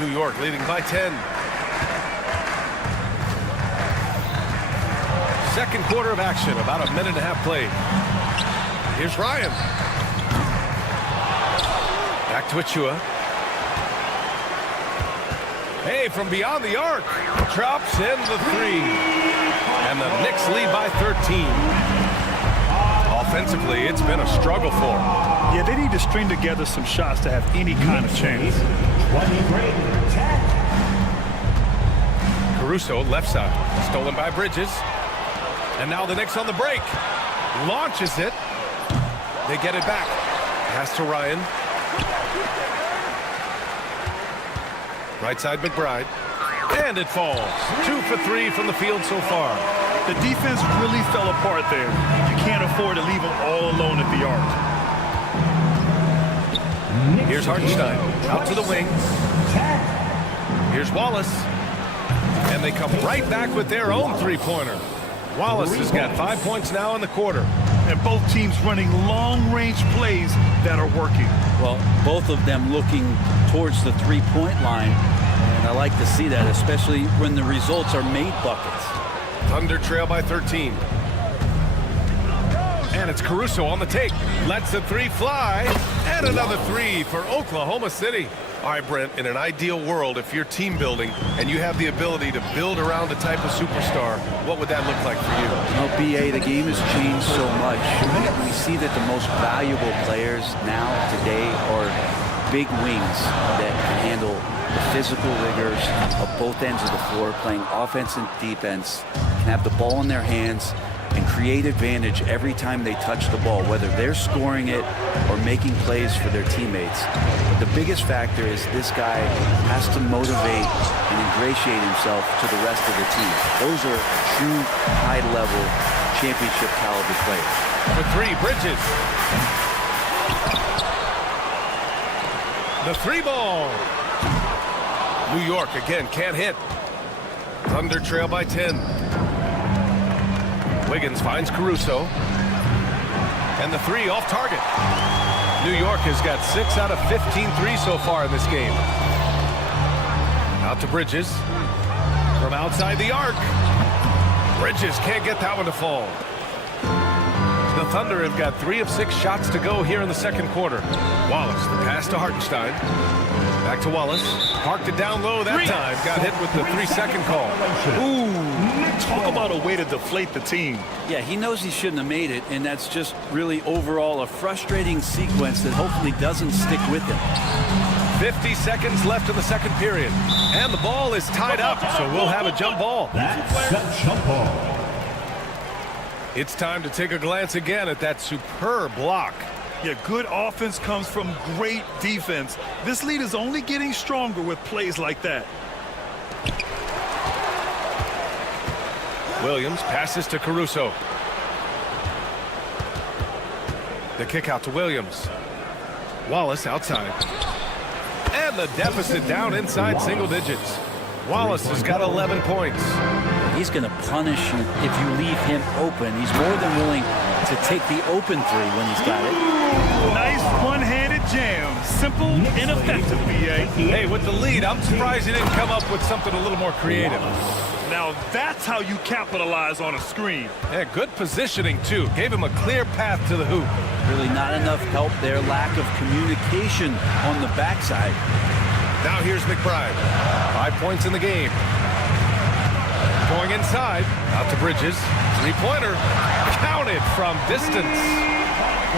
New York leading by 10. Second quarter of action, about a minute and a half played. Here's Ryan. Back to Achua. Hey, from beyond the arc. Drops in the 3. And the Knicks lead by 13. Offensively, it's been a struggle for them. Yeah, they need to string together some shots to have any kind of chance. Caruso, left side. Stolen by Bridges. And now the Knicks on the break. Launches it. They get it back. Pass to Ryan. Right side, McBride. And it falls. 2 for 3 from the field so far. The defense really fell apart there. You can't afford to leave them all alone at the arc. Here's Hartenstein. Out to the wing. Here's Wallace. And they come right back with their own three-pointer. Wallace has got 5 points now in the quarter. And both teams running long-range plays that are working. Well, both of them looking towards the three-point line. And I like to see that, especially when the results are made buckets. Thunder trail by 13. And it's Caruso on the take. Lets the 3 fly. And another 3 for Oklahoma City. All right, Brent, in an ideal world, if you're team building and you have the ability to build around a type of superstar, what would that look like for you? Well, BA, the game has changed so much. We see that the most valuable players now, today, are big wings that can handle the physical rigors of both ends of the floor, playing offense and defense, can have the ball in their hands, and create advantage every time they touch the ball, whether they're scoring it or making plays for their teammates. But the biggest factor is this guy has to motivate and ingratiate himself to the rest of the team. Those are true high-level championship caliber players. For three, Bridges. The three ball. New York again can't hit. Thunder trail by 10. Wiggins finds Caruso. And the three off target. New York has got 6 out of 15 threes so far in this game. Out to Bridges. From outside the arc. Bridges can't get that one to fall. The Thunder have got 3 of 6 shots to go here in the second quarter. Wallace, the pass to Hartenstein. Back to Wallace. Parked it down low that time. Got hit with the 3-second call. Ooh, talk about a way to deflate the team. Yeah, he knows he shouldn't have made it, and that's just really overall a frustrating sequence that hopefully doesn't stick with him. 50 seconds left in the second period. And the ball is tied up, so we'll have a jump ball. That's a jump ball. It's time to take a glance again at that superb block. Yeah, good offense comes from great defense. This lead is only getting stronger with plays like that. Williams passes to Caruso. The kick out to Williams. Wallace outside. And the deficit down inside single digits. Wallace has got 11 points. He's going to punish you if you leave him open. He's more than willing to take the open three when he's got it. Nice one-handed jam. Simple and effective, B.A. Hey, with the lead, I'm surprised he didn't come up with something a little more creative. Now that's how you capitalize on a screen. Yeah, good positioning, too. Gave him a clear path to the hoop. Really not enough help there. Lack of communication on the backside. Now here's McBride. 5 points in the game. Going inside. Out to Bridges. Three-pointer. Counted from distance.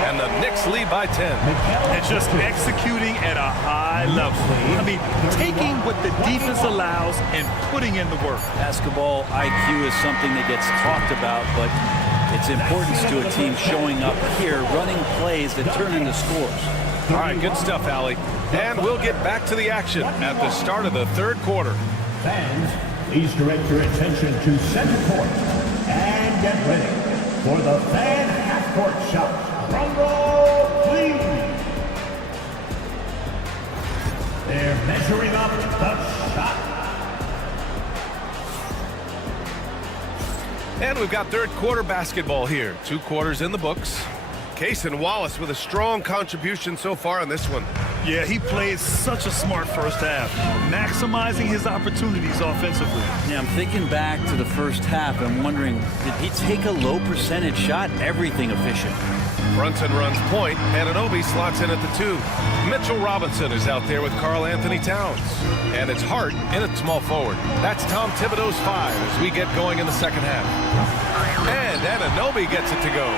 And the Knicks lead by 10. And just executing at a high level. I mean, taking what the defense allows and putting in the work. Basketball IQ is something that gets talked about, but its importance to a team showing up here, running plays that turn into scores. All right, good stuff, Allie. And we'll get back to the action at the start of the third quarter. Fans, please direct your attention to center court and get ready for the fan half-court shot. Drum roll, please. They're measuring up the shot. And we've got third quarter basketball here. 2 quarters in the books. Case and Wallace with a strong contribution so far in this one. Yeah, he played such a smart first half, maximizing his opportunities offensively. Yeah, I'm thinking back to the first half and wondering, did he take a low percentage shot? Everything efficient. Brunson runs point. Anunoby slots in at the 2. Mitchell Robinson is out there with Karl Anthony Towns. And it's Hart in at small forward. That's Tom Thibodeau's 5 as we get going in the second half. And Anunoby gets it to go.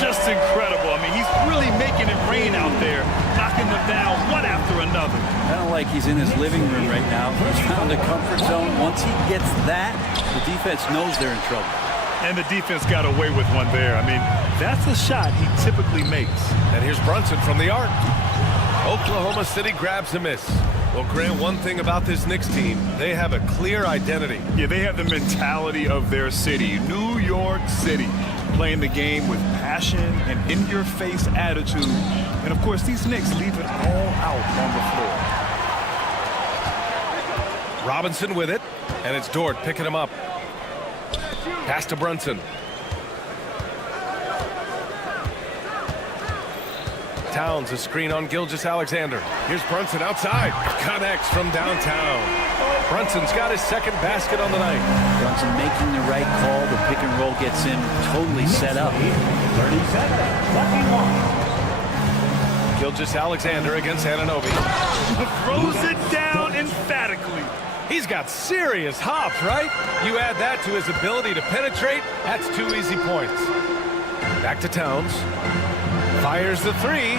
Just incredible. I mean, he's really making it rain out there, knocking them down one after another. Kind of like he's in his living room right now. He's found a comfort zone. Once he gets that, the defense knows they're in trouble. And the defense got away with one there. I mean, that's a shot he typically makes. And here's Brunson from the arc. Oklahoma City grabs a miss. Well, Grant, one thing about this Knicks team, they have a clear identity. Yeah, they have the mentality of their city, New York City. Playing the game with passion and in-your-face attitude. And, of course, these Knicks leave it all out on the floor. Robinson with it, and it's Dort picking him up. Pass to Brunson. Towns a screen on Gilgeous-Alexander. Here's Brunson outside. Connects from downtown. Brunson's got his second basket on the night. Brunson making the right call. The pick and roll gets him totally set up. 37, Gilgeous-Alexander against Anunoby. Throws it down emphatically. He's got serious hop, right? You add that to his ability to penetrate, that's 2 easy points. Back to Towns. Fires the 3.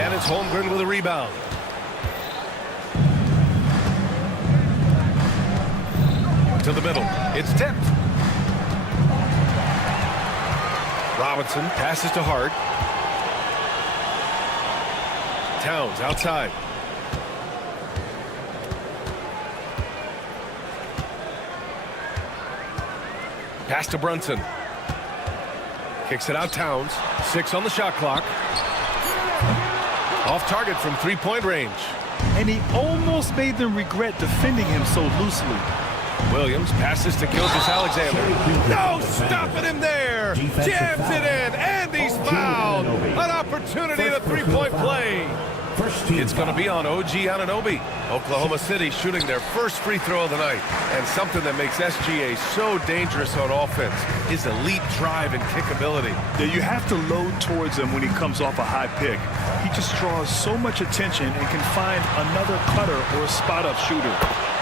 And it's Holmgren with a rebound. To the middle. It's tipped. Robinson passes to Hart. Towns outside. Pass to Brunson. Kicks it out, Towns. 6 on the shot clock. Off target from three-point range. And he almost made them regret defending him so loosely. Williams passes to Gilgeous-Alexander. No, stopping him there. Jams it in, and he's fouled. An opportunity at a three-point play. It's going to be on OG Anunoby. Oklahoma City shooting their first free throw of the night. And something that makes SGA so dangerous on offense is elite drive and kick ability. Yeah, you have to load towards him when he comes off a high pick. He just draws so much attention and can find another cutter or a spot-up shooter.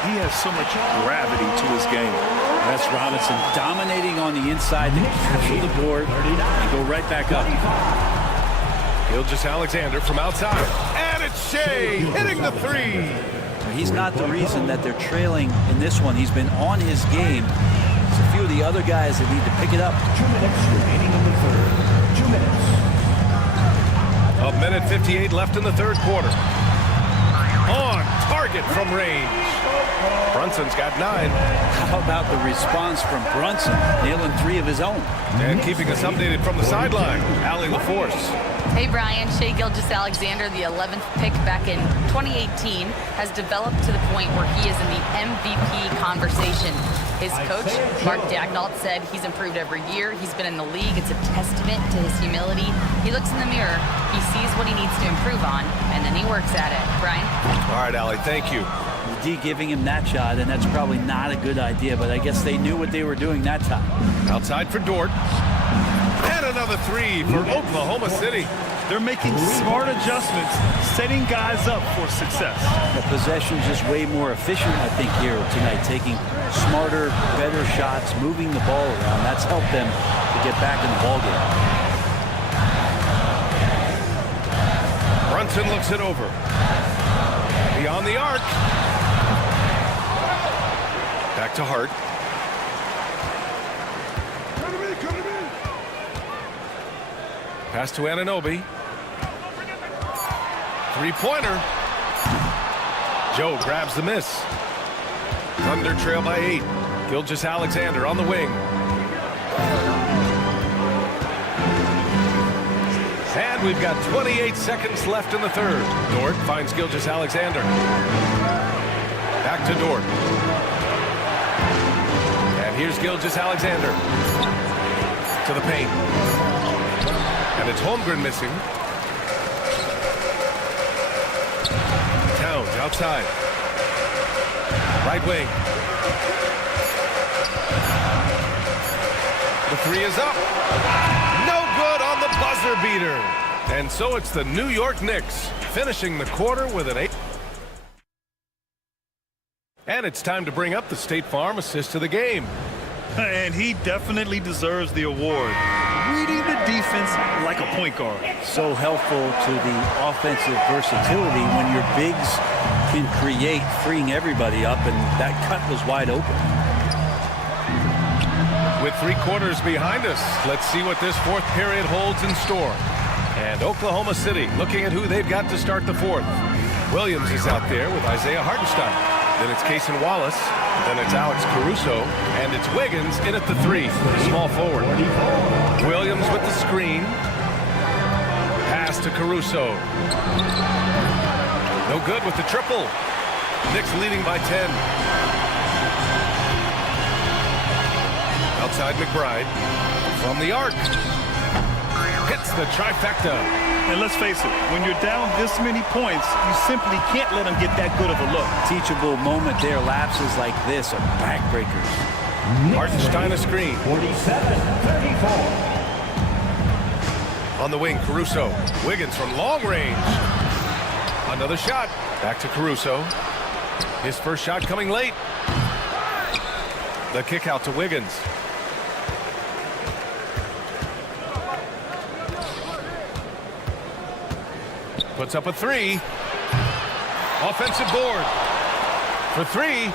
He has so much gravity to his game. That's Robinson dominating on the inside to control the board and go right back up. Gilgeous-Alexander from outside. And it's Shea hitting the three. He's not the reason that they're trailing in this one. He's been on his game. It's a few of the other guys that need to pick it up. 2 minutes remaining in the third. 2 minutes. A minute 58 left in the third quarter. On target from range. Brunson's got 9. How about the response from Brunson, nailing 3 of his own? And keeping us updated from the sideline, Allie LaForce. Hey, Brian. Shea Gilgeous-Alexander, the 11th pick back in 2018, has developed to the point where he is in the MVP conversation. His coach, Mark Daigneault, said he's improved every year. He's been in the league. It's a testament to his humility. He looks in the mirror, he sees what he needs to improve on, and then he works at it. Brian? All right, Allie, thank you. The D giving him that shot, and that's probably not a good idea, but I guess they knew what they were doing that time. Outside for Dort. And another 3 for Oklahoma City. They're making smart adjustments, setting guys up for success. The possession's just way more efficient, I think, here tonight. Taking smarter, better shots, moving the ball around. That's helped them to get back in the ballgame. Brunson looks it over. Beyond the arc. Back to Hart. Pass to Anunoby. Three-pointer. Joe grabs the miss. Thunder trail by 8. Gilgeous-Alexander on the wing. And we've got 28 seconds left in the third. Dort finds Gilgeous-Alexander. Back to Dort. And here's Gilgeous-Alexander. To the paint. And it's Holmgren missing. Towns outside. Right wing. The 3 is up. No good on the buzzer beater. And so it's the New York Knicks finishing the quarter with an 8. And it's time to bring up the State Farm assist of the game. And he definitely deserves the award. Reading the defense like a point guard. So helpful to the offensive versatility when your bigs can create, freeing everybody up, and that cut was wide open. With 3 quarters behind us, let's see what this fourth period holds in store. And Oklahoma City looking at who they've got to start the fourth. Williams is out there with Isaiah Hartenstein. Then it's Cason Wallace. Then it's Alex Caruso. And it's Wiggins in at the 3, small forward. Williams with the screen. Pass to Caruso. No good with the triple. Knicks leading by 10. Outside McBride. From the arc. Hits the trifecta. And let's face it, when you're down this many points, you simply can't let them get that good of a look. Teachable moment there. Lapses like this are backbreakers. Hartenstein a screen. 47-34. On the wing, Caruso. Wiggins from long range. Another shot. Back to Caruso. His first shot coming late. The kick out to Wiggins. Puts up a 3. Offensive board. For 3.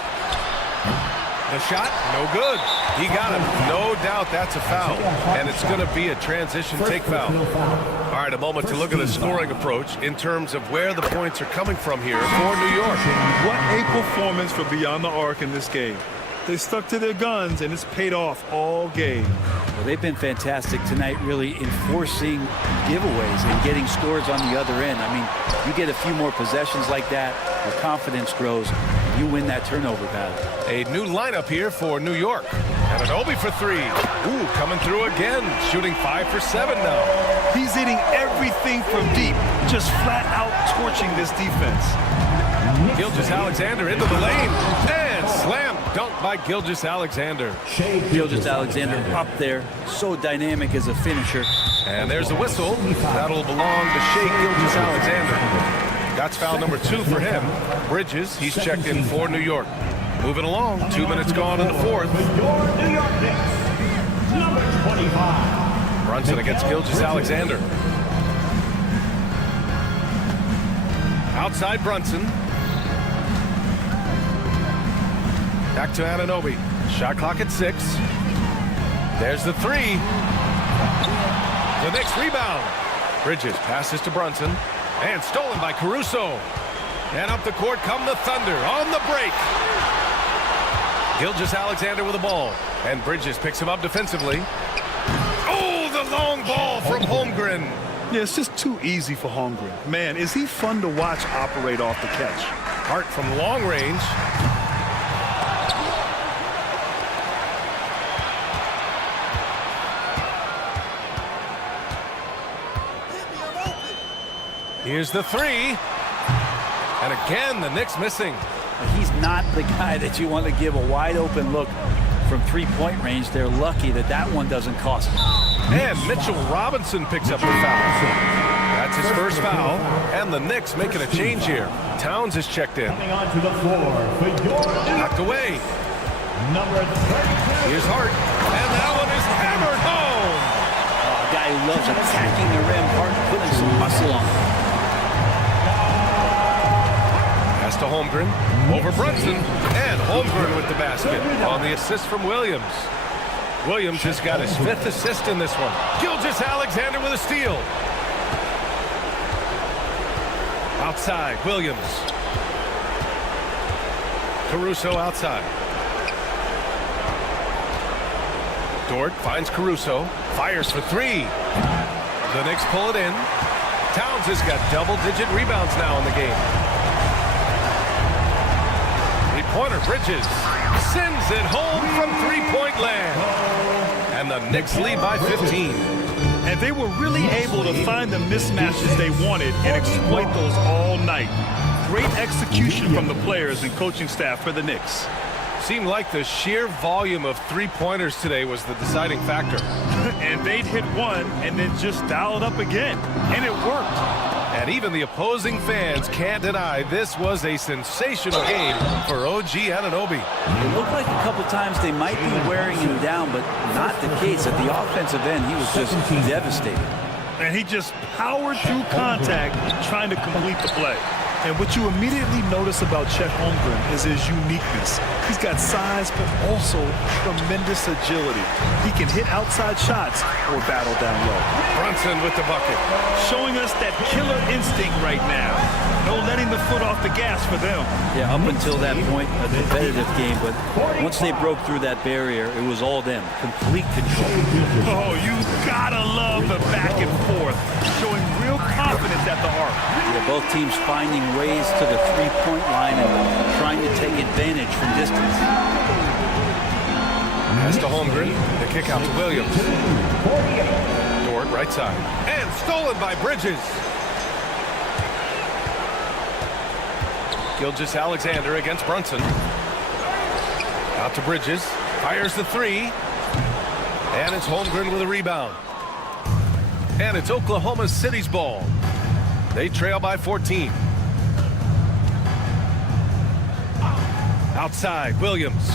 The shot, no good. He got him. No doubt that's a foul. And it's going to be a transition take foul. All right, a moment to look at the scoring approach in terms of where the points are coming from here for New York. What a performance for Beyond the Arc in this game. They stuck to their guns, and it's paid off all game. Well, they've been fantastic tonight, really enforcing giveaways and getting scores on the other end. I mean, you get a few more possessions like that, your confidence grows, and you win that turnover battle. A new lineup here for New York. And an Obi for three. Ooh, coming through again, shooting 5 for 7 now. He's hitting everything from deep, just flat out torching this defense. Gilgeous-Alexander into the lane, and slam dunk by Gilgeous-Alexander. Gilgeous-Alexander up there, so dynamic as a finisher. And there's the whistle. That'll belong to Shea Gilgeous-Alexander. That's foul number 2 for him. Bridges, he's checked in for New York. Moving along, 2 minutes gone in the fourth. New York Knicks, number 25. Brunson against Gilgeous-Alexander. Outside Brunson. Back to Anunoby. Shot clock at 6. There's the 3. The Knicks rebound. Bridges passes to Brunson. And stolen by Caruso. And up the court come the Thunder on the break. Gilgeous-Alexander with the ball. And Bridges picks him up defensively. Oh, the long ball from Holmgren. Yeah, it's just too easy for Holmgren. Man, is he fun to watch operate off the catch. Hart from long range. Here's the 3. And again, the Knicks missing. He's not the guy that you want to give a wide open look from three-point range. They're lucky that that one doesn't cost them. And Mitchell Robinson picks up the foul. That's his first foul. And the Knicks making a change here. Towns is checked in. Onto the floor for your Knocked away. number 32. Here's Hart. And that one is hammered home. A guy who loves attacking the rim, Hart putting some muscle on it. Pass to Holmgren. Over Brunson. And Holmgren with the basket on the assist from Williams. Williams has got his 5th assist in this one. Gilgeous-Alexander with a steal. Outside, Williams. Caruso outside. Dort finds Caruso. Fires for 3. The Knicks pull it in. Towns has got double-digit rebounds now in the game. Three-pointer, Bridges. Sends it home from three-point land. And the Knicks lead by 15. And they were really able to find the mismatches they wanted and exploit those all night. Great execution from the players and coaching staff for the Knicks. Seemed like the sheer volume of three-pointers today was the deciding factor. And they'd hit one and then just dial it up again. And it worked. And even the opposing fans can't deny this was a sensational game for OG Anunoby. It looked like a couple times they might be wearing him down, but not the case. At the offensive end, he was just devastated. And he just powered through contact trying to complete the play. And what you immediately notice about Chet Holmgren is his uniqueness. He's got size, but also tremendous agility. He can hit outside shots or battle down low. Brunson with the bucket. Showing us that killer instinct right now. No letting the foot off the gas for them. Yeah, up until that point, a competitive game, but once they broke through that barrier, it was all them. Complete control. Oh, you gotta love the back and forth. Showing real confidence at the arc. Yeah, both teams finding ways to the three-point line and trying to take advantage from distance. Pass to Holmgren. The kick out to Williams. Dort right side. And stolen by Bridges. Gilgeous-Alexander against Brunson. Out to Bridges. Fires the 3. And it's Holmgren with a rebound. And it's Oklahoma City's ball. They trail by 14. Outside, Williams.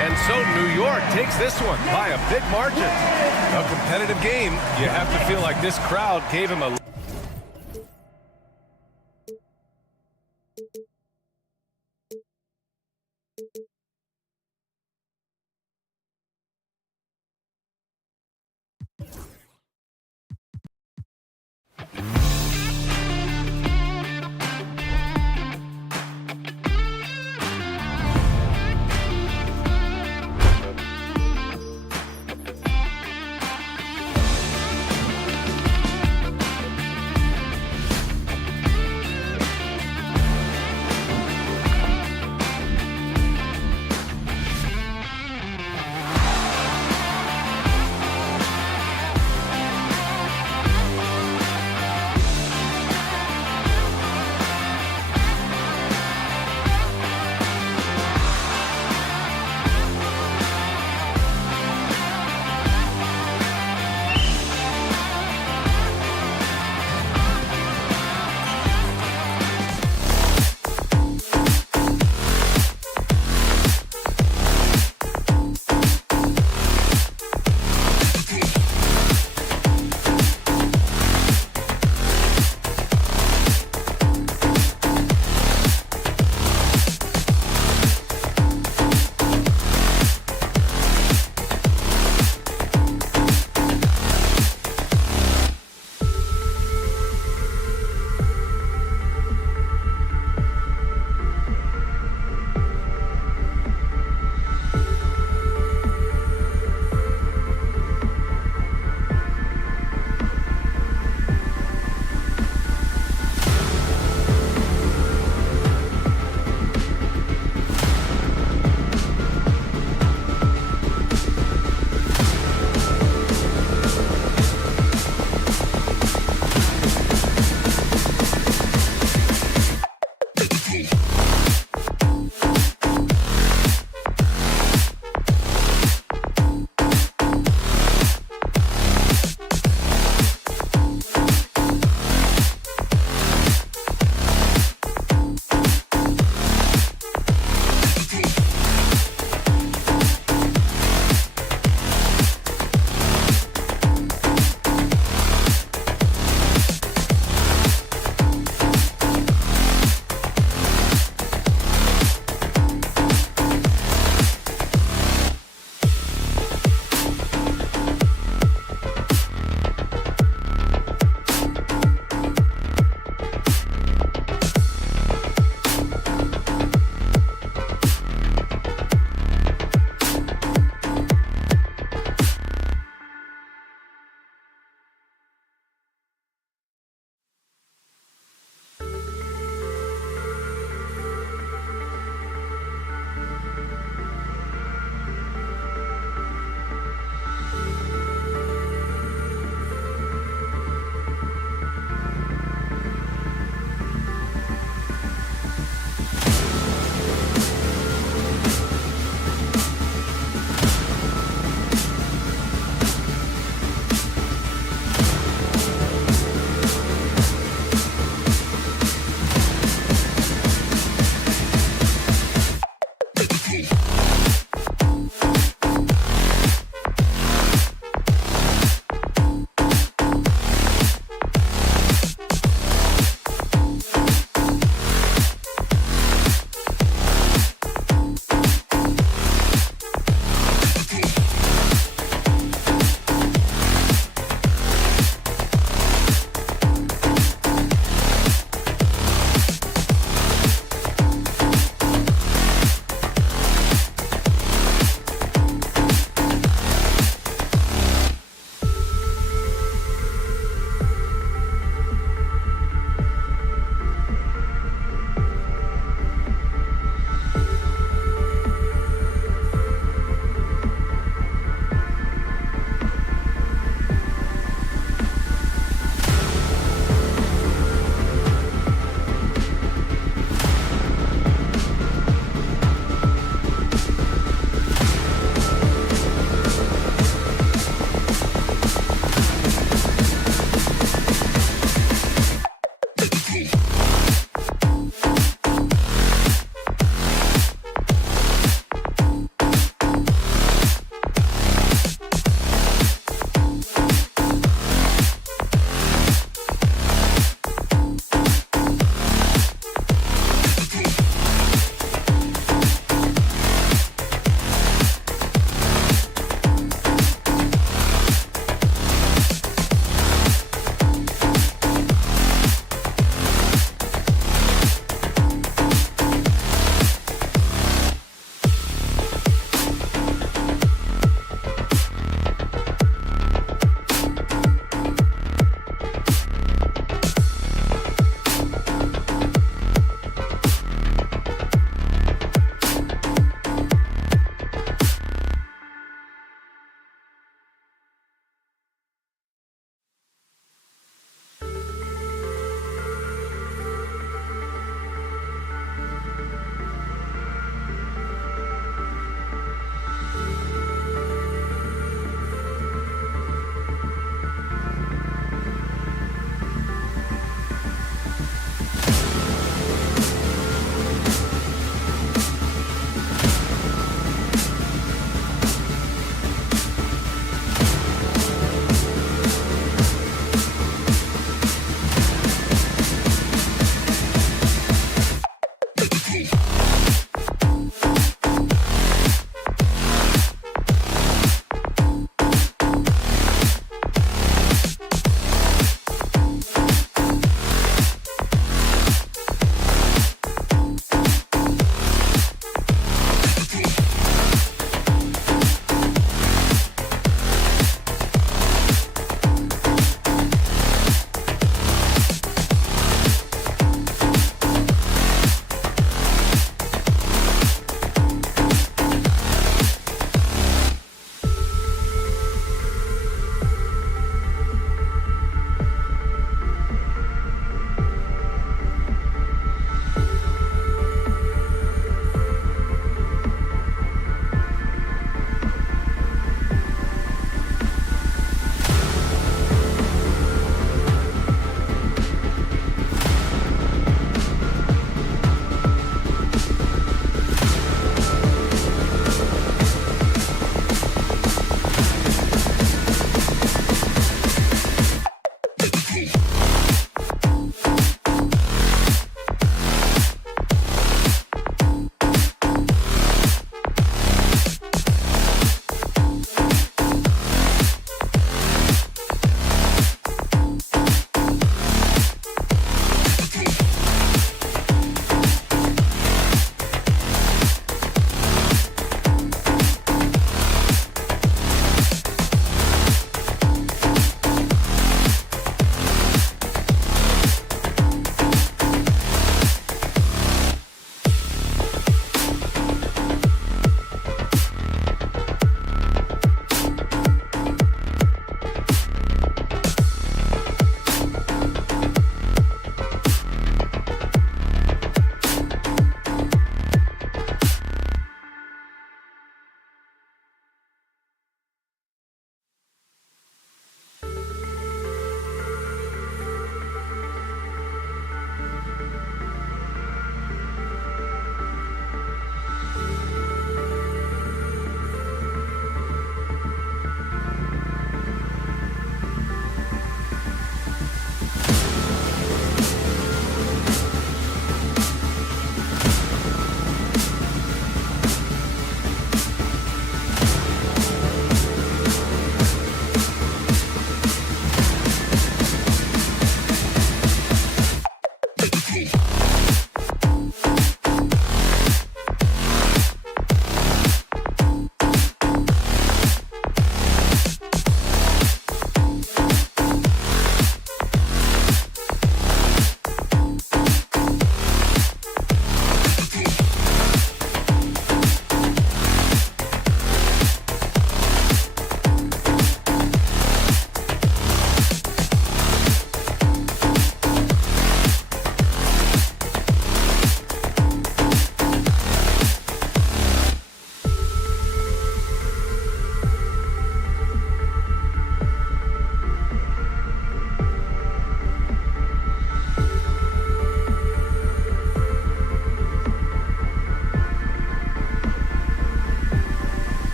And so New York takes this one by a big margin. A competitive game. You have to feel like this crowd gave him a...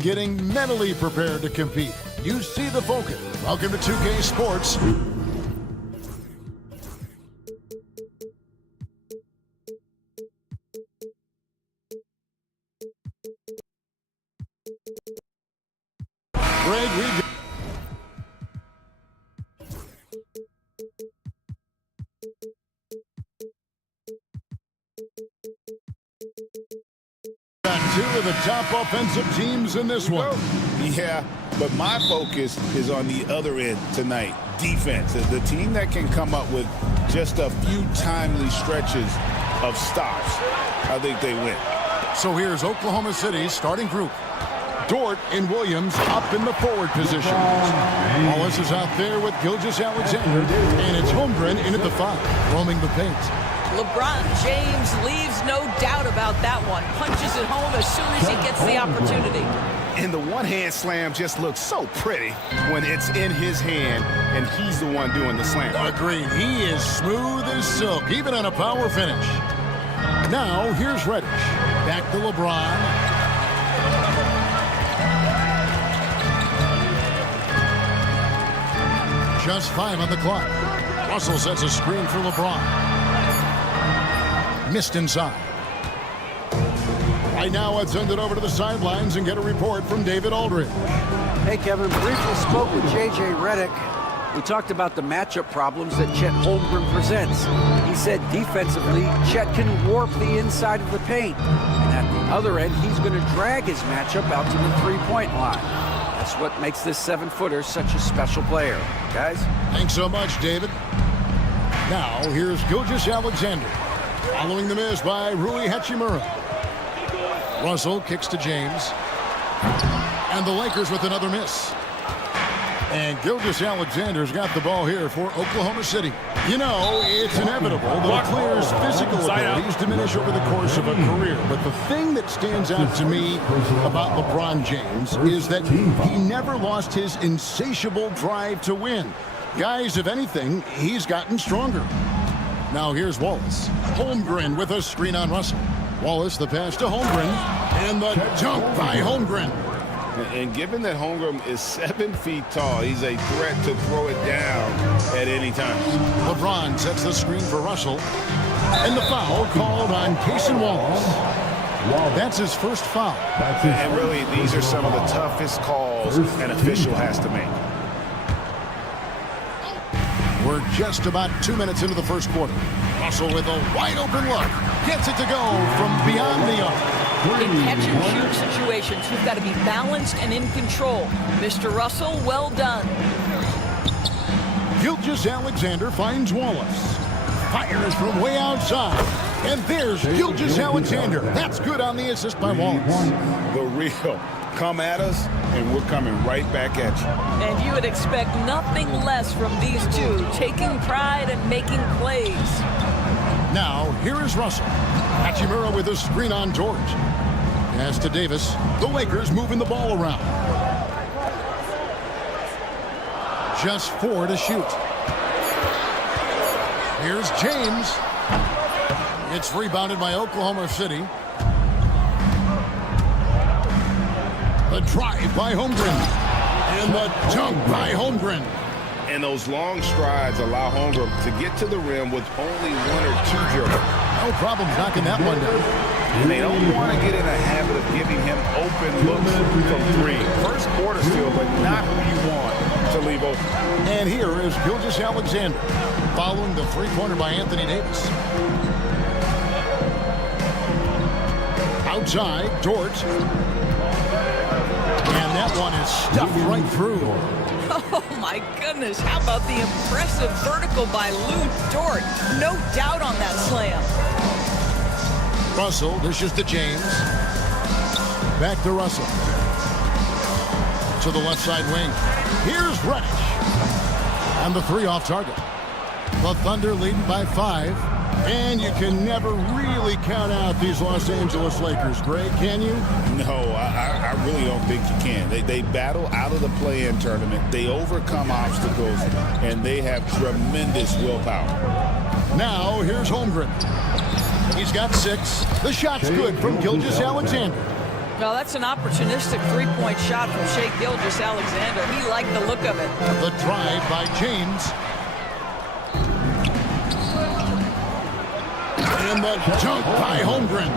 and getting mentally prepared to compete. You see the focus. Welcome to 2K Sports. Greg, we got two of the top offensive teams in this one. Yeah, but my focus is on the other end tonight, defense. The team that can come up with just a few timely stretches of stops, I think they win. So here's Oklahoma City's starting group. Dort and Williams up in the forward position. Wallace is out there with Gilgeous-Alexander, and it's Holmgren in at the 5, roaming the paint. LeBron James leaves no doubt about that one. Punches it home as soon as he gets the opportunity. And the one-hand slam just looks so pretty when it's in his hand and he's the one doing the slam. Agreed. He is smooth as silk, even on a power finish. Now, here's Reddish. Back to LeBron. Just 5 on the clock. Russell sets a screen for LeBron. Missed inside. Right now, let's send it over to the sidelines and get a report from David Aldridge. Hey, Kevin, briefly spoke with J.J. Redick. We talked about the matchup problems that Chet Holmgren presents. He said defensively, Chet can warp the inside of the paint. And at the other end, he's going to drag his matchup out to the three-point line. That's what makes this 7-footer such a special player. Guys? Thanks so much, David. Now, here's Gilgeous-Alexander. Following the miss by Rui Hachimura. Russell kicks to James. And the Lakers with another miss. And Gilgeous-Alexander's got the ball here for Oklahoma City. You know, it's inevitable that a player's physical abilities diminish over the course of a career. But the thing that stands out to me about LeBron James is that he never lost his insatiable drive to win. Guys, if anything, he's gotten stronger. Now here's Wallace. Holmgren with a screen on Russell. Wallace, the pass to Holmgren. And the dunk by Holmgren. And given that Holmgren is 7 feet tall, he's a threat to throw it down at any time. LeBron sets the screen for Russell. And the foul called on Cason Wallace. That's his first foul. And really, these are some of the toughest calls an official has to make. We're just about 2 minutes into the first quarter. Russell with a wide open look. Gets it to go from beyond the arc. In catch-and-shoot situations, you've got to be balanced and in control. Mr. Russell, well done. Gilgeous-Alexander finds Wallace. Fires from way outside. And there's Gilgeous-Alexander. That's good on the assist by Wallace. The real. Come at us, and we're coming right back at you. And you would expect nothing less from these two, taking pride and making plays. Now, here is Russell. Hachimura with a screen on George. Pass to Davis. The Lakers moving the ball around. Just 4 to shoot. Here's James. It's rebounded by Oklahoma City. The drive by Holmgren. And the dunk by Holmgren. And those long strides allow Holmgren to get to the rim with only 1 or 2 jerks. No problem knocking that one down. And they don't want to get in a habit of giving him open looks from 3. First quarter still, but not who you want to leave open. And here is Gilgeous-Alexander following the three-pointer by Anthony Davis. Outside, Dort. And that one is stuffed right through. Oh, my goodness. How about the impressive vertical by Lou Dort? No doubt on that slam. Russell dishes to James. Back to Russell. To the left side wing. Here's Reddish. And the 3 off target. The Thunder leading by 5. And you can never really count out these Los Angeles Lakers, Greg, can you? No, I really don't think you can. They battle out of the play-in tournament. They overcome obstacles, and they have tremendous willpower. Now, here's Holmgren. He's got 6. The shot's good from Gilgeous-Alexander. Well, that's an opportunistic three-point shot from Shai Gilgeous-Alexander. He liked the look of it. The drive by James. And the dunk by Holmgren.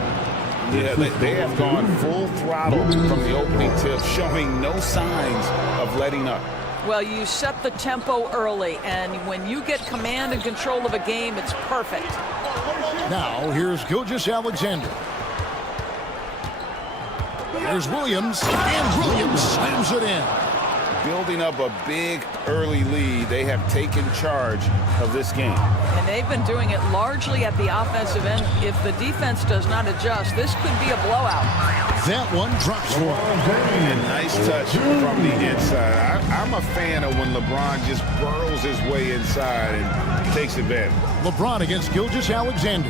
Yeah, they have gone full throttle from the opening tip, showing no signs of letting up. Well, you set the tempo early, and when you get command and control of a game, it's perfect. Now, here's Gilgeous-Alexander. Here's Williams, and Williams slams it in. Building up a big early lead, they have taken charge of this game. And they've been doing it largely at the offensive end. If the defense does not adjust, this could be a blowout. That one drops for And nice touch from the inside. I'm a fan of when LeBron just burrows his way inside and takes advantage. LeBron against Gilgeous-Alexander.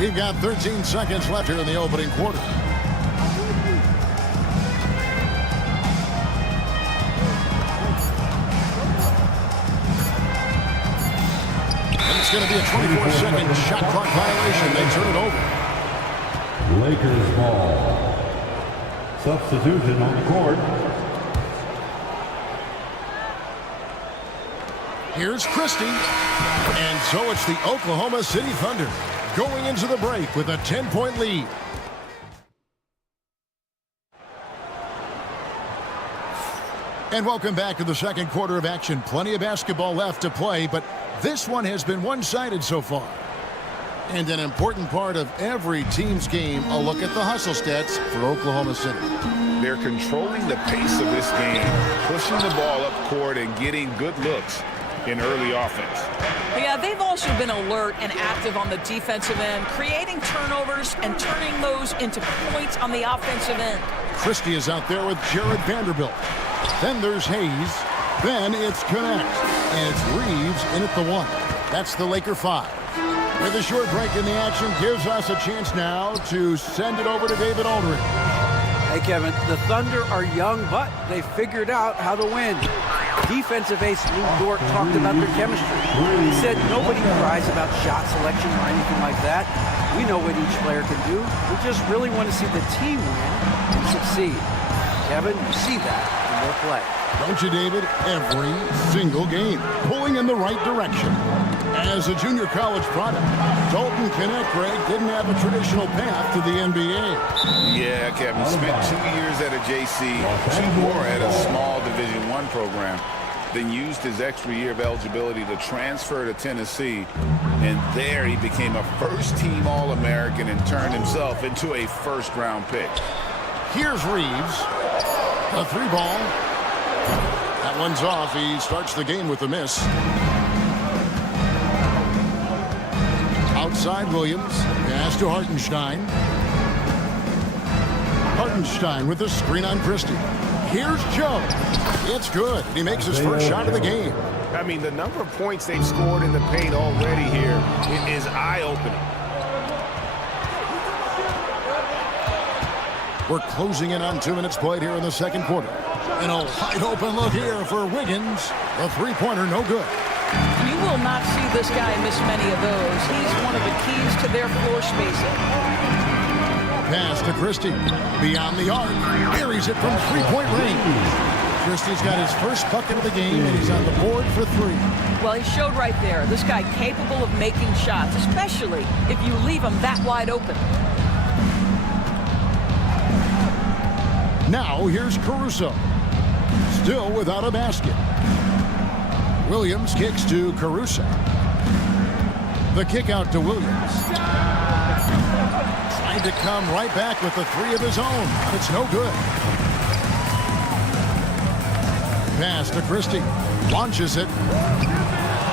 We've got 13 seconds left here in the opening quarter. And it's going to be a 24-second shot clock violation. They turn it over. Lakers ball. Substitution on the court. Here's Christie. And so it's the Oklahoma City Thunder going into the break with a 10-point lead. And welcome back to the second quarter of action. Plenty of basketball left to play, but this one has been one-sided so far. And an important part of every team's game, a look at the hustle stats for Oklahoma City. They're controlling the pace of this game, pushing the ball up court and getting good looks in early offense. Yeah, they've also been alert and active on the defensive end, creating turnovers and turning those into points on the offensive end. Christie is out there with Jared Vanderbilt. Then there's Hayes. Then it's Connect. And it's Reeves in at the 1. That's the Laker 5. With a short break in the action, gives us a chance now to send it over to David Aldridge. Hey, Kevin, the Thunder are young, but they figured out how to win. Defensive ace Lou Dort talked about their chemistry. He said nobody cries about shot selection or anything like that. We know what each player can do. We just really want to see the team win and succeed. Kevin, you see that in their play. Don't you, David? Every single game, pulling in the right direction. As a junior college product, Dalton Connect, Greg, didn't have a traditional path to the NBA. Yeah, Kevin, spent 2 years at a JC, 2 more at a small Division I program, then used his extra year of eligibility to transfer to Tennessee, and there he became a first-team All-American and turned himself into a first-round pick. Here's Reeves. A 3-ball. That one's off. He starts the game with a miss. Outside Williams. Pass to Hartenstein. Hartenstein with the screen on Christie. Here's Joe. It's good. He makes his first shot of the game. I mean, the number of points they've scored in the paint already here is eye-opening. We're closing in on 2 minutes played here in the second quarter. And a wide open look here for Wiggins. The three-pointer, no good. You will not see this guy miss many of those. He's one of the keys to their floor spacing. Pass to Christie. Beyond the arc. Buries it from three-point range. Christie's got his first bucket of the game, and he's on the board for 3. Well, he showed right there. This guy capable of making shots, especially if you leave him that wide open. Now here's Caruso. Still without a basket. Williams kicks to Caruso. The kick out to Williams. Trying to come right back with the 3 of his own. It's no good. Pass to Christie. Launches it.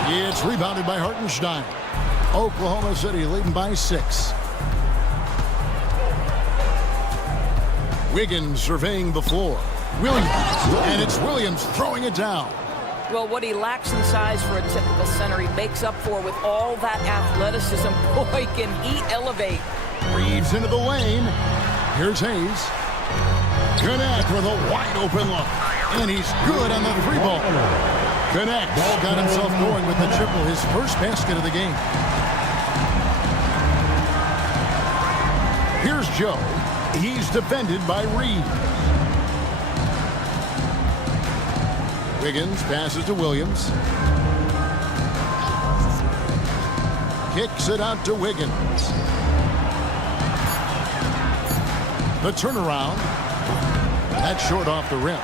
It's rebounded by Hartenstein. Oklahoma City leading by 6. Wiggins surveying the floor. Williams. And it's Williams throwing it down. Well, what he lacks in size for a typical center, he makes up for with all that athleticism. Boy, can he elevate. Reeves into the lane. Here's Hayes. Connect with a wide open look. And he's good on the 3-ball. Connect got himself going with the triple, his first basket of the game. Joe. He's defended by Reed. Wiggins passes to Williams. Kicks it out to Wiggins. The turnaround. That's short off the rim.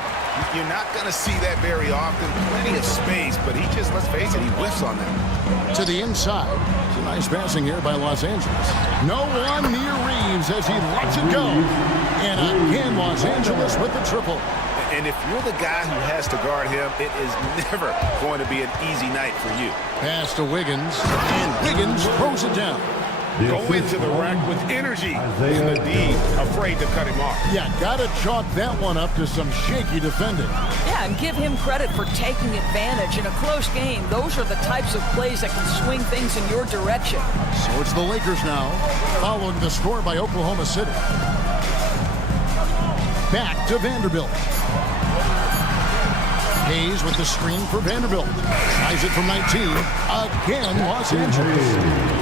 You're not going to see that very often. Plenty of space, but he just, let's face it, he whiffs on that. To the inside. It's a nice passing here by Los Angeles. No one near Reeves as he lets it go. And again, Los Angeles with the triple. And if you're the guy who has to guard him, it is never going to be an easy night for you. Pass to Wiggins. And Wiggins throws it down. Go into the rack with energy. And the D afraid to cut him off. Yeah, got to chalk that one up to some shaky defending. Yeah, and give him credit for taking advantage. In a close game, those are the types of plays that can swing things in your direction. So it's the Lakers now, following the score by Oklahoma City. Back to Vanderbilt. Hayes with the screen for Vanderbilt. Tries it from 19. Again, Los Angeles.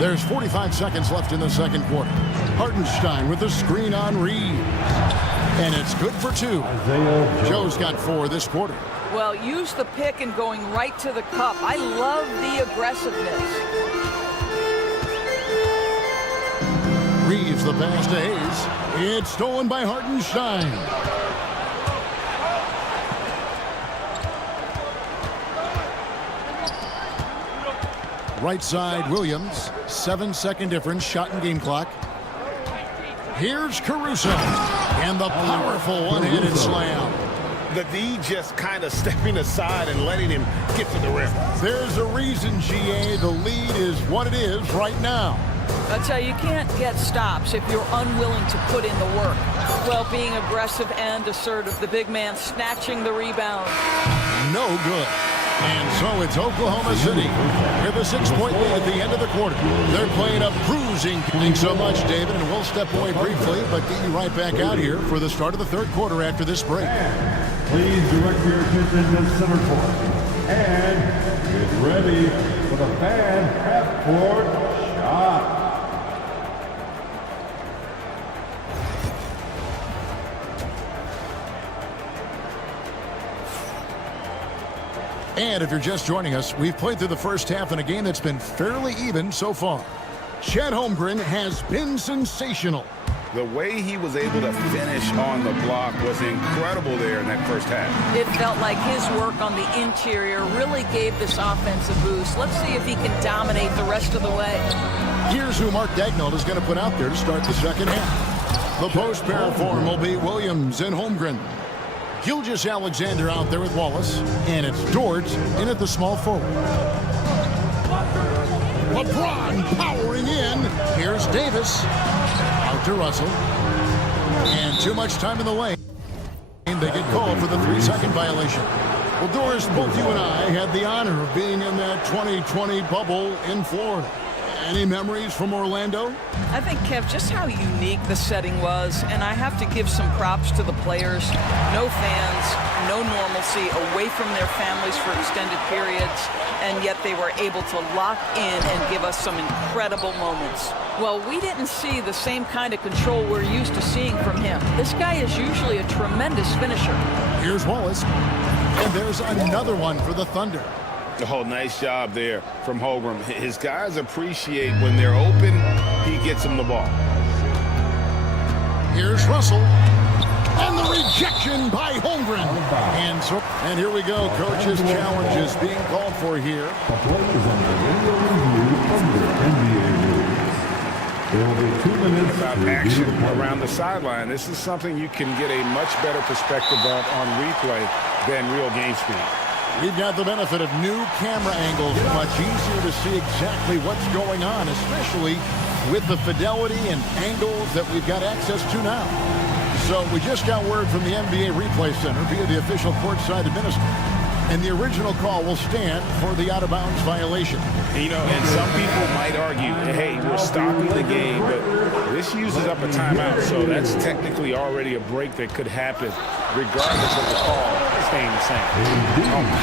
There's 45 seconds left in the second quarter. Hartenstein with the screen on Reed. And it's good for 2. Joe's got 4 this quarter. Well, use the pick and going right to the cup. I love the aggressiveness. Reeves the pass to Hayes. It's stolen by Hartenstein. Right side, Williams. 7-second difference, shot and game clock. Here's Caruso. And the powerful one-handed slam. The D just kind of stepping aside and letting him get to the rim. There's a reason, GA. The lead is what it is right now. I tell you, you can't get stops if you're unwilling to put in the work. Well, being aggressive and assertive, the big man snatching the rebound. No good. And so it's Oklahoma City with a 6-point lead at the end of the quarter. They're playing a bruising. Thanks so much, David, and we'll step away briefly, but get you right back out here for the start of the third quarter after this break. Please direct your attention to center court. And get ready for the fan half-court shot. And if you're just joining us, we've played through the first half in a game that's been fairly even so far. Chet Holmgren has been sensational. The way he was able to finish on the block was incredible there in that first half. It felt like his work on the interior really gave this offense a boost. Let's see if he can dominate the rest of the way. Here's who Mark Daigneault is going to put out there to start the second half. The post pair form will be Williams and Holmgren. Gilgeous-Alexander out there with Wallace, and it's George in at the small forward. LeBron powering in. Here's Davis. Out to Russell. And too much time in the lane. They get called for the 3-second violation. Well, Doris, both you and I had the honor of being in that 2020 bubble in Florida. Any memories from Orlando? I think, Kev, just how unique the setting was, and I have to give some props to the players. No fans, no normalcy, away from their families for extended periods, and yet they were able to lock in and give us some incredible moments. Well, we didn't see the same kind of control we're used to seeing from him. This guy is usually a tremendous finisher. Here's Wallace, and there's another one for the Thunder. Oh, nice job there from Holmgren. His guys appreciate when they're open, he gets them the ball. Here's Russell. And the rejection by Holmgren. And here we go. Coach's challenge is being called for here. The play is under video review under NBA rules. There will be 2 minutes about action around the sideline. This is something you can get a much better perspective of on replay than real game speed. We've got the benefit of new camera angles. Much easier to see exactly what's going on, especially with the fidelity and angles that we've got access to now. So we just got word from the NBA Replay Center via the official courtside administrator. And the original call will stand for the out-of-bounds violation. You know, and some people might argue, hey, we're stopping the game, but this uses up a timeout, so that's technically already a break that could happen, regardless of the call staying the same.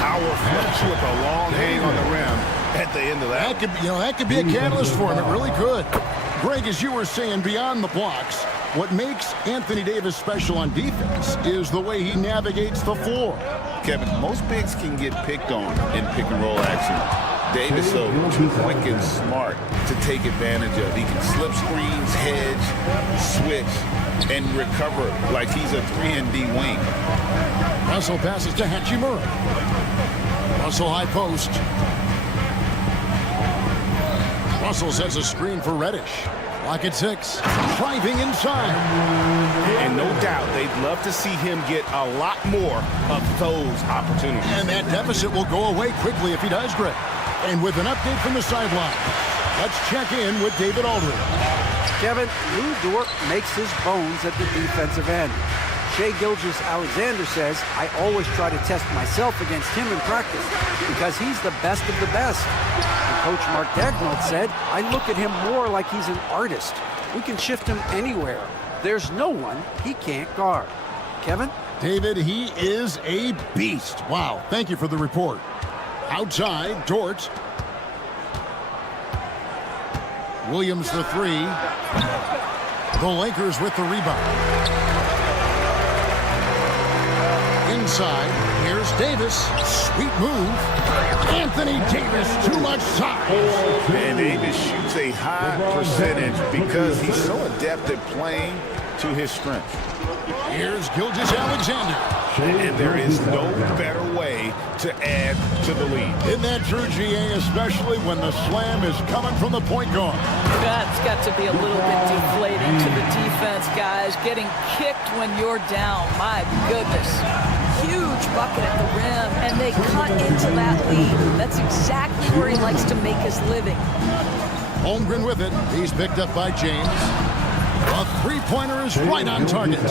Power flips with a long hang on the rim at the end of that. That could be a catalyst for him. It really could. Greg, as you were saying, beyond the blocks, what makes Anthony Davis special on defense is the way he navigates the floor. Kevin, most bigs can get picked on in pick-and-roll action. Davis, though, too quick and smart to take advantage of. He can slip screens, hedge, switch, and recover like he's a 3-and-D wing. Russell passes to Hachimura. Russell high post. Russell sets a screen for Reddish. Lock at 6. Driving inside. And no doubt they'd love to see him get a lot more of those opportunities. And that deficit will go away quickly if he does, Greg. And with an update from the sideline, let's check in with David Aldridge. Kevin, Lou Dort makes his bones at the defensive end. Shai Gilgeous-Alexander says, I always try to test myself against him in practice because he's the best of the best. And Coach Mark Daigneault said, I look at him more like he's an artist. We can shift him anywhere. There's no one he can't guard. Kevin? David, he is a beast. Wow, thank you for the report. Outside, Dort. Williams the 3. The Lakers with the rebound. Inside, here's Davis. Sweet move. Anthony Davis, too much size. And Davis shoots a high percentage because he's so adept at playing to his strengths. Here's Gilgeous-Alexander. And there is no better way to add to the lead. Isn't that true, GA, especially when the slam is coming from the point guard? That's got to be a little bit deflating to the defense, guys. Getting kicked when you're down. My goodness. Huge bucket at the rim, and they cut into that lead. That's exactly where he likes to make his living. Holmgren with it. He's picked up by James. A three-pointer is right on target.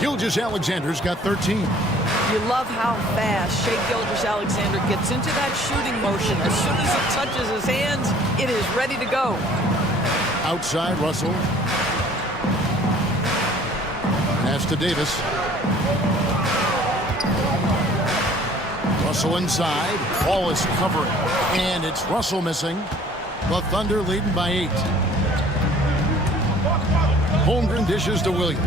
Gilgeous-Alexander's got 13. You love how fast Shai Gilgeous-Alexander gets into that shooting motion. As soon as it touches his hands, it is ready to go. Outside, Russell. Pass to Davis. Russell inside. Ball is covering. And it's Russell missing. The Thunder leading by 8. Holmgren dishes to Williams.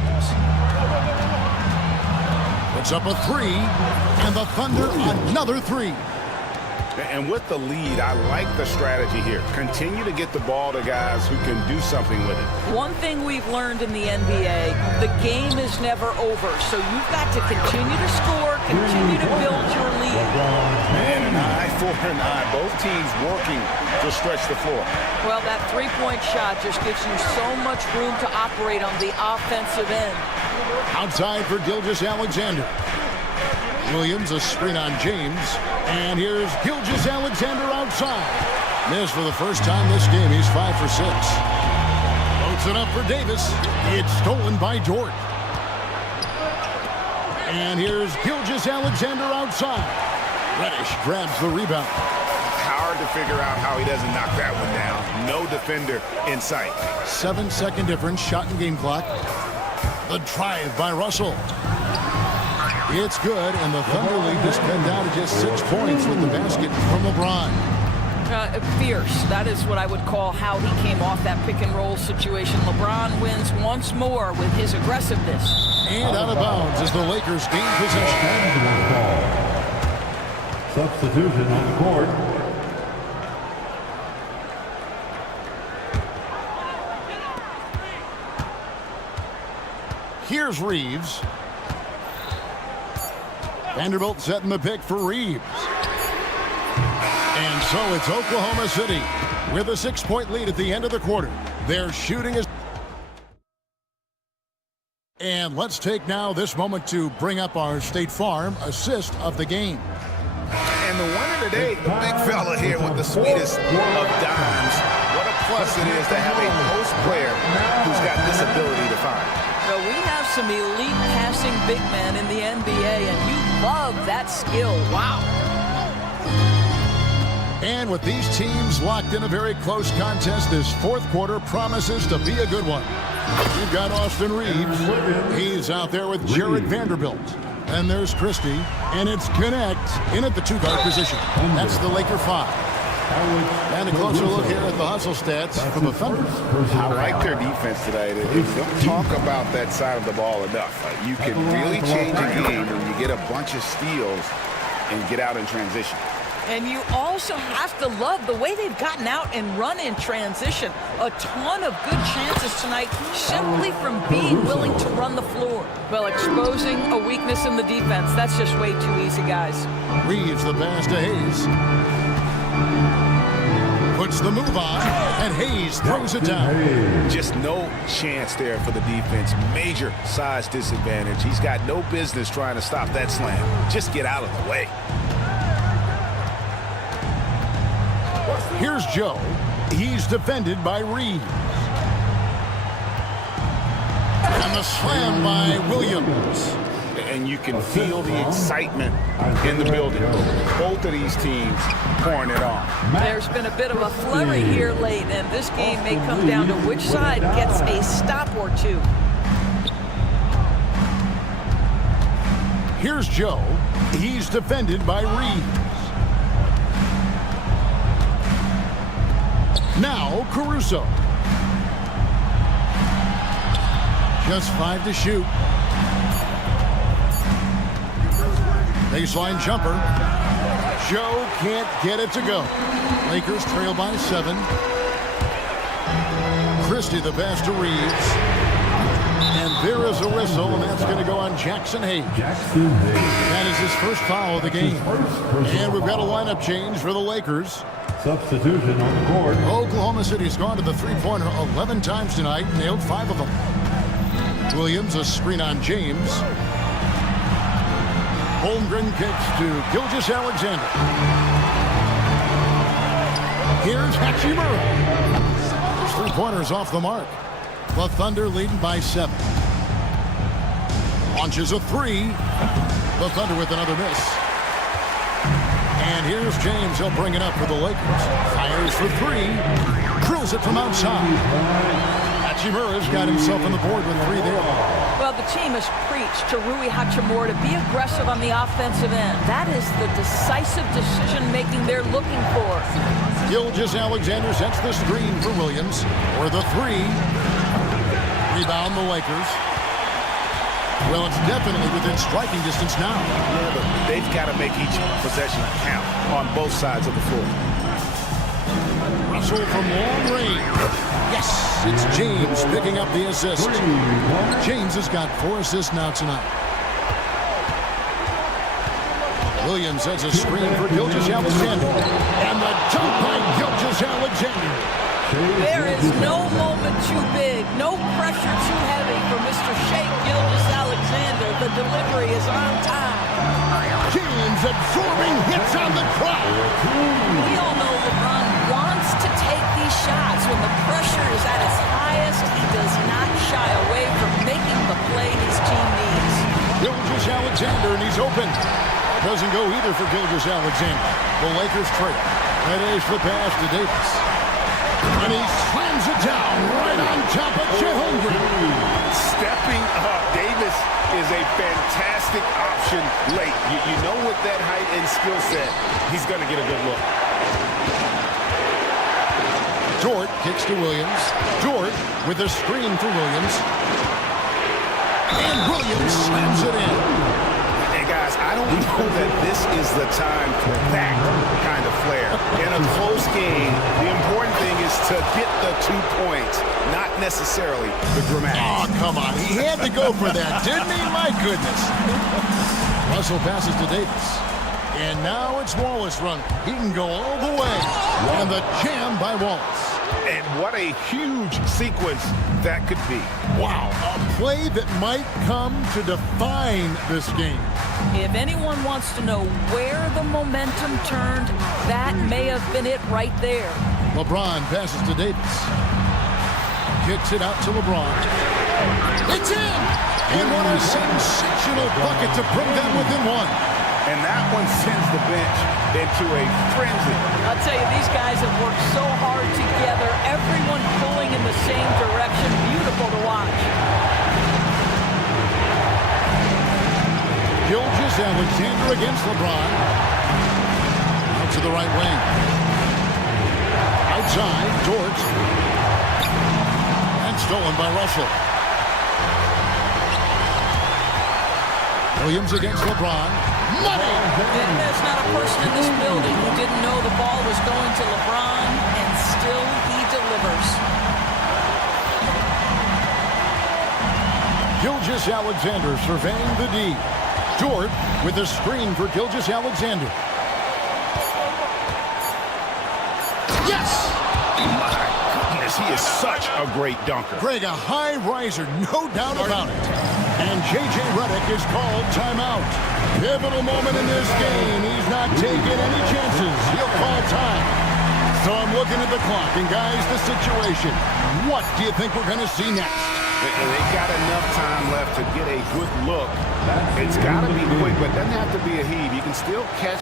Puts up a 3, and the Thunder another 3. And with the lead, I like the strategy here. Continue to get the ball to guys who can do something with it. One thing we've learned in the NBA, the game is never over. So you've got to continue to score, continue to build your lead. And an eye for an eye. Both teams working to stretch the floor. Well, that three-point shot just gives you so much room to operate on the offensive end. Outside for Gilgeous-Alexander. Williams, a screen on James. And here's Gilgeous-Alexander outside. Missed for the first time this game. He's 5 for 6. Floats it up for Davis. It's stolen by Dort. And here's Gilgeous-Alexander outside. Reddish grabs the rebound. Hard to figure out how he doesn't knock that one down. No defender in sight. 7-second difference, shot and game clock. The drive by Russell. It's good, and the Thunder lead just cut down to just 6 points with the basket from LeBron. Fierce. That is what I would call how he came off that pick-and-roll situation. LeBron wins once more with his aggressiveness. And out of bounds as the Lakers gain possession. Substitution on the court. Here's Reeves. Vanderbilt setting the pick for Reeves. And so it's Oklahoma City with a 6-point lead at the end of the quarter. Their shooting is... And let's take now this moment to bring up our State Farm assist of the game. And the winner today, the big fella here with the sweetest of dimes. What a plus it is to have a post player who's got this ability to find. Well, we have some elite passing big men in the NBA, and you love that skill. Wow. And with these teams locked in a very close contest, this fourth quarter promises to be a good one. You've got Austin Reeves. He's out there with Jared Vanderbilt. And there's Christie. And it's Connect in at the 2-guard position. That's the Laker 5. And a closer look here at the hustle stats for the Thunder. I like their defense today. They don't talk about that side of the ball enough. You can really change a game when you get a bunch of steals and get out in transition. And you also have to love the way they've gotten out and run in transition. A ton of good chances tonight simply from being willing to run the floor. Well, exposing a weakness in the defense, that's just way too easy, guys. Reeves the pass to Hayes. Puts the move on, and Hayes throws it down. Just no chance there for the defense. Major size disadvantage. He's got no business trying to stop that slam. Just get out of the way. Here's Joe. He's defended by Reeves. And the slam by Williams. And you can feel the excitement in the building. Both of these teams pouring it on. There's been a bit of a flurry here late, and this game may come down to which side gets a stop or two. Here's Joe. He's defended by Reeves. Now Caruso. Just 5 to shoot. Baseline jumper. Joe can't get it to go. Lakers trail by 7. Christie the pass to Reeves. And there is a whistle, and that's going to go on Jackson Hayes. That is his first foul of the game. And we've got a lineup change for the Lakers. Substitution on the court. Oklahoma City's gone to the three-pointer 11 times tonight, nailed 5 of them. Williams, a screen on James. Holmgren kicks to Gilgeous-Alexander. Here's Hachimura. His three-pointer's off the mark. The Thunder leading by 7. Launches a 3. The Thunder with another miss. And here's James. He'll bring it up for the Lakers. Fires for 3. Drills it from outside. Hachimura's got himself on the board with 3 there. Well, the team has preached to Rui Hachimura to be aggressive on the offensive end. That is the decisive decision-making they're looking for. Gilgeous-Alexander sets the screen for Williams for the 3. Rebound the Lakers. Well, it's definitely within striking distance now. Yeah, but they've got to make each possession count on both sides of the floor. Russell from long range. Yes, it's James picking up the assist. James has got 4 assists now tonight. Williams has a screen for Gilgeous-Alexander. And the dunk by Gilgeous-Alexander. There is no moment too big, no pressure too heavy for Mr. Shea Gilgeous-Alexander. The delivery is on time. James absorbing hits on the crowd. We all know LeBron wants to take these shots. When the pressure is at its highest, he does not shy away from making the play his team needs. Gilgeous-Alexander, and he's open. Doesn't go either for Gilgeous-Alexander. The Lakers trail. That is the pass to Davis. And he slams it down right on top of Holmgren. Stepping up. Davis is a fantastic option late. You know with that height and skill set, he's going to get a good look. Dort kicks to Williams. Dort with a screen for Williams. And Williams slams it in. Guys, I don't know that this is the time for that kind of flair. In a close game, the important thing is to get the 2 points, not necessarily the dramatics. Oh, come on. He had to go for that, didn't he? My goodness. Russell passes to Davis. And now it's Wallace run. He can go all the way. And the jam by Wallace. And what a huge sequence that could be. Wow, a play that might come to define this game. If anyone wants to know where the momentum turned, that may have been it right there. LeBron passes to Davis. Kicks it out to LeBron. It's in! And what a sensational bucket to bring them within 1. And that one sends the bench into a frenzy. I'll tell you, these guys have worked so hard together. Everyone pulling in the same direction. Beautiful to watch. Gilgeous-Alexander against LeBron. Out to the right wing. outside. Dort. And stolen by Russell. Williams against LeBron. Money! There's not a person in this building who didn't know the ball was going to LeBron, and still he delivers. Gilgeous-Alexander surveying the D. Dort with a screen for Gilgeous-Alexander. Yes! My goodness, he is such a great dunker. Greg, a high riser, no doubt about it. And J.J. Redick is called timeout. Pivotal moment in this game. He's not taking any chances. He'll call time. So I'm looking at the clock, and guys, the situation. What do you think we're going to see next? They got enough time left to get a good look. It's got to be quick, but it doesn't have to be a heave. You can still catch.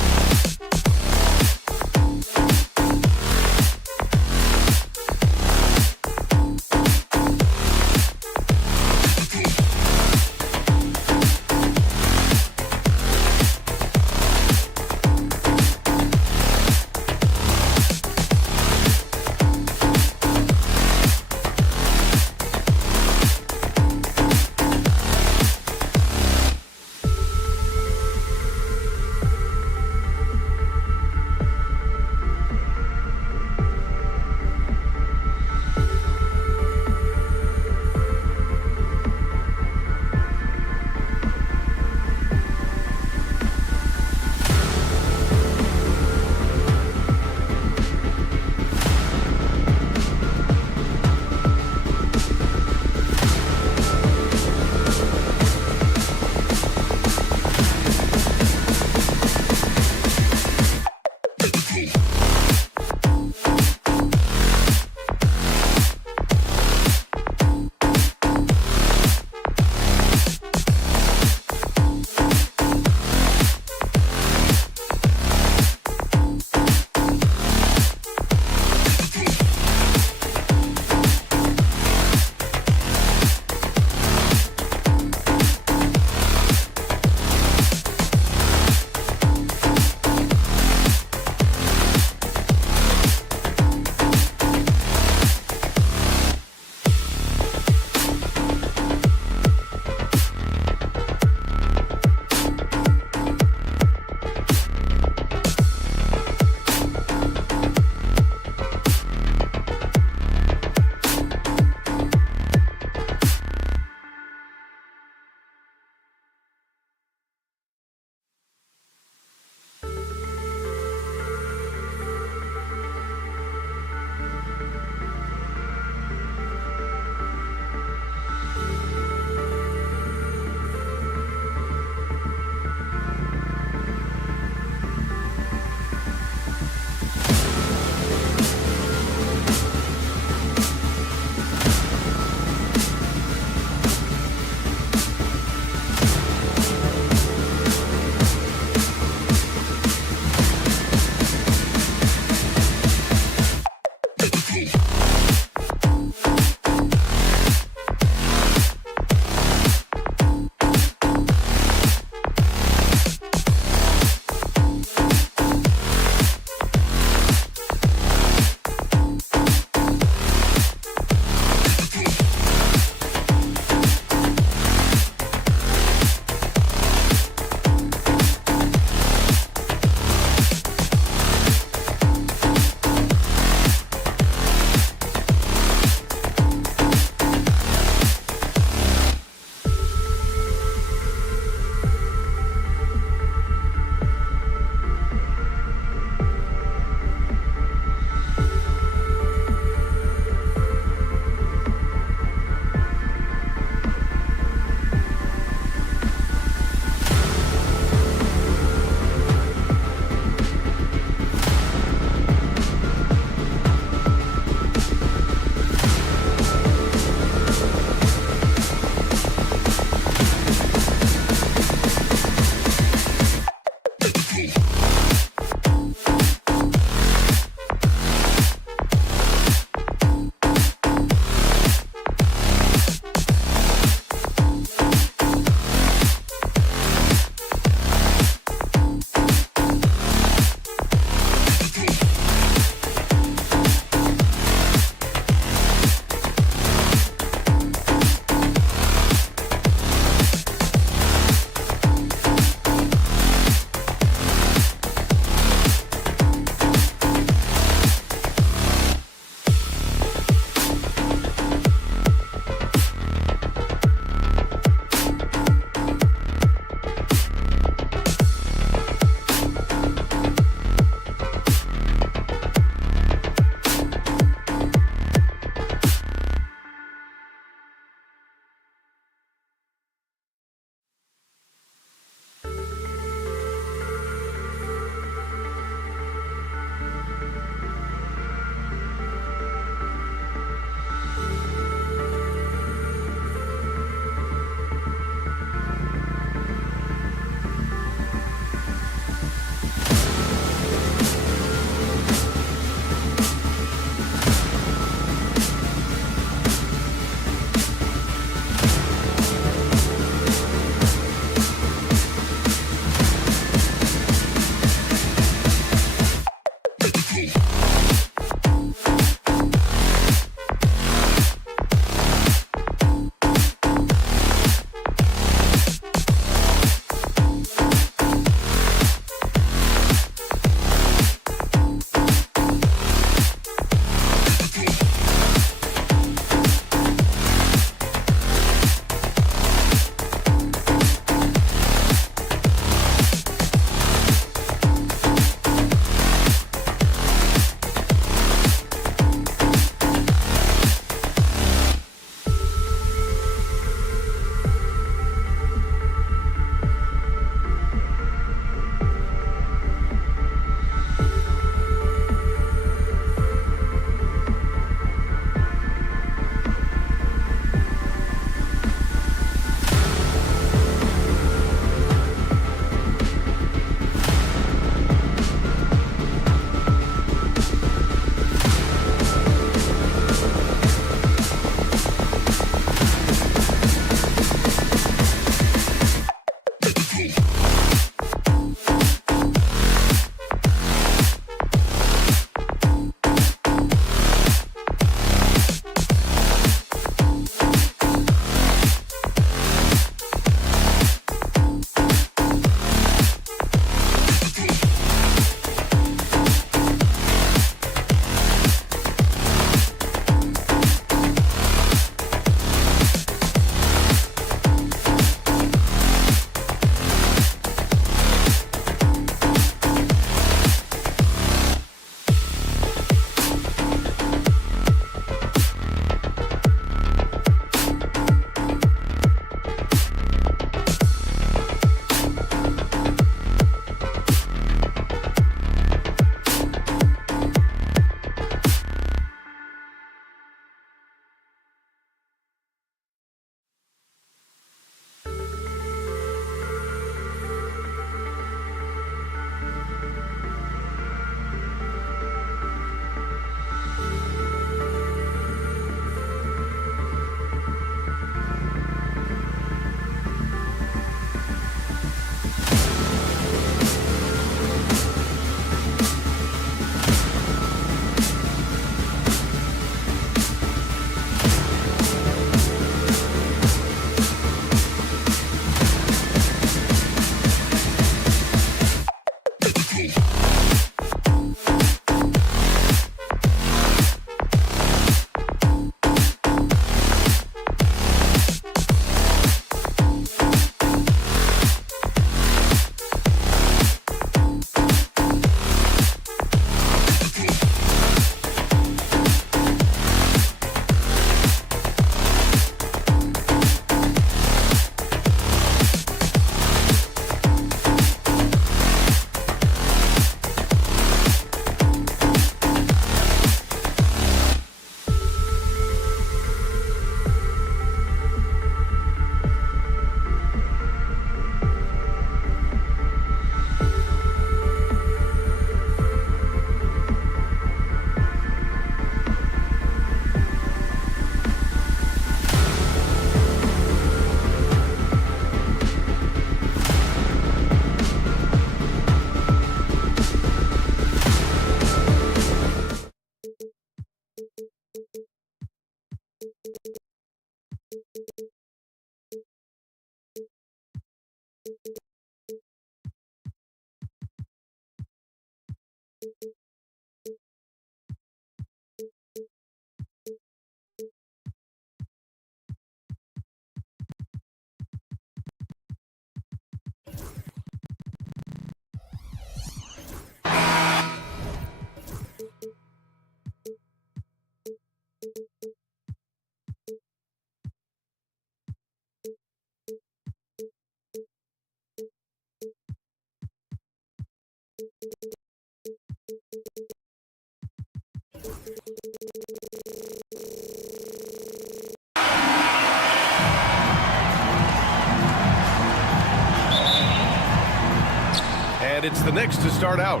And it's the Knicks to start out.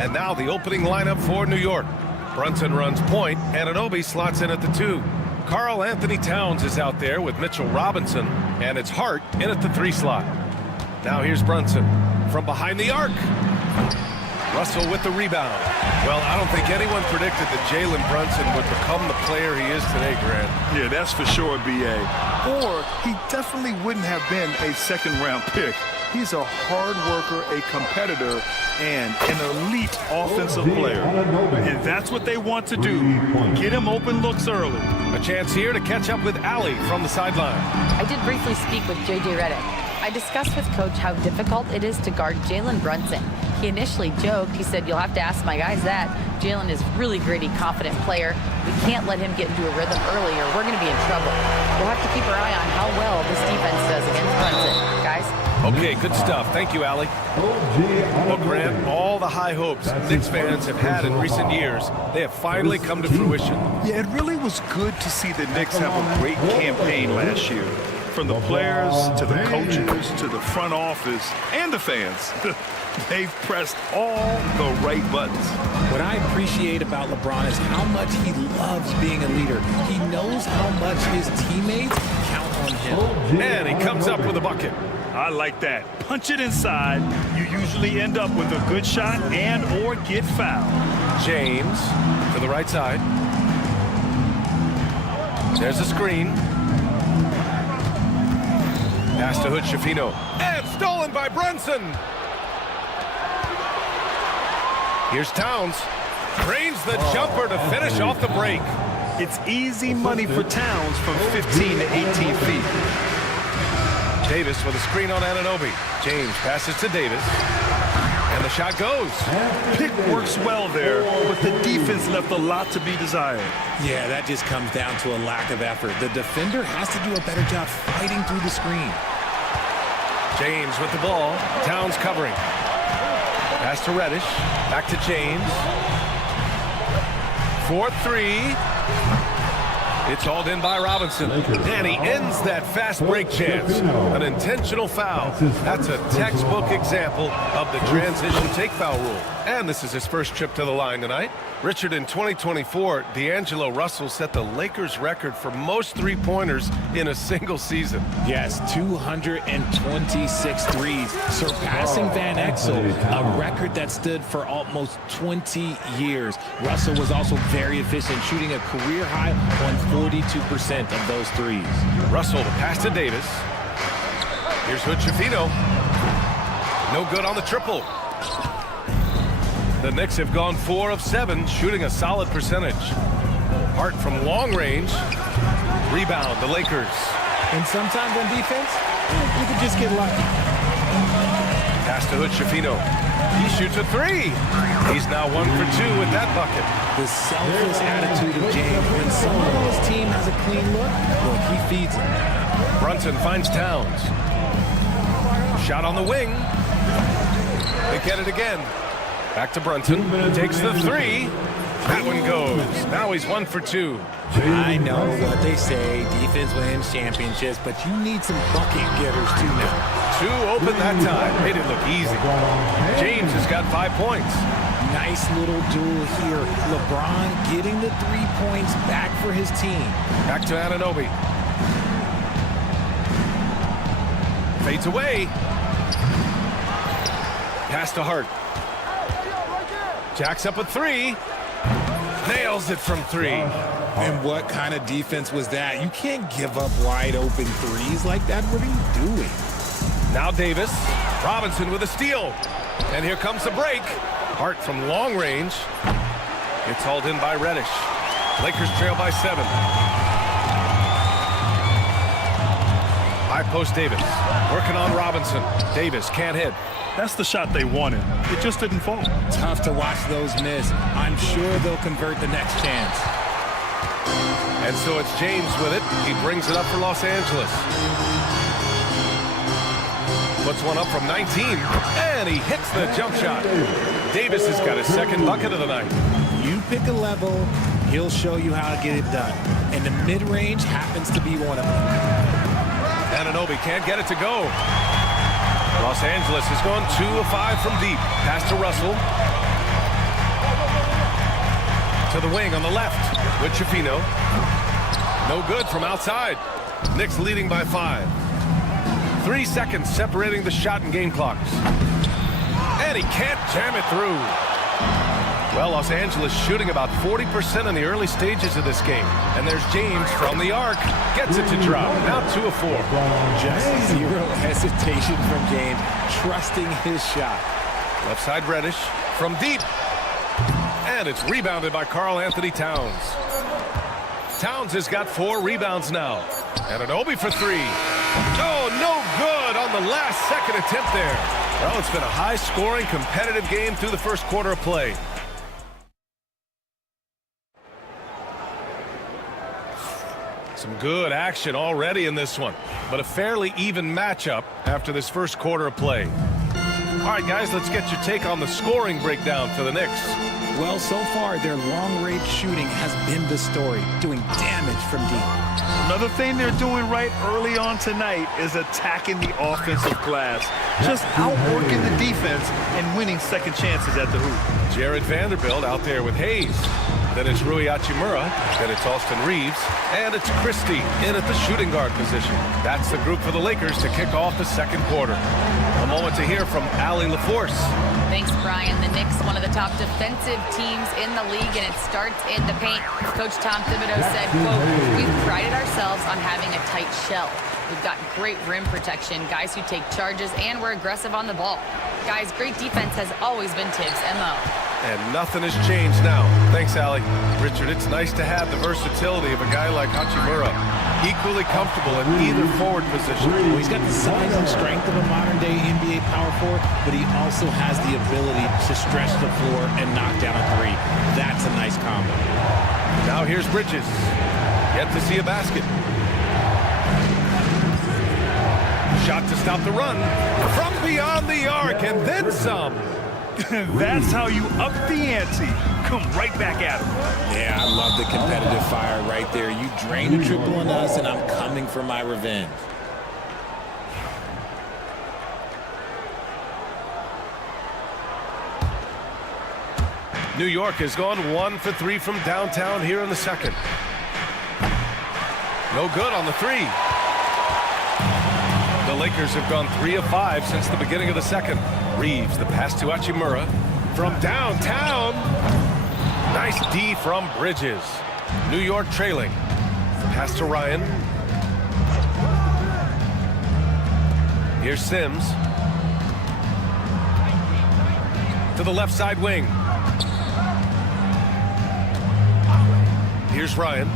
And now the opening lineup for New York. Brunson runs point. Anunoby slots in at the 2. Karl Anthony Towns is out there with Mitchell Robinson. And it's Hart in at the 3 slot. Now here's Brunson from behind the arc. Russell with the rebound. Well, I don't think anyone predicted that Jalen Brunson would become the player he is today, Grant. Yeah, that's for sure, B.A. Or he definitely wouldn't have been a second-round pick. He's a hard worker, a competitor, and an elite offensive player. And that's what they want to do. Get him open looks early. A chance here to catch up with Allie from the sideline. I did briefly speak with J.J. Redick. I discussed with Coach how difficult it is to guard Jalen Brunson. He initially joked. He said, "You'll have to ask my guys that. Jalen is really gritty, confident player. We can't let him get into a rhythm early or we're going to be in trouble. We'll have to keep our eye on how well this defense does against Brunson. Guys?" Okay, good stuff. Thank you, Allie. Well, Grant, all the high hopes Knicks fans have had in recent years, they have finally come to fruition. Yeah, it really was good to see the Knicks have a great campaign last year. From the players to the coaches to the front office and the fans. They've pressed all the right buttons. What I appreciate about LeBron is how much he loves being a leader. He knows how much his teammates count on him. And he comes up with a bucket. I like that. Punch it inside. You usually end up with a good shot and or get fouled. James to the right side. There's a screen. Pass to Hood-Schifino. And stolen by Brunson. Here's Towns. Drains the jumper to finish off the break. It's easy money for Towns from 15 to 18 feet. Davis with a screen on Anunoby. James passes to Davis. And the shot goes. Pick works well there, but the defense left a lot to be desired. Yeah, that just comes down to a lack of effort. The defender has to do a better job fighting through the screen. James with the ball. Towns covering. Pass to Reddish. Back to James. 4-3. It's hauled in by Robinson. And he ends that fast break chance. An intentional foul. That's a textbook example of the transition take foul rule. And this is his first trip to the line tonight. Richard, in 2024, D'Angelo Russell set the Lakers record for most three-pointers in a single season. Yes, 226 threes, surpassing Van Exel, a record that stood for almost 20 years. Russell was also very efficient, shooting a career high on 42% of those threes. Russell to pass to Davis. Here's Hood-Schifino. No good on the triple. The Knicks have gone 4 of 7, shooting a solid percentage. Hart from long range. Rebound, the Lakers. And sometimes on defense, you could just get lucky. Pass to Hood-Schifino. He shoots a 3. He's now 1 for 2 with that bucket. The selfless attitude of James. When someone on his team has a clean look, he feeds it. Brunson finds Towns. Shot on the wing. They get it again. Back to Brunson. Takes the 3. That one goes. Now he's 1 for 2. I know what they say. Defense wins championships, but you need some bucket getters too now. 2 open that time. Made it look easy. James has got 5 points. Nice little duel here. LeBron getting the 3 points back for his team. Back to Anunoby. Fades away. Pass to Hart. Jacks up a 3. Nails it from 3. And what kind of defense was that? You can't give up wide open threes like that. What are you doing? Now Davis. Robinson with a steal. And here comes the break. Hart from long range. It's hauled in by Reddish. Lakers trail by 7. High post Davis. Working on Robinson. Davis can't hit. That's the shot they wanted. It just didn't fall. Tough to watch those miss. I'm sure they'll convert the next chance. And so it's James with it. He brings it up for Los Angeles. Puts one up from 19. And he hits the jump shot. Davis has got his second bucket of the night. You pick a level, he'll show you how to get it done. And the mid-range happens to be one of them. Anunoby can't get it to go. Los Angeles has gone 2 of 5 from deep. Pass to Russell. To the wing on the left with Chifino. No good from outside. Knicks leading by 5. 3 seconds separating the shot and game clocks. And he can't jam it through. Well, Los Angeles shooting about 40% in the early stages of this game. And there's James from the arc. Gets it to drop. Now 2 of 4. Just zero hesitation from James, trusting his shot. Left side Reddish from deep. And it's rebounded by Karl Anthony Towns. Towns has got 4 rebounds now. Anunoby for 3. Oh, no good on the last second attempt there. Well, it's been a high-scoring, competitive game through the first quarter of play. Some good action already in this one, but a fairly even matchup after this first quarter of play. All right, guys, let's get your take on the scoring breakdown for the Knicks. Well, so far, their long-range shooting has been the story, doing damage from deep. Another thing they're doing right early on tonight is attacking the offensive glass. Just outworking the defense and winning second chances at the hoop. Jared Vanderbilt out there with Hayes. Then it's Rui Hachimura. Then it's Austin Reeves. And it's Christie in at the shooting guard position. That's the group for the Lakers to kick off the second quarter. A moment to hear from Allie LaForce. Thanks, Brian. The Knicks, one of the top defensive teams in the league, and it starts in the paint. Coach Tom Thibodeau said, quote, "We've prided ourselves on having a tight shell. We've got great rim protection, guys who take charges, and we're aggressive on the ball. Guys, great defense has always been Tibbs' MO." And nothing has changed now. Thanks, Allie. Richard, it's nice to have the versatility of a guy like Hachimura. Equally comfortable in either forward position. Well, he's got the size and strength of a modern-day NBA power forward, but he also has the ability to stretch the floor and knock down a 3. That's a nice combo. Now here's Bridges. Yet to see a basket. Shot to stop the run. From beyond the arc, and then some. That's how you up the ante. Come right back at him. Yeah, I love the competitive fire right there. You drain a triple on us, and I'm coming for my revenge. New York has gone 1 for 3 from downtown here in the second. No good on the 3. The Lakers have gone 3 of 5 since the beginning of the second. Reeves, the pass to Hachimura from downtown. Nice D from Bridges. New York trailing. Pass to Ryan. Here's Sims. To the left side wing. Here's Ryan.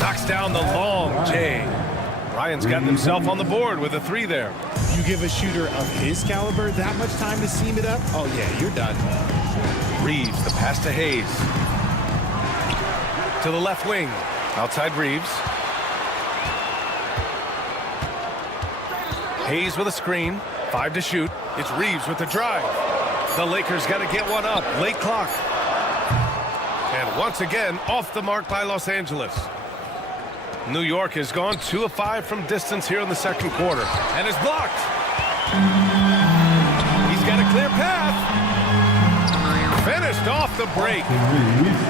Knocks down the long J. Ryan's gotten himself on the board with a 3 there. You give a shooter of his caliber that much time to seam it up? Oh, yeah, you're done. Reeves, the pass to Hayes. To the left wing. Outside Reeves. Hayes with a screen. 5 to shoot. It's Reeves with the drive. The Lakers got to get one up. Late clock. And once again, off the mark by Los Angeles. New York has gone 2 of 5 from distance here in the second quarter. And is blocked. He's got a clear path. Finished off the break.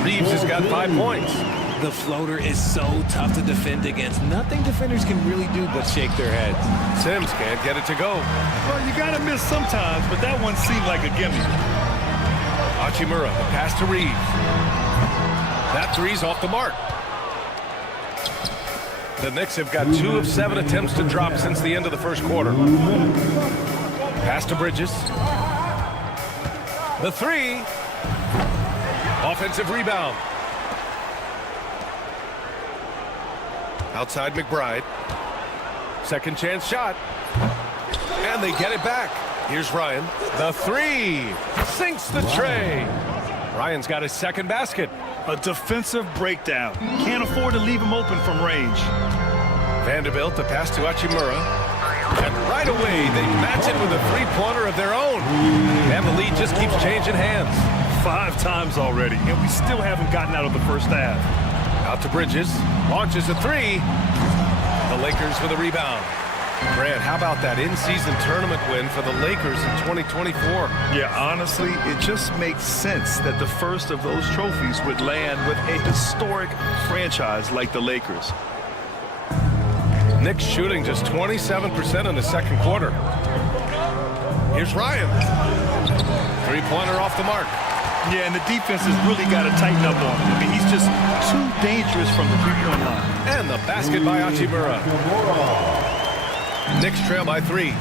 Reeves has got 5 points. The floater is so tough to defend against. Nothing defenders can really do but shake their heads. Sims can't get it to go. Well, you got to miss sometimes, but that one seemed like a gimme. Hachimura, the pass to Reeves. That 3's off the mark. The Knicks have got 2 of 7 attempts to drop since the end of the first quarter. Pass to Bridges. The 3. Offensive rebound. Outside McBride. Second chance shot. And they get it back. Here's Ryan. The 3. Sinks the tray. Ryan's got his second basket. A defensive breakdown. Can't afford to leave him open from range. Vanderbilt, the pass to Hachimura. And right away, they match it with a three-pointer of their own. And the lead just keeps changing hands. 5 times already, and we still haven't gotten out of the first half. Out to Bridges. Launches a 3. The Lakers with a rebound. Grant, how about that in-season tournament win for the Lakers in 2024? Yeah, honestly, it just makes sense that the first of those trophies would land with a historic franchise like the Lakers. Knicks shooting just 27% in the second quarter. Here's Ryan. Three-pointer off the mark. Yeah, and the defense has really got to tighten up on him. I mean, he's just too dangerous from the three-point line. And the basket by Hachimura. Knicks trail by 3.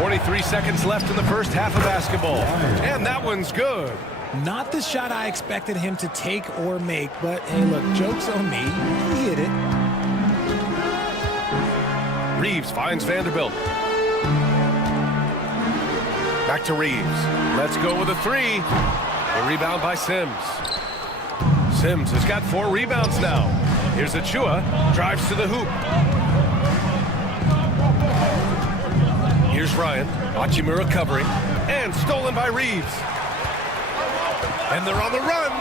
43 seconds left in the first half of basketball. And that one's good. Not the shot I expected him to take or make, but hey, look, joke's on me. He hit it. Reeves finds Vanderbilt. Back to Reeves. Let's go with a 3. The rebound by Sims. Sims has got 4 rebounds now. Here's Achua. Drives to the hoop. Here's Ryan. Hachimura covering. And stolen by Reeves. And they're on the run.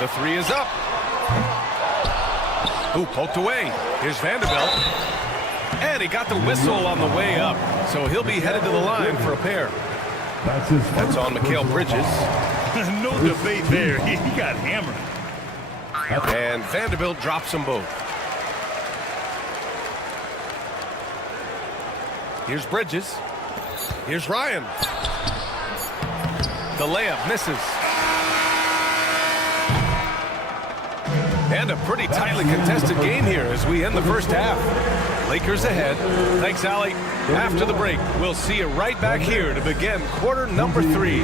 The 3 is up. Ooh, poked away. Here's Vanderbilt. And he got the whistle on the way up. So he'll be headed to the line for a pair. That's on Mikal Bridges. No debate there. He got hammered. And Vanderbilt drops them both. Here's Bridges. Here's Ryan. The layup misses. And a pretty tightly contested game here as we end the first half. Lakers ahead. Thanks, Allie. After the break, we'll see you right back here to begin quarter number 3.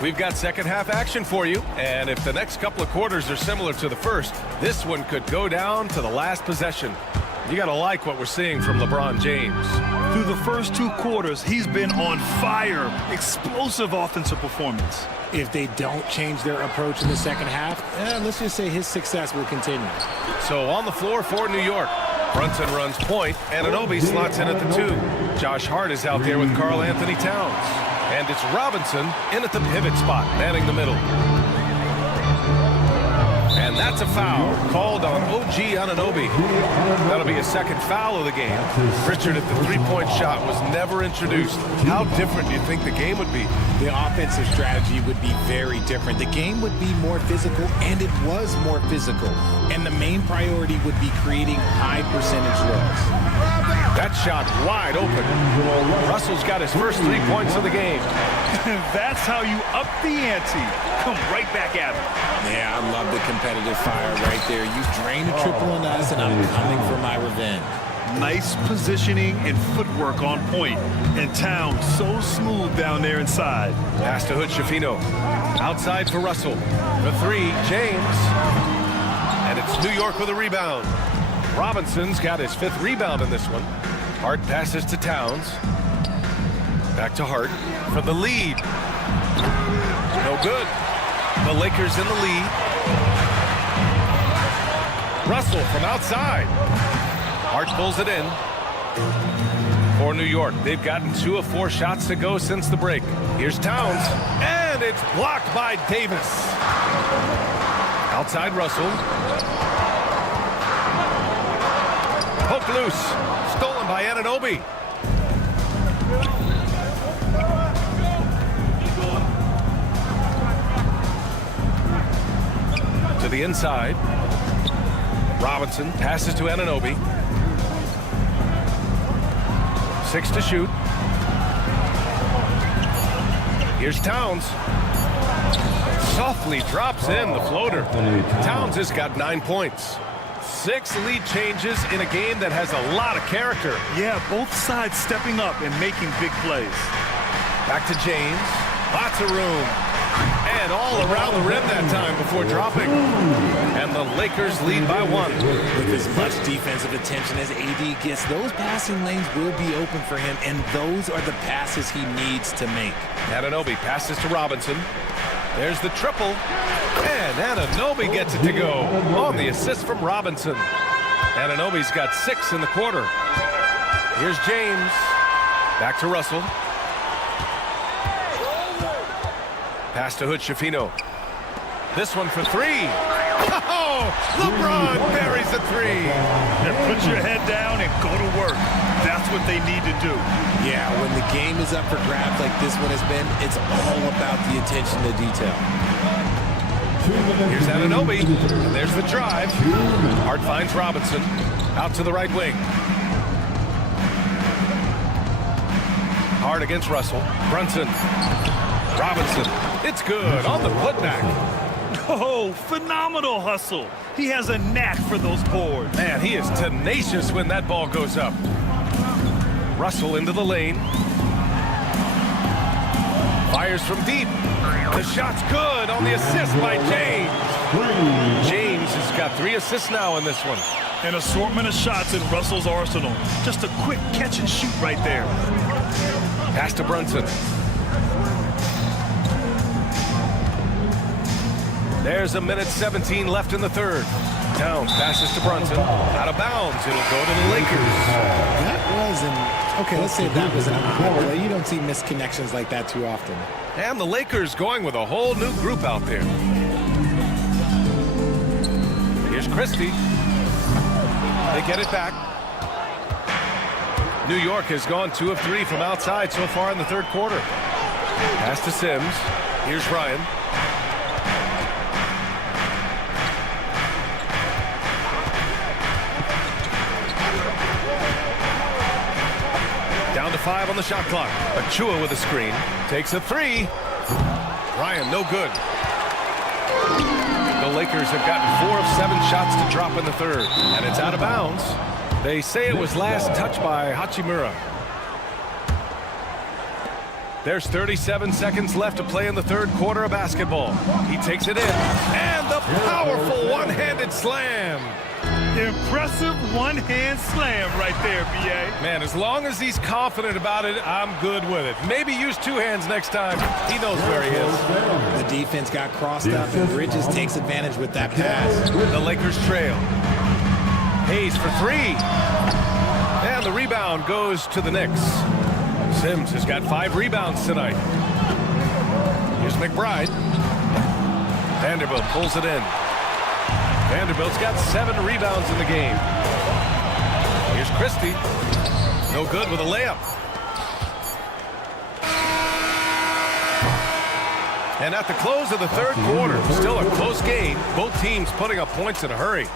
We've got second half action for you, and if the next couple of quarters are similar to the first, this one could go down to the last possession. You gotta like what we're seeing from LeBron James. Through the first 2 quarters, he's been on fire. Explosive offensive performance. If they don't change their approach in the second half, let's just say his success will continue. So on the floor for New York, Brunson runs point, and Anunoby slots in at the 2. Josh Hart is out there with Karl Anthony Towns. And it's Robinson in at the pivot spot, manning the middle. And that's a foul called on OG Anunoby. That'll be a second foul of the game. Richard, if the three-point shot was never introduced, how different do you think the game would be? The offensive strategy would be very different. The game would be more physical, and it was more physical. And the main priority would be creating high-percentage looks. That shot wide open. Russell's got his first 3 points of the game. That's how you up the ante. Come right back at him. Yeah, I love the competitive fire right there. You drained a triple on us, and I'm coming for my revenge. Nice positioning and footwork on point. And Towns so smooth down there inside. Pass to Hood Schifino. Outside for Russell. The 3, James. And it's New York with a rebound. Robinson's got his 5th rebound in this one. Hart passes to Towns. Back to Hart for the lead. No good. The Lakers in the lead. Russell from outside. Hart pulls it in. For New York, they've gotten 2 of 4 shots to go since the break. Here's Towns. And it's blocked by Davis. Outside Russell. Poked loose. Stolen by Anunoby. To the inside. Robinson passes to Anunoby. 6 to shoot. Here's Towns. Softly drops in the floater. Towns has got 9 points. 6 lead changes in a game that has a lot of character. Yeah, both sides stepping up and making big plays. Back to James. Lots of room. And all around the rim that time before dropping. And the Lakers lead by 1. With as much defensive attention as AD gets, those passing lanes will be open for him, and those are the passes he needs to make. Anunoby passes to Robinson. There's the triple. And Anunoby gets it to go on the assist from Robinson. Anunoby's got 6 in the quarter. Here's James. Back to Russell. Pass to Hood-Schifino. This one for 3. Oh, LeBron buries a 3. And put your head down and go to work. That's what they need to do. Yeah, when the game is up for grabs like this one has been, it's all about the attention to detail. Here's Anunoby, and there's the drive. Hart finds Robinson. Out to the right wing. Hart against Russell. Brunson. Robinson. It's good on the putback. Oh, phenomenal hustle. He has a knack for those boards. Man, he is tenacious when that ball goes up. Russell into the lane. Fires from deep. The shot's good on the assist by James. James has got 3 assists now in this one. An assortment of shots in Russell's arsenal. Just a quick catch and shoot right there. Pass to Brunson. There's 1:17 left in the third. Towns passes to Brunson. Out of bounds. It'll go to the Lakers. That wasn't... Okay, let's say that was an out play. You don't see missed connections like that too often. And the Lakers going with a whole new group out there. Here's Christie. They get it back. New York has gone 2 of 3 from outside so far in the third quarter. Pass to Sims. Here's Ryan. Down to 5 on the shot clock. Achua with a screen. Takes a 3. Ryan, no good. The Lakers have gotten 4 of 7 shots to drop in the third. And it's out of bounds. They say it was last touched by Hachimura. There's 37 seconds left to play in the third quarter of basketball. He takes it in. And the powerful one-handed slam. Impressive one-hand slam right there, B.A. Man, as long as he's confident about it, I'm good with it. Maybe use 2 hands next time. He knows where he is. The defense got crossed up, and Bridges takes advantage with that pass. The Lakers trail. Hayes for 3. And the rebound goes to the Knicks. Sims has got 5 rebounds tonight. Here's McBride. Vanderbilt pulls it in. Vanderbilt's got 7 rebounds in the game. Here's Christie. No good with a layup. And at the close of the third quarter, still a close game. Both teams putting up points in a hurry.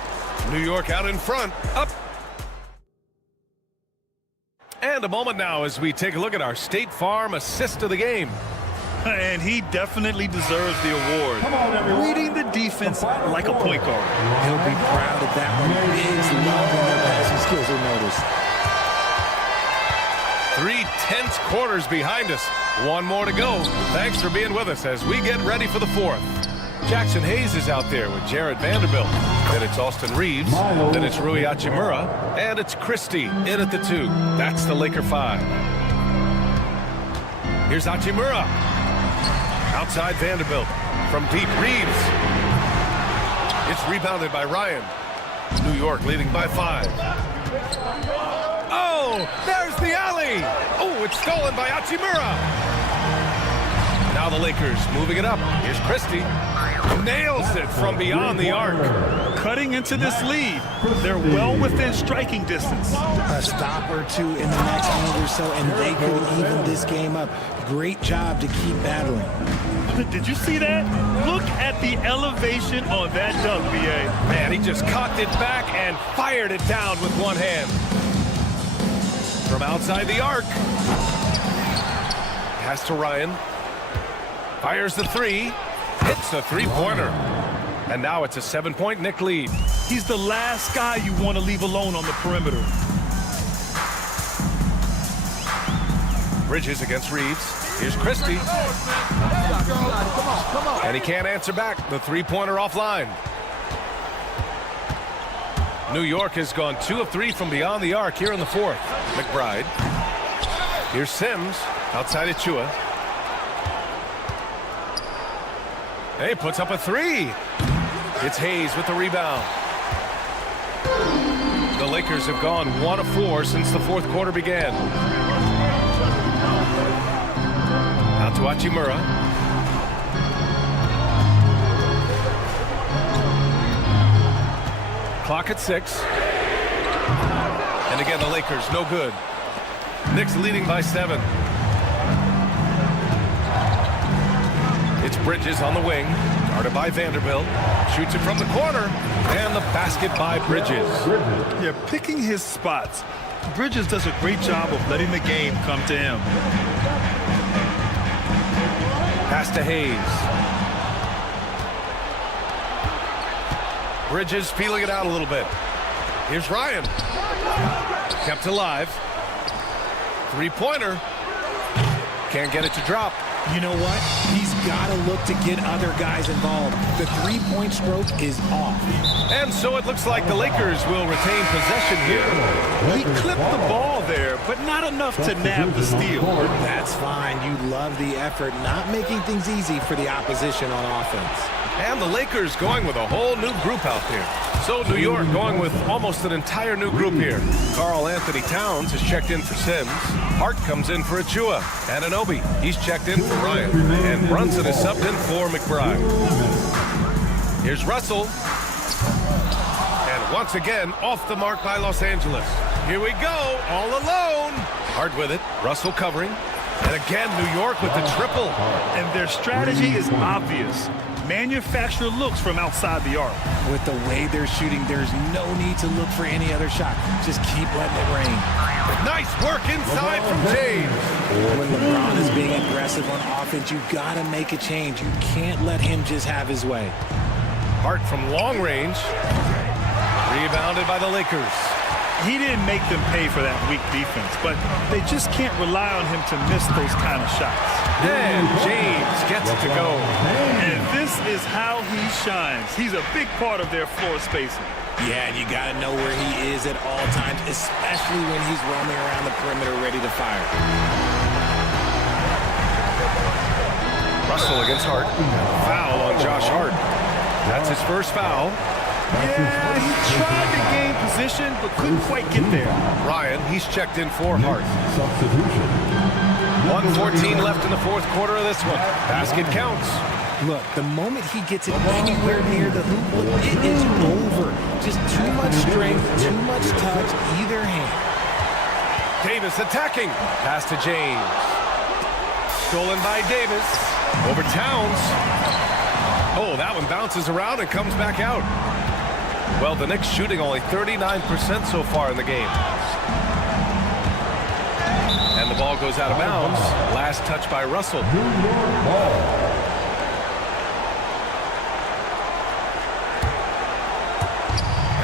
New York out in front, up. And a moment now as we take a look at our State Farm assist of the game. And he definitely deserves the award. Reading the defense like a point guard. He'll be proud of that one. Biggs loving their passing skills are noticed. 3 tense quarters behind us. 1 more to go. Thanks for being with us as we get ready for the 4th. Jackson Hayes is out there with Jared Vanderbilt. Then it's Austin Reeves. Then it's Rui Hachimura. And it's Christie in at the 2. That's the Laker 5. Here's Hachimura. Outside Vanderbilt. From deep, Reeves. It's rebounded by Ryan. New York leading by 5. Oh, there's the alley. Oh, it's stolen by Hachimura. Now the Lakers moving it up. Here's Christie. Nails it from beyond the arc. Cutting into this lead. They're well within striking distance. A stop or 2 in the next minute or so, and they could even this game up. Great job to keep battling. Did you see that? Look at the elevation on that dunk, B.A. Man, he just cocked it back and fired it down with one hand. From outside the arc. Pass to Ryan. Fires the three. Hits the three-pointer. And now it's a 7-point Knick lead. He's the last guy you want to leave alone on the perimeter. Bridges against Reeves. Here's Christie. And he can't answer back. The three-pointer offline. New York has gone 2 of 3 from beyond the arc here in the fourth. McBride. Here's Sims. Outside Achua. Hey, puts up a three. It's Hayes with the rebound. The Lakers have gone 1 of 4 since the fourth quarter began. Out to Hachimura. Clock at 6. And again, the Lakers, no good. Knicks leading by 7. It's Bridges on the wing. Guarded by Vanderbilt. Shoots it from the corner. And the basket by Bridges. Yeah, picking his spots. Bridges does a great job of letting the game come to him. Pass to Hayes. Bridges feeling it out a little bit. Here's Ryan. Kept alive. Three-pointer. Can't get it to drop. You know what? He's got to look to get other guys involved. The three-point stroke is off. And so it looks like the Lakers will retain possession here. He clipped the ball there, but not enough to nab the steal. That's fine. You love the effort, not making things easy for the opposition on offense. And the Lakers going with a whole new group out there. So New York going with almost an entire new group here. Karl Anthony Towns has checked in for Sims. Hart comes in for Achua. Anunoby, he's checked in for Ryan. And Brunson is subbed in for McBride. Here's Russell. And once again, off the mark by Los Angeles. Here we go, all alone. Hart with it, Russell covering. And again, New York with the triple. And their strategy is obvious. Manufacture looks from outside the arc. With the way they're shooting, there's no need to look for any other shot. Just keep letting it rain. Nice work inside from James. When LeBron is being aggressive on offense, you got to make a change. You can't let him just have his way. Hart from long range. Rebounded by the Lakers. He didn't make them pay for that weak defense, but they just can't rely on him to miss those kind of shots. And James gets it to go. And this is how he shines. He's a big part of their floor spacing. Yeah, and you got to know where he is at all times, especially when he's roaming around the perimeter ready to fire. Russell against Hart. Foul on Josh Hart. That's his first foul. Yeah, he tried to gain position, but couldn't quite get there. Ryan, he's checked in for Hart. 1:14 left in the fourth quarter of this one. Basket counts. Look, the moment he gets it anywhere near the hoop, it is over. Just too much strength, too much touch, either hand. Davis attacking. Pass to James. Stolen by Davis. Over Towns. Oh, that one bounces around and comes back out. Well, the Knicks shooting only 39% so far in the game. And the ball goes out of bounds. Last touch by Russell.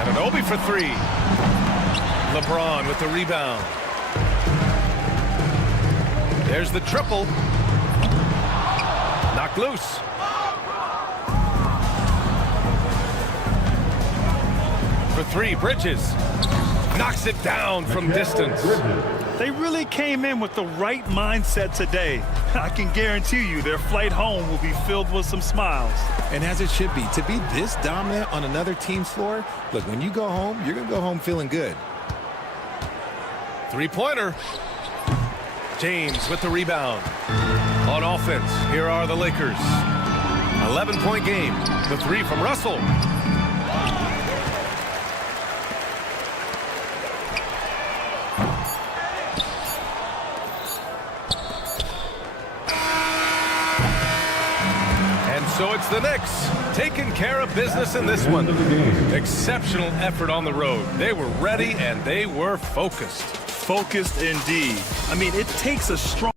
Anunoby for three. LeBron with the rebound. There's the triple. Knocked loose. For three, Bridges knocks it down from distance. They really came in with the right mindset today. I can guarantee you their flight home will be filled with some smiles. And as it should be, to be this dominant on another team's floor, look, when you go home, you're going to go home feeling good. Three-pointer. James with the rebound. On offense, here are the Lakers. 11-point game. The three from Russell. So it's the Knicks taking care of business in this one. Exceptional effort on the road. They were ready and they were focused. Focused indeed. I mean, it takes a strong